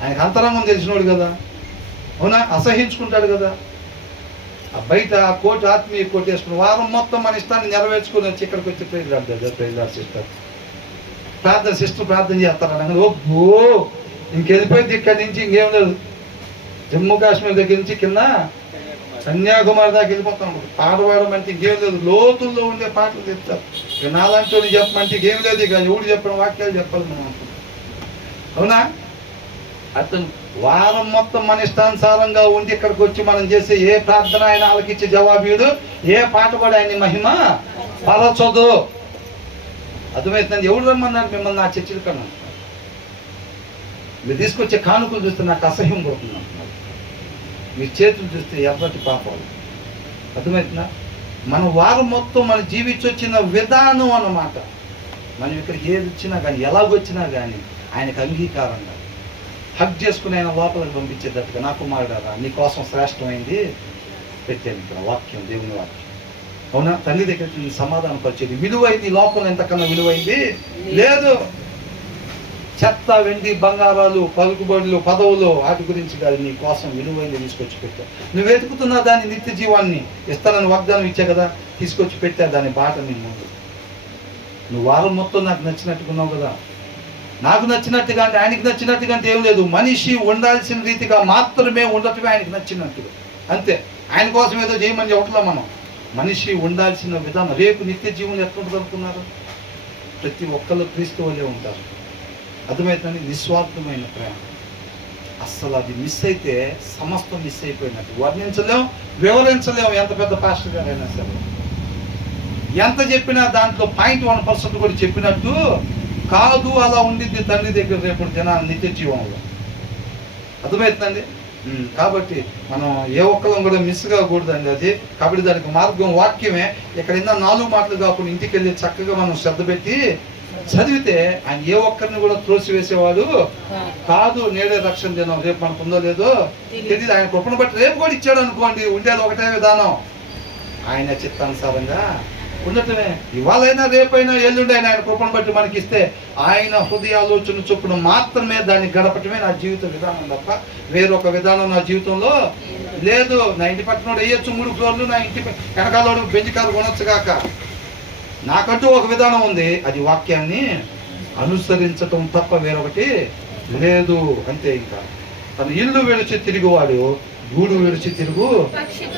ఆయనకు అంతరంగం తెలిసినోడు కదా. అవునా? అసహించుకుంటాడు కదా. ఆ బయట కోటి ఆత్మీయ కోటి వేసుకుని వారం మొత్తం మన ఇష్టాన్ని నెరవేర్చుకుని వచ్చి ఇక్కడికి వచ్చి praise lord brother, praise lord sister, ప్రార్థన సిస్టర్ ప్రార్థన చేస్తారని ఓ ఇంకెళ్ళిపోయింది. ఇక్కడి నుంచి ఇంకేం లేదు. జమ్మూ కాశ్మీర్ దగ్గర నుంచి కింద కన్యాకుమారి దాకా వెళ్ళిపోతాం. పాట పాడమంటే ఇంకేం లేదు, లోతుల్లో ఉండే పాటలు చెప్తారు. ఇక నాలాంటి వాళ్ళు చెప్పమంటే ఇంకేం లేదు, ఇక ఎవడు చెప్పిన వాక్యాలు చెప్పాలి మనం అనుకుంటాం. అవునా? అతను వారం మొత్తం మన ఇష్టానుసారంగా ఉండి ఇక్కడికి వచ్చి మనం చేసే ఏ ప్రార్థన ఆయన ఆలకిచ్చే జవాబీడు, ఏ పాట కూడా ఆయన మహిమ పరచదు. అర్థమవుతుందండి. ఎవడు రమ్మన్నారు మిమ్మల్ని నా చర్చల కన్నా? మీరు తీసుకొచ్చే కానుకలు చూస్తే నాకు అసహ్యం పడుతుంది అంటున్నారు. మీ చేతులు చూస్తే ఎర్రటి పాపాలు. అర్థమవుతుందా? మన వారం మొత్తం మన జీవించొచ్చిన విధానం అన్నమాట. మనం ఇక్కడికి ఏది వచ్చినా కానీ, ఎలాగొచ్చినా కానీ ఆయనకు అంగీకారంగా హక్ చేసుకుని ఆయన లోపలికి పంపించేటట్టుగా, నా కుమారుడారా నీ కోసం శ్రేష్టమైంది పెట్టాను ఇక్కడ వాక్యం, దేవుని వాక్యం. అవునా? తల్లి దగ్గర సమాధానం పరిచేది విలువైంది. లోపల ఎంతకన్నా విలువైంది లేదు. చెత్త, వెండి, బంగారాలు, పలుకుబడులు, పదవులు, వాటి గురించి కాదు, నీ కోసం విలువైన తీసుకొచ్చి పెట్టా. నువ్వు వెతుకుతున్నా దాన్ని, నిత్య జీవాన్ని ఇస్తానని వాగ్దానం ఇచ్చా కదా, తీసుకొచ్చి పెట్టా దాని బాట నీ ముందు. నువ్వు వారం మొత్తం నాకు నచ్చినట్టుగా ఉన్నావు కదా. నాకు నచ్చినట్టుగా అంటే ఆయనకి నచ్చినట్టుగా అంటే ఏం లేదు. మనిషి ఉండాల్సిన రీతిగా మాత్రమే ఉండటమే ఆయనకి నచ్చినట్టుగా, అంతే. ఆయన కోసం ఏదో చేయమని చెప్పట్లా మనం. మనిషి ఉండాల్సిన విధానం. రేపు నిత్య జీవనం ఎట్లుంటుంది అనుకున్నారు? ప్రతి ఒక్కళ్ళు క్రీస్తు వల్లే ఉంటారు. అర్థమవుతుందని నిస్వార్థమైన ప్రేమ. అస్సలు అది మిస్ అయితే సమస్తం మిస్ అయిపోయినట్టు. వర్ణించలేం, వివరించలేం. ఎంత పెద్ద పాస్టర్ గారైనా సరే, ఎంత చెప్పినా దాంట్లో 0.1% కూడా చెప్పినట్టు కాదు. అలా ఉండిద్ది తండ్రి దగ్గర రేపు జనాలు నిత్య జీవంలో. అర్థమవుతుందండి. కాబట్టి మనం ఏ ఒక్కరం కూడా మిస్ కాకూడదండి అది. కాబట్టి దానికి మార్గం వాక్యమే. ఇక్కడ 4 మాటలు కాకుండా ఇంటికి వెళ్ళి చక్కగా మనం శ్రద్ధ పెట్టి చదివితే ఆయన ఏ ఒక్కరిని కూడా త్రోసివేసేవాడు కాదు. నేడే రక్షణ దినం, రేపు మనకు ఉందో లేదో తెలియదు. ఆయన కృపను బట్టి రేపు కూడా ఇచ్చాడు అనుకోండి, ఉండేది ఒకటే విధానం, ఆయన చిత్తానుసారంగా ఉండటమే. ఇవాళైనా రేపైనా ఎల్లుండి ఆయన కృపను బట్టి మనకి ఇస్తే ఆయన హృదయ ఆలోచన చొప్పున మాత్రమే దాన్ని గడపటమే నా జీవిత విధానం తప్ప వేరొక విధానం నా జీవితంలో లేదు. నా ఇంటి పక్కన వేయచ్చు 3 ఫ్లోర్లు, నా ఇంటి వెనకాల బెంచ్ కారు కొనొచ్చు కాక, నాకంటూ ఒక విధానం ఉంది. అది వాక్యాన్ని అనుసరించటం తప్ప వేరొకటి లేదు, అంతే. ఇంకా తన ఇల్లు విడిచి తిరుగువాడు గూడు విడిచి తిరుగు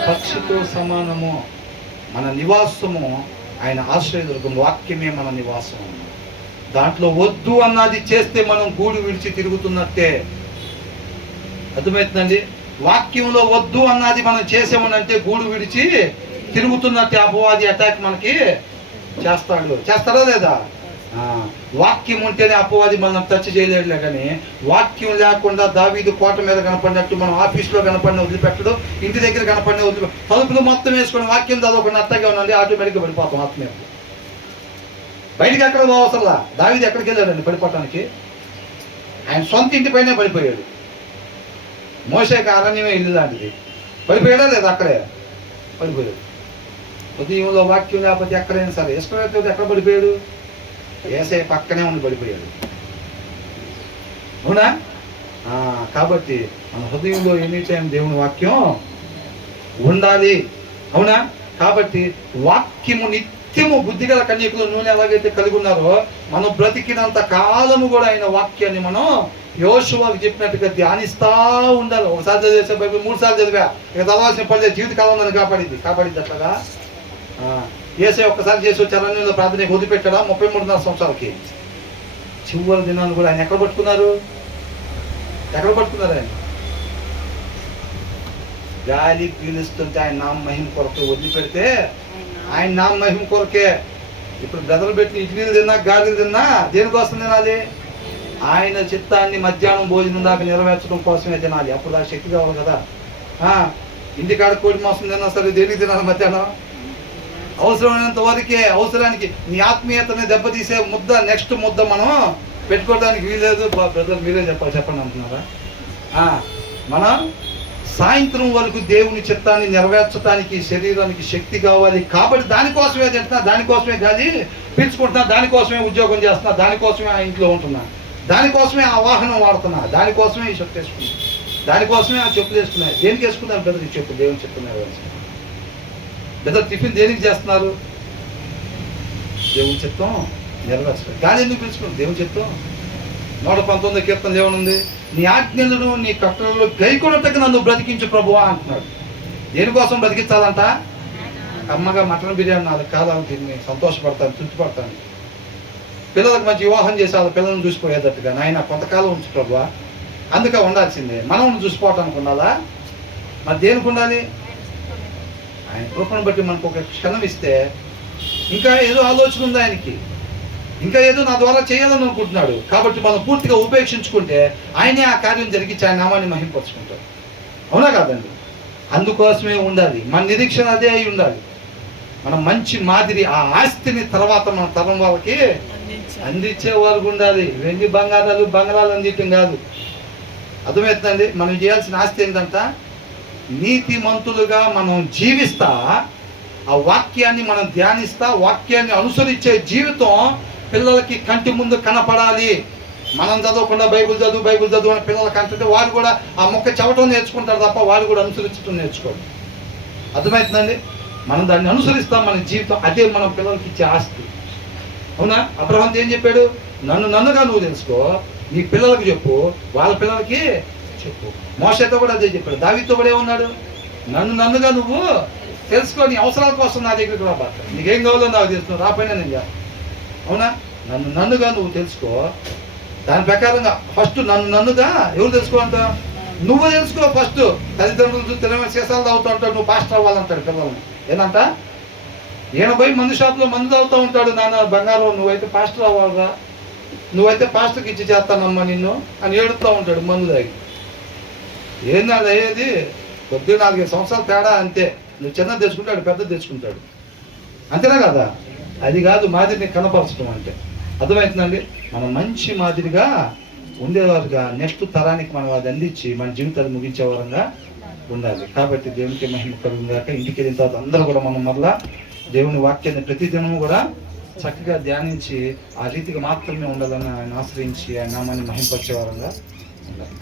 పక్షితో సమానము. మన నివాసము ఆయన ఆశ్రయదుర్గం. వాక్యమే మన నివాసం. దాంట్లో వద్దు అన్నది చేస్తే మనం గూడు విడిచి తిరుగుతున్నట్టే. అర్థమవుతుందండి. వాక్యంలో వద్దు అన్నది మనం చేసామనంటే గూడు విడిచి తిరుగుతున్నట్టే. అపవాది అటాక్ మనకి చేస్తాడా లేదా? వాక్యం ఉంటేనే అపవాది మనం టచ్ చేయలేడులే. కానీ వాక్యం లేకుండా దావీదు కోట మీద కనపడినట్టు మనం ఆఫీస్లో కనపడిన వదిలిపెట్టడు, ఇంటి దగ్గర కనపడిన వదిలిపెట్టు, తలుపులు మొత్తం వేసుకొని వాక్యం చదవకుండా అత్తగా ఉన్నది, ఆటోమేటిక్గా పడిపోతాం ఆత్మీయ. బయటికి ఎక్కడ పోవసరలా. దావీదు ఎక్కడికి వెళ్ళాడండి పడిపోవటానికి? ఆయన సొంత ఇంటిపైనే పడిపోయాడు. మోషేకి అరణ్యమే ఇల్లు లాంటిది. పడిపోయాడా లేదా? అక్కడే పడిపోయాడు. ఉదయంలో వాక్యం లేకపోతే ఎక్కడైనా సరే ఇష్టం ఎక్కడ పడిపోయాడు? ఏసై పక్కనే ఉండి పడిపోయాడు. అవునా? కాబట్టి మన హృదయంలో ఎనీ టైం దేవుని వాక్యం ఉండాలి. అవునా? కాబట్టి వాక్యము నిత్యము బుద్ధిగల కన్యకులు నూనె ఎలాగైతే కలిగి ఉన్నారో మనం బ్రతికినంత కాలము కూడా ఆయన వాక్యాన్ని మనం యోషువకు చెప్పినట్టుగా ధ్యానిస్తూ ఉండాలి. ఒకసారి చదివేసే బైబిల్ 3 సార్లు చదివా, ఇక చదవాల్సిన పని జీవితకాలం నన్ను కాపాడింది అట్లాగా. ఏసై ఒక్కసారి చేసి వచ్చి అరణ్యంలో ప్రార్థన వదిలిపెట్టాడా 33.5 సంవత్సరాలకి. చివరి దినాన్ని కూడా ఆయన ఎక్కడ పట్టుకున్నారు? ఆయన గాలి పీలుస్తుంటే ఆయన నామ మహిమ కొరకు వదిలిపెడితే ఆయన నామ మహిమ కొరకే. ఇప్పుడు బ్రదర్లు పెట్టి ఇడ్లీలు తిన్నా, గాలిలు తిన్నా దేనికోసం తినాలి? ఆయన చిత్తాన్ని మధ్యాహ్నం భోజనం దాకా నెరవేర్చడం కోసమే తినాలి. అప్పుడు ఆ శక్తి కావాలి కదా. ఇంటికాడ కోడి మాంసం తిన్నా సరే దేనికి తినాలి? మధ్యాహ్నం అవసరమైనంత వరకే. అవసరానికి నీ ఆత్మీయతని దెబ్బతీసే ముద్ద, నెక్స్ట్ ముద్ద మనం పెట్టుకోవడానికి వీలేదు. బ్రదర్ మీరే చెప్పండి అంటున్నారా? మనం సాయంత్రం వరకు దేవుని చిత్తాన్ని నెరవేర్చడానికి శరీరానికి శక్తి కావాలి. కాబట్టి దానికోసమే తింటున్నా, దానికోసమే గాలి పీల్చుకుంటున్నా, దానికోసమే ఉద్యోగం చేస్తున్నా, దానికోసమే ఆ ఇంట్లో ఉంటున్నా, దానికోసమే ఆ వాహనం వాడుతున్నా, దానికోసమే ఈ షర్ట్ వేసుకున్నా, దానికోసమే ఆ చెప్పులు వేసుకున్నా. దేనికి వేసుకున్నారు బ్రదర్? ఈ చెప్పు దేవుని చెప్తున్నారు. లేదా టిఫిన్ దేనికి చేస్తున్నారు? దేవుని చిత్తం నెరవేర్చడం. గాలి ఎందుకు పిలుచుకున్నాం? దేవుని చిత్తం. 119 కీర్తనలు ఏమనుంది? నీ ఆజ్ఞలను నీ కట్టడలో గైకొనటకు నన్ను బ్రతికించు ప్రభువా అంటున్నాడు. దేనికోసం బ్రతికించాలంట? అమ్మగా మటన్ బిర్యానీ 4 కాలాలు తిని సంతోషపడతాను, తృప్తిపడతాను. పిల్లలకు మంచి వివాహం చేసి వాళ్ళ పిల్లలను చూసిపోయేటట్టుగా నాయన కొంతకాలం ఉంచు ప్రభువా. అందుకే ఉండాల్సిందే. మనం చూసిపోవటానికి ఉండాలా? మరి దేనికి ఉండాలి? ఆయన కృపను బట్టి మనకు ఒక క్షణం ఇస్తే ఇంకా ఏదో ఆలోచన ఉంది ఆయనకి, ఇంకా ఏదో నా ద్వారా చేయాలని అనుకుంటున్నాడు. కాబట్టి మనం పూర్తిగా ఉపేక్షించుకుంటే ఆయనే ఆ కార్యం జరిగించి ఆయన నామాన్ని మహింపరుచుకుంటాడు. అవునా కాదండి? అందుకోసమే ఉండాలి. మన నిరీక్షణ అదే అయి ఉండాలి. మనం మంచి మాదిరి ఆ ఆస్తిని తర్వాత మన తరం వాళ్ళకి అందించే వాళ్ళకు ఉండాలి. వెండి బంగారాలు అందించడం కాదు. అర్థమవుతుందండి? మనం చేయాల్సిన ఆస్తి ఏంటంట? నీతిమంతులుగా మనం జీవిస్తా, ఆ వాక్యాన్ని మనం ధ్యానిస్తా, వాక్యాన్ని అనుసరించే జీవితం పిల్లలకి కంటి ముందు కనపడాలి. మనం చదవకుండా బైబిల్ చదువు అని పిల్లలకి అంటుంటే వాడు కూడా ఆ మొక్క చెవటం నేర్చుకుంటారు తప్ప వాడు కూడా అనుసరించడం నేర్చుకోడు. అర్థమవుతుందండి? మనం దాన్ని అనుసరిస్తాం, మన జీవితం అదే మనం పిల్లలకి ఇచ్చే ఆస్తి. అవునా? అబ్రహాం ఏం చెప్పాడు? నన్నుగా నువ్వు తెలుసుకో, నీ పిల్లలకు చెప్పు, వాళ్ళ పిల్లలకి చెప్పు. మోషేతో కూడా అదే చెప్పాడు. దావీదుతో కూడా ఏమన్నాడు? నన్నుగా నువ్వు తెలుసుకో, నీ అవసరాల కోసం నా దగ్గరికి రా, నీకేం కావాలో నాకు తెలుసు, రాపోయినా నేను చేస్తాను. అవునా? నన్నుగా నువ్వు తెలుసుకో. దాని ప్రకారంగా ఫస్ట్ నన్నుగా ఎవరు తెలుసుకోవాలంట? నువ్వు తెలుసుకో ఫస్ట్. తల్లిదండ్రులు తినమే సీసాలు తాగుతూ ఉంటాడు, నువ్వు పాస్టర్ అవ్వాలంటాడు పిల్లల్ని. ఏంటంట? ఈయన పోయి మందు షాప్లో మందు తాగుతూ ఉంటాడు, నాన్న బంగారం నువ్వైతే పాస్టర్ అవ్వాలరా, నువ్వైతే పాస్టర్కి ఇచ్చి చేస్తానమ్మా నిన్ను అని ఏడుస్తూ ఉంటాడు మందు తాగి. ఏంది అది అయ్యేది? కొద్దిగా 4-5 సంవత్సరాలు తేడా అంతే. నువ్వు చిన్నది తెచ్చుకుంటాడు, పెద్దది తెచ్చుకుంటాడు, అంతేనా కదా? అది కాదు మాదిరిని కనపరచడం అంటే. అర్థమవుతుందండి? మనం మంచి మాదిరిగా ఉండేవారుగా నెక్స్ట్ తరానికి మనం అది అందించి మన జీవితాలు ముగించే వారంగా ఉండాలి. కాబట్టి దేవునికి మహిమ కలుగుగాక. ఇంటికి వెళ్ళిన తర్వాత అందరూ కూడా మనం మరలా దేవుని వాక్యాన్ని ప్రతిదినము కూడా చక్కగా ధ్యానించి ఆ రీతిగా మాత్రమే ఉండాలని ఆయన ఆశ్రయించి ఆయన నామాన్ని మహింపరిచే వారంగా ఉండాలి.